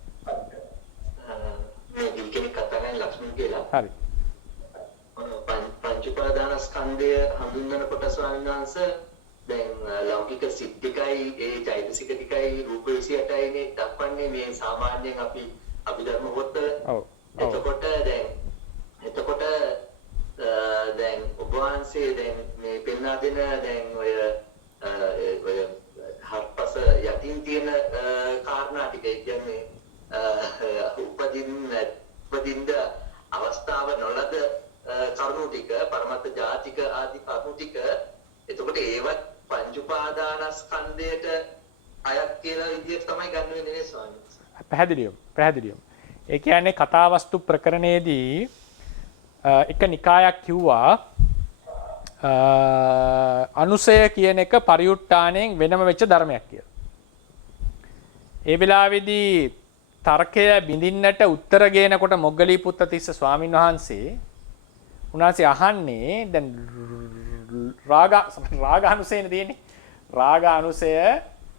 මේ දීකේ කතා කරන ලක්ෂණ කියලා. හරි. පංච උපාදානස්කන්ධය හඳුන්වනකොට ස්වාමීන් වහන්සේ දැන් ලෞකික සිත් ටිකයි ඒ චෛතසික ටිකයි රූප 28යිනේ දක්වන්නේ මේ සාමාන්‍යයෙන් අපි අභිධර්ම පොත්වල. ඔව්. එතකොට දැන් ඔබ වහන්සේ දැන් මේ පෙන්වා දෙන දැන් ඔය හත්පස යටින් තියෙන කාරණා ටික කියන්නේ උපදින්න අවස්ථාව නොලද කරුණු ටික පරමත්ත ජාතික ආදී කරුණු ටික එතකොට ඒවත් පංච උපාදානස්කන්ධයට අයත් කියලා විදිහට තමයි ගන්න වෙන්නේ නේ ස්වාමීන් වහන්සේ. පැහැදිලිවම. ඒ කියන්නේ කතාවස්තු ප්‍රකරණයේදී එක නිකායක් කිව්වා අනුසය කියන එක පරිඋට්ටාණයෙන් වෙනම වෙච්ච ධර්මයක් කියලා. ඒ වෙලාවේදී තර්කය බිඳින්නට උත්තර ගේනකොට මොග්ගලීපුත්ත තිස්ස ස්වාමින් වහන්සේ උන්වහන්සේ අහන්නේ දැන් රාග අනුසයනේ තියෙන්නේ. රාග අනුසය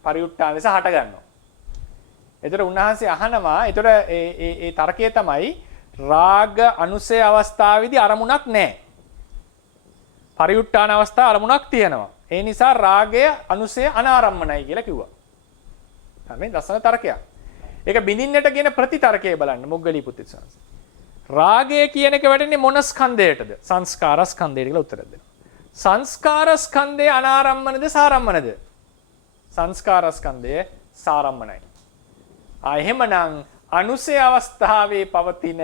පරිඋට්ටාන ලෙස හට ගන්නවා. ඒතර උන්වහන්සේ අහනවා ඒතර ඒ තර්කය තමයි රාග අනුසය අවස්ථාවේදී අරමුණක් නැහැ. පරිඋට්ටාන අවස්ථාව අරමුණක් තියෙනවා. ඒ නිසා රාගය අනුසය අනාරම්මනයි කියලා කිව්වා. හරි ලස්සන තර්කයක්. ඒක බිඳින්නට කියන ප්‍රතිතර්කය බලන්න මොග්ගලීපුත්ත සංස. රාගය කියන එක වැටෙන්නේ මොන ස්කන්ධයටද? සංස්කාර ස්කන්ධයට කියලා උත්තර දෙනවා. සංස්කාර ස්කන්ධය අනාරම්මනද සාරම්මනද? සංස්කාර ස්කන්ධය සාරම්මනයි. එහෙමනම් අනුසය අවස්ථාවේ පවතින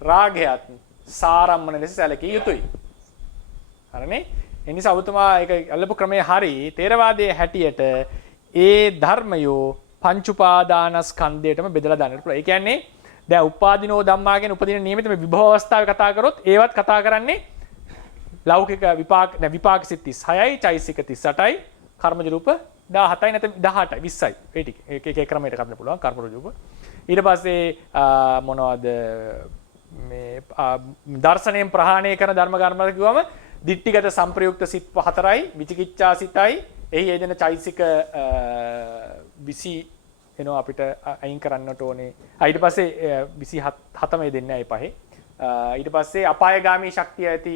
රාගයත් සාරම්මන ලෙස සැලකිය යුතුයි. හරිනේ? ඒ නිසා ඔබතුමා ඒක අල්ලපු ක්‍රමය හරි. තේරවාදයේ හැටියට ඒ ධර්මයෝ පංච උපාදානස්කන්ධයටම බෙදලා දාන්නට පුළුවන්. ඒ කියන්නේ දැන් උපාදිනෝ ධම්මා කියන උපදින නියමිත මේ විභව අවස්ථාවේ කතා කරොත් ඒවත් කතා කරන්නේ ලෞකික විපාක සිත් 36යි චෛසික 38යි කර්මජ රූප 17යි නැත්නම් 18යි 20යි. ඒ ටික එක ක්‍රමයකට කරන්න පුළුවන් කර්ම රූප. ඊට පස්සේ මොනවද මේ දර්ශනයෙන් ප්‍රහාණය කරන ධර්ම කර්ම කිව්වම දිට්ඨිගත සංප්‍රයුක්ත සිත් 4යි විචිකිච්ඡා සිතයි එහි යෙදෙන චෛතසික 20 එනවා අපිට අයින් කරන්නට ඕනේ. ඊට පස්සේ 27ම දෙන්නේ ඒ පහේ. ඊට පස්සේ අපායගාමී ශක්තිය ඇති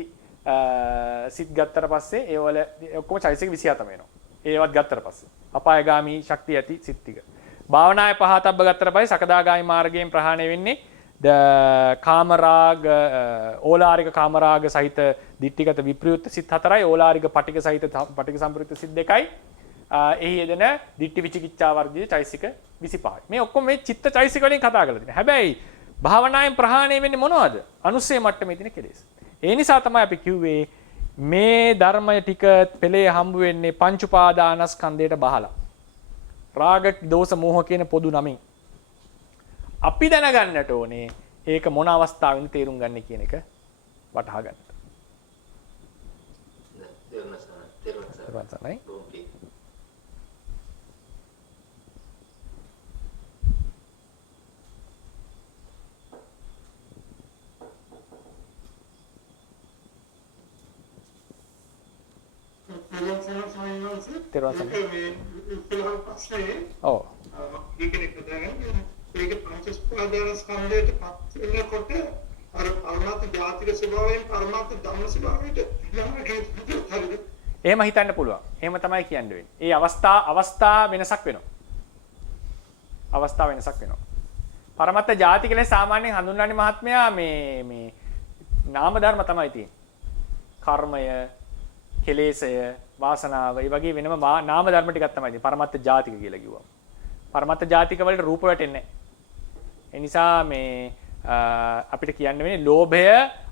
සිත් ගත්තට පස්සේ ඒවල ඔක්කොම චෛතසික 27ම එනවා. ඒවත් ගත්තට පස්සේ අපායගාමී ශක්තිය ඇති සිත් ටික. භාවනාය පහතබ්බ ගත්තට පස්සේ සකදාගාමී මාර්ගයෙන් ප්‍රහාණය වෙන්නේ කාමරාග ඕලාරික කාමරාග සහිත ditthිගත විප්‍රයුක්ත සිත් 4යි ඕලාරික පටික සහිත පටික සම්ප්‍රයුක්ත සිත් 2යි එහි යෙදෙන ditthි විචිකිච්ඡා වර්ගයේ චෛතසික 25යි. මේ ඔක්කොම මේ චිත්ත චෛතසික වලින් කතා කරලා තියෙනවා. හැබැයි භාවනායෙන් ප්‍රහාණය වෙන්නේ මොනවද? අනුස්සය මට්ටමේ තියෙන කෙලෙස්. ඒ නිසා තමයි අපි කිව්වේ මේ ධර්මය ටික පෙළේ හම්බ වෙන්නේ පංච උපාදානස්කන්ධයට බහලා. රාග, දෝෂ, මෝහ කියන පොදු නමින්. අපි දැනගන්නට ඕනේ ඒක මොන අවස්ථාවෙන්ද තේරුම් ගන්න කියන එක වටහා ගන්න. තේරුණානේ? ඔව්. ඒක පංචස්පාදානස්කන්ධයට පත් වෙනකොට අර පරමාර්ථ ජාතික ස්වභාවයෙන් පරමාර්ථ ධම්ම ස්වභාවයට හරිද? එහෙම හිතන්න පුළුවන්. එහෙම තමයි කියන්න වෙන්නේ. ඒ අවස්ථා වෙනසක් වෙනවා. අවස්ථා වෙනසක් වෙනවා. පරමාර්ථ ජාති කියලා සාමාන්‍යයෙන් හඳුන්වන්නේ මහත්මයා මේ නාම ධර්ම තමයි තියෙන්නේ. කර්මය, කෙලෙසය, වාසනාව, ඒ වගේ වෙනම නාම ධර්ම ටිකක් තමයි තියෙන්නේ. පරමාර්ථ ජාතික කියලා කිව්වම. පරමාර්ථ ජාතික වලට රූප වැටෙන්නේ නැහැ. ඒ නිසා මේ අපිට කියන්න වෙන්නේ ලෝභය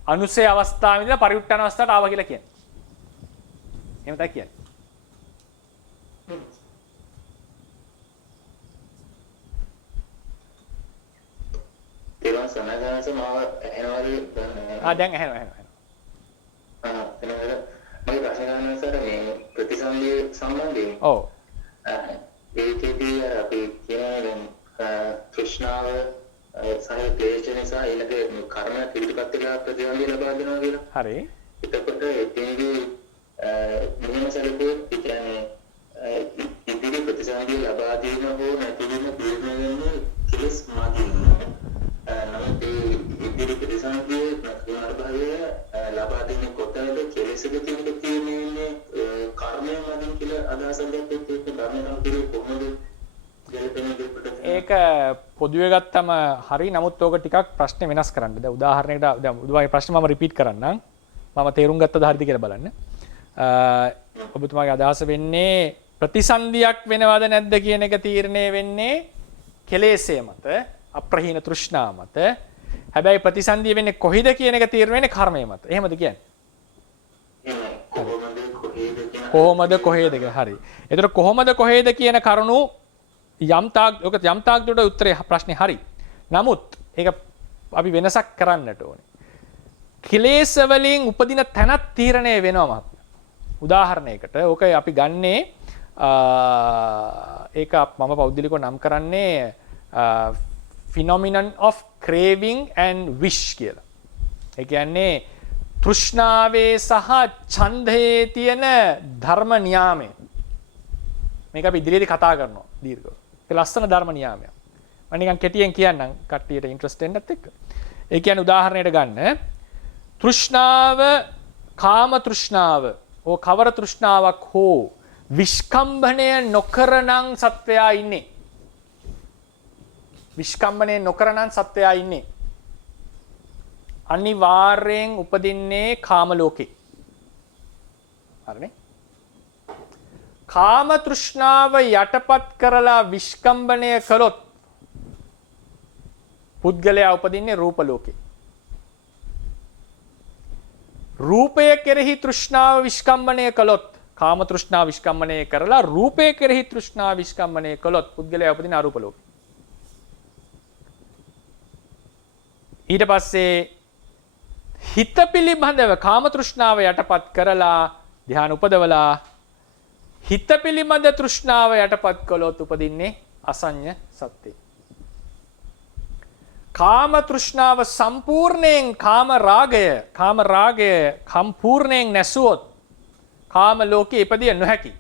අනුසය අවස්ථාවේ ඉඳලා පරිඋත් ทาน අවස්ථාවට ආවා කියලා කියන්නේ. එහෙම තමයි කියන්නේ. ඒවා සනගාස මාව ඇහෙනවද? දැන් ඇහෙනවා. එනවද? මගේ ප්‍රශ්න ගන්න සර මේ ප්‍රතිසන්දිය සම්බන්ධයෙන්. ඔව්. ඒකේදී අපි කියන තෘෂ්ණාව සහ ක්ලේශ නිසා ඊළඟ කර්ම පිළිපත් වෙලා ප්‍රතිසන්දිය ලබා දෙනවා කියලා. හරි. එතකොට එතෙන්දී මෙහෙම සැලකුවොත් කියන්නේ ඉදිරි ප්‍රතිසන්දිය ලබා දෙන හෝ නැති වෙන තීරණය වෙන්නේ කෙලස් මාර්ගයෙන්. නමුත් ඉදිරි ප්‍රතිසන්දිය මාර්ගය ලබා දෙන්නේ කොතනද කෙලෙසක තියෙන්නේ කර්මය මතින් කියලා අදහසක් දැක්වෙත් ඒක ධර්මනම් කියන්නේ කොහොමද ඒක පොදුවේ ගත්තම හරි. නමුත් ඕක ටිකක් ප්‍රශ්නේ වෙනස් කරන්න. දැන් උදාහරණයකට දැන් උදාහරණ ප්‍රශ්න මම රිපීට් කරන්නම්. මම තේරුම් ගත්තද හරිද කියලා බලන්න. ඔබතුමාගේ අදහස වෙන්නේ ප්‍රතිසන්දියක් වෙනවද නැද්ද කියන එක තීරණය වෙන්නේ කෙලෙස්ය මත, අප්‍රහීන තෘෂ්ණා මත. හැබැයි ප්‍රතිසන්දිය වෙන්නේ කොහිද කියන එක තීරණය වෙන්නේ කර්මය මත. එහෙමද කියන්නේ? කොහොමද කොහේද කියලා. හරි. ඒතර කොහොමද කොහේද කියන කරුණු යම් තාක් දුරට උත්තරේ ප්‍රශ්නේ හරි. නමුත් ඒක අපි වෙනසක් කරන්නට ඕනේ. කෙලෙස් වලින් උපදින තැනක් තීරණය වෙනවා මහත්මයා. උදාහරණයකට ඕක අපි ගන්නේ ඒක මම පෞද්ගලිකව නම් කරන්නේ phenomenon of craving and wish කියලා. ඒ කියන්නේ තෘෂ්ණාවේ සහ ඡන්දයේ තියෙන ධර්ම නියාමය. මේක අපි ඉදිරියේදී කතා කරනවා දීර්ඝව. ඒ ලස්සන ධර්ම නියාමයක්. මම නිකන් කෙටියෙන් කියන්නම් කට්ටියට ඉන්ට්‍රස්ට් වෙන්නත් එක්ක. ඒ කියන්නේ උදාහරණයක් ගන්න. තෘෂ්ණාව, කාම තෘෂ්ණාව, ඕ කවර තෘෂ්ණාවක් හෝ විස්කම්භණය නොකරනං සත්වයා ඉන්නේ. විස්කම්භණය නොකරනං සත්වයා ඉන්නේ. අනිවාර්යෙන් උපදින්නේ කාම ලෝකේ. හරිනේ? කාම තෘෂ්ණාව යටපත් කරලා විස්කම්භණය කළොත් පුද්ගලයා උපදින්නේ රූප ලෝකේ. රූපය කෙරෙහි තෘෂ්ණාව විස්කම්භණය කළොත්, කාම තෘෂ්ණාව විස්කම්භණය කරලා රූපය කෙරෙහි තෘෂ්ණාව විස්කම්භණය කළොත් පුද්ගලයා උපදින අරූප ලෝකේ. ඊට පස්සේ හිත පිළිබඳව කාම තෘෂ්ණාව යටපත් කරලා ධ්‍යාන උපදවලා හිත පිළිබඳ තෘෂ්ණාව යටපත් කළොත් උපදින්නේ අසඤ්ඤ සත්‍යේ. කාම තෘෂ්ණාව සම්පූර්ණයෙන් කාම රාගය සම්පූර්ණයෙන් නැසුවොත් කාම ලෝකේ ඉපදිය නොහැකි.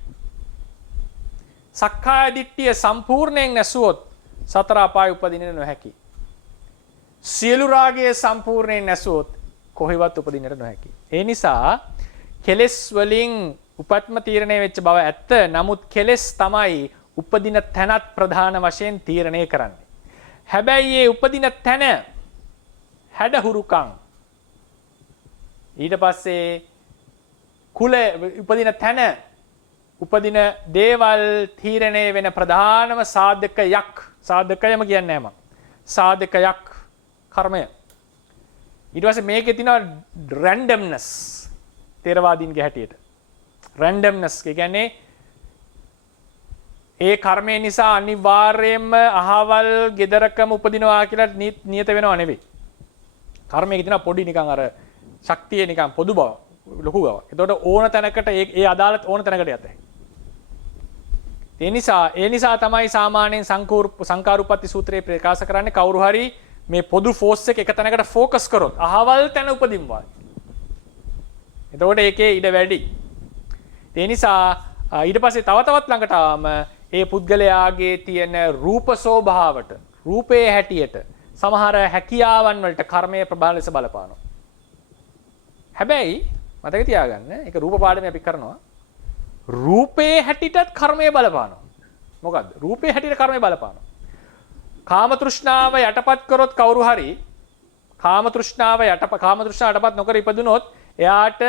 සක්කාය දිට්ඨිය සම්පූර්ණයෙන් නැසුවොත් සතර අපාය උපදින්න නොහැකි. සියලු රාගය සම්පූර්ණයෙන් නැසුවොත් කොහෙවත් උපදින්නට නොහැකි. ඒ නිසා කෙලෙස් වලින් උපත්ම තීරණය වෙච්ච බව ඇත්ත. නමුත් කෙලෙස් තමයි උපදින තැනත් ප්‍රධාන වශයෙන් තීරණය කරන්නේ. හැබැයි ඒ උපදින තැන හැඩහුරුකම් ඊට පස්සේ කුල උපදින තැන උපදින දේවල් තීරණය වෙන ප්‍රධානම සාධකයම කියන්නේ මම. සාධකයක් කර්මය. ඊට පස්සේ මේකේ තියෙනවා රැන්ඩම්නස් තේරවාදීන්ගේ හැටියට. රැන්ඩම්නස් කියන්නේ ඒ කර්මය නිසා අනිවාර්යයෙන්ම අහවල් ගෙදරකම උපදිනවා කියලා නියත වෙනව නෙවෙයි. කර්මයේ තියෙන පොඩි නිකන් අර ශක්තිය නිකන් පොදු බව ලොකු බව. එතකොට ඕන තැනකට ඒ අදාළ ඕන තැනකට යත හැකියි. ඒ නිසා තමයි සාමාන්‍යයෙන් සංකාරූපත්ති සූත්‍රයේ ප්‍රකාශ කරන්නේ කවුරු හරි මේ පොදු ෆෝස් එක තැනකට ફોකස් කරොත් අහවල් තැන උපදින්වා. එතකොට ඒකේ ඉඩ වැඩි. ඒ නිසා ඊට පස්සේ තවත් ළඟට ආවම ඒ පුද්ගලයාගේ තියෙන රූප ස්වභාවට රූපයේ හැටියට සමහර හැකියාවන් වලට කර්මයේ ප්‍රබල ලෙස බලපානවා. හැබැයි මතක තියාගන්න ඒක රූප පාඩමේ අපි කරනවා. රූපයේ හැටියටත් කර්මයේ බලපානවා. මොකද්ද? රූපයේ හැටියට කර්මයේ බලපානවා. කාම තෘෂ්ණාව යටපත් කරොත් කවුරු හරි කාම තෘෂ්ණාව යටපත් නොකර ඉපදුනොත් එයාට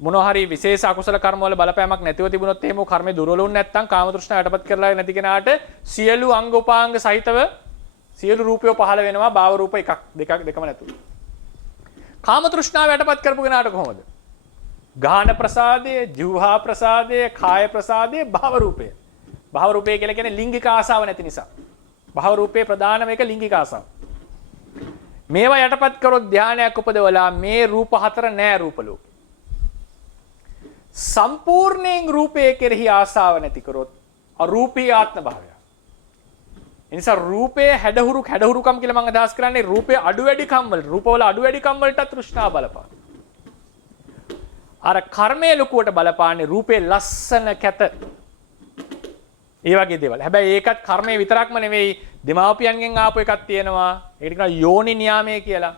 මොනවා හරි විශේෂ අකුසල කර්ම වල බලපෑමක් නැතිව තිබුණොත් එහෙම කර්මේ දුර්වල වුණ නැත්නම් කාම තෘෂ්ණාව යටපත් කරලා නැති කෙනාට සියලු අංග උපාංග සහිතව සියලු රූපය පහළ වෙනවා භාව රූප දෙකම නැතුව. කාම තෘෂ්ණාව යටපත් කරපු කෙනාට කොහොමද? ගාහන ප්‍රසාදය, ජීවහා ප්‍රසාදය, කාය ප්‍රසාදය, භාව රූපය. භාව රූපය කියලා කියන්නේ ලිංගික ආසාව නැති නිසා. භාව රූපේ ප්‍රධානම එක ලිංගික ආසාව. මේවා යටපත් කරොත් ධානයක් උපදවලා මේ රූප හතර නෑ රූප ලෝකේ. සම්පූර්ණයෙන් රූපයේ කෙරෙහි ආසාව නැති කරොත් අරූපී ආත්ම භාවය. ඒ නිසා රූපයේ හැඩහුරුකම් කියලා මම අදහස් කරන්නේ රූපයේ අඩු වැඩිකම් වල රූපවල අඩු වැඩිකම් වලට තෘෂ්ණා බලපාන. අර කර්මයේ ලකුවට බලපාන්නේ රූපේ ලස්සන කැත. ඒ වගේ දේවල්. හැබැයි ඒකත් කර්මයේ විතරක්ම නෙවෙයි දෙමාපියන්ගෙන් ආපු එකක් තියෙනවා. ඒකට කියනවා යෝනි න්යාමය කියලා.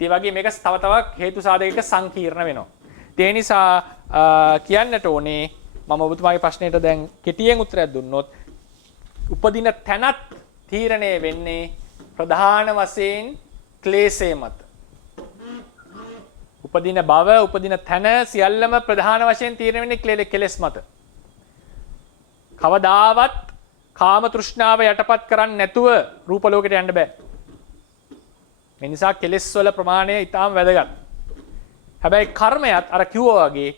ඒ වගේ මේක තව හේතු සාධකයක සංකීර්ණ වෙනවා. ඒ නිසා කියන්නට ඕනේ මම ඔබතුමාගේ ප්‍රශ්නෙට දැන් කෙටියෙන් උත්තරයක් දුන්නොත් උපදින තැනත් තීරණය වෙන්නේ ප්‍රධාන වශයෙන් ක්ලේශය මත. උපදින බව උපදින තැන සියල්ලම ප්‍රධාන වශයෙන් තීරණය වෙන්නේ කෙලෙස් මත. කවදාවත් කාම තෘෂ්ණාව යටපත් කරන්නේ නැතුව රූප ලෝකෙට යන්න බෑ. මේ නිසා කෙලෙස් වල ප්‍රමාණය ඊටාම වැදගත්. හැබැයි කර්මයක් අර කිව්වා වගේ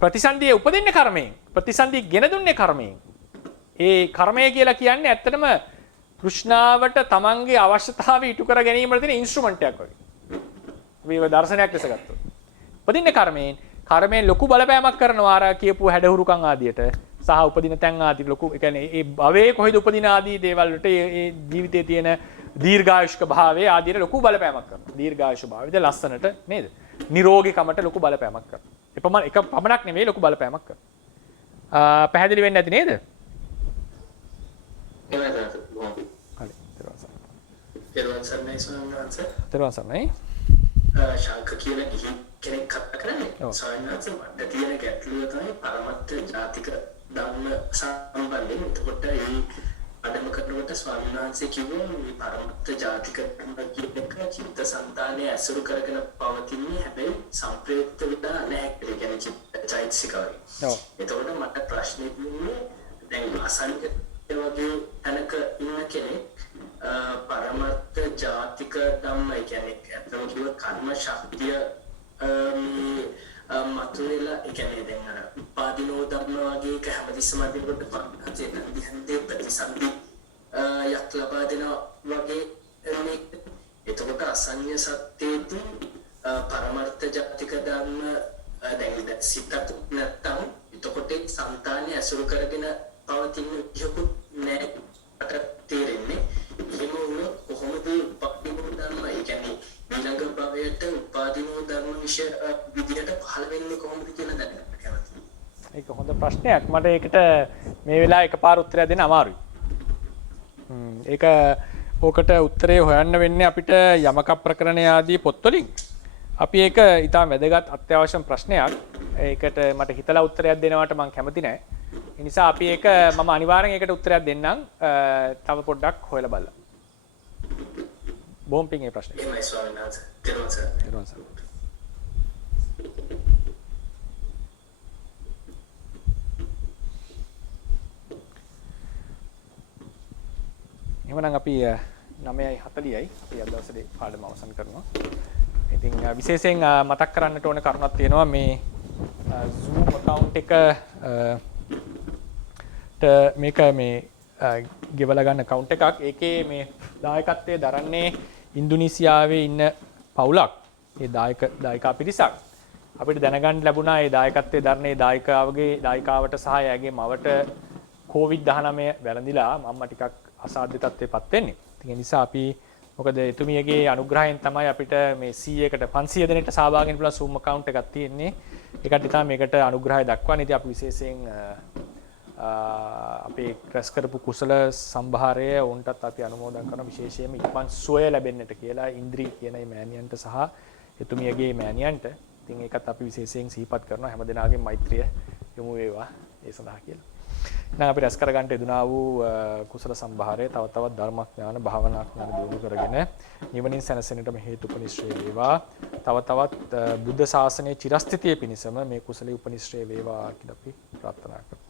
ප්‍රතිසන්දියේ උපදින්නේ කර්මයෙන්. ප්‍රතිසන්දිය ගෙන දුන්නේ කර්මයෙන්. ඒ කර්මය කියලා කියන්නේ ඇත්තටම තෘෂ්ණාවට තමන්ගේ අවශ්‍යතාවය ඉටු කර ගැනීමට තියෙන ඉන්ස්ට්‍රුමන්ට් එකක් වගේ. මේ දර්ශනයක් ලෙස ගත්තොත්. උපදින්නේ කර්මයෙන්. කර්මයෙන් ලොකු බලපෑමක් කරනවා අර කියපු හැඩහුරුකම් ආදියට සහ උපදින තැන් ආදී ලොකු ඒ කියන්නේ ඒ භවයේ කොහෙද උපදින ආදී දේවල් වලට ඒ ජීවිතයේ තියෙන දීර්ඝායුෂ්ක භාවයේ ආදියට ලොකු බලපෑමක් කරනවා. දීර්ඝායුෂ භාවයද ලස්සනට නේද? නිරෝගීකමට ලොකු බලපෑමක් කරනවා. එක පමණක් නෙවෙයි ලොකු බලපෑමක් කරනවා. පැහැදිලි වෙන්නේ නැති නේද? තෙරුවන් සරණයි. ශාක කියලා කෙනෙක් කතා කරන්නේ සායනාස මට තියෙන ගැටලුව තමයි පරමත්ත ජාතික ධර්ම සම්බන්ධයෙන්. එතකොට ඒ අඩම කරනකොට ස්වාමීන් වහන්සේ කිව්වා මේ පරමත්ත ජාතික ධර්ම කියන එක චිත්තසංතානයේ ඇසුරු කරගෙන පවතින්නේ හැබැයි සම්ප්‍රේත විදා නැහැ කියලා කියන්නේ චෛතසිකවලින්. එතකොට මට ප්‍රශ්නේ තියෙන්නේ දැන් අසංක වගේ තැනක ඉන්න කෙනෙක් පරමත්ත ජාතික ධම්ම කියන්නේ අතම කිව්ව කර්ම ශක්තිය මතුවෙලා ඒ කියන්නේ දැන් අර උපාදිනෝ ධර්ම වගේ එක හැමතිස්සම අදිනකොට පන්සේ නැන්දේ ප්‍රතිසන්දි යක් ලබා දෙනවා වගේ එතකොට අසඤ්ඤ සත්‍යේදී පරමර්ථ ජාතික ධර්ම දැන් සිතක් නැත්තම් එතකොට සංතානය ඇසුරු කරගෙන පවතින විදියකුත් නැහැ තේරෙන්නේ. එහෙම වුණොත් කොහොමද උපාදිනෝ ධර්ම ඒ කියන්නේ ඊළඟ භවයට උපාදිනෝ ධර්ම විදියට පහළ වෙන්නේ කොහොමද කියලා දැනගන්න කැමතියි. ඒක හොඳ ප්‍රශ්නයක්. මට ඒකට මේ වෙලාවේ එකපාර උත්තරයක් දෙන්න අමාරුයි. ඒක ඕකට උත්තරේ හොයන්න වෙන්නේ අපිට යමක ප්‍රකරණ ආදී පොත්වලින්. අපි ඒක ඊටම වැදගත් අත්‍යවශ්‍ය ප්‍රශ්නයක්. ඒකට මට හිතලා උත්තරයක් දෙනවට මම කැමති නැහැ. ඒ නිසා අපි ඒක මම අනිවාර්යෙන් ඒකට උත්තරයක් දෙන්නම්. තව පොඩ්ඩක් හොයලා බලන්න. බොහොම පිං මේ ප්‍රශ්නේ. එහෙමයි ස්වාමීන් වහන්සේ. තෙරුවන් සරණයි. එහෙනම් අපි 9:40යි අපි අද දවසේ පාඩම අවසන් කරනවා. ඉතින් විශේෂයෙන් මතක් කරන්නට ඕන කරුණක් තියෙනවා මේ Zoom account එක මේක මේ ගෙවලා ගන්න account එකක්. ඒකේ මේ දායකත්වයේ දරන්නේ ඉන්දුනීසියාවේ ඉන්න පවුලක්. ඒ දායකා පිරිසක්. අපිට දැනගන්න ලැබුණා මේ දායකත්වයේ දරන්නේ දායකාවට සහ එයාගේ මවට COVID-19 වැළඳිලා මම්ම ටිකක් අසාධ්‍ය තත්ත්වයටපත් වෙන්නේ. ඒ නිසා අපි මොකද එතුමියගේ අනුග්‍රහයෙන් තමයි අපිට මේ 100කට 500 දෙනෙක්ට සහභාගී වෙන්න පුළුවන් Zoom account එකක් තියෙන්නේ. ඒකට තමයි මේකට අනුග්‍රහය දක්වන්නේ. ඉතින් අපි විශේෂයෙන් අපේ රැස් කරපු කුසල සම්භාරය උන්ටත් අපි අනුමෝදන් කරන විශේෂයෙන්ම ඉක්මන් සුවය ලැබෙන්නට කියලා ඉන්ද්‍රී කියන මේ මෑණියන්ට සහ එතුමියගේ මෑණියන්ට. ඉතින් ඒකත් අපි විශේෂයෙන් සිහිපත් කරනවා හැමදෙනාගේම මෛත්‍රිය යොමු වේවා ඒ සඳහා කියලා. දැන් අපි රැස් කරගන්න යෙදුනා වූ කුසල සම්භාරය තව තවත් ධර්මඥාන භාවනා ඥාන දියුණු කරගෙන නිවනින් සැනසෙන්නටම හේතුපනිශ්‍රේ වේවා. තව තවත් බුද්ධ ශාසනයේ චිරස්ථිතිය පිණිසම මේ කුසලයේ උපනිශ්‍රේ වේවා කියලා අපි ප්‍රාර්ථනා කරමු.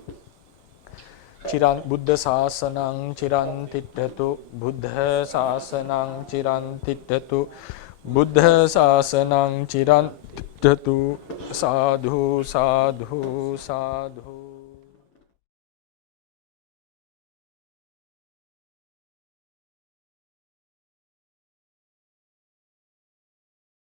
චිරන් බුද්ධ ශාසනං චිරන් තිට්ඨතු බුද්ධ ශාසනං චිරන් තිට්ඨතු බුද්ධ ශාසනං චිරන් තිට්ඨතු සාධු සාධු සාධු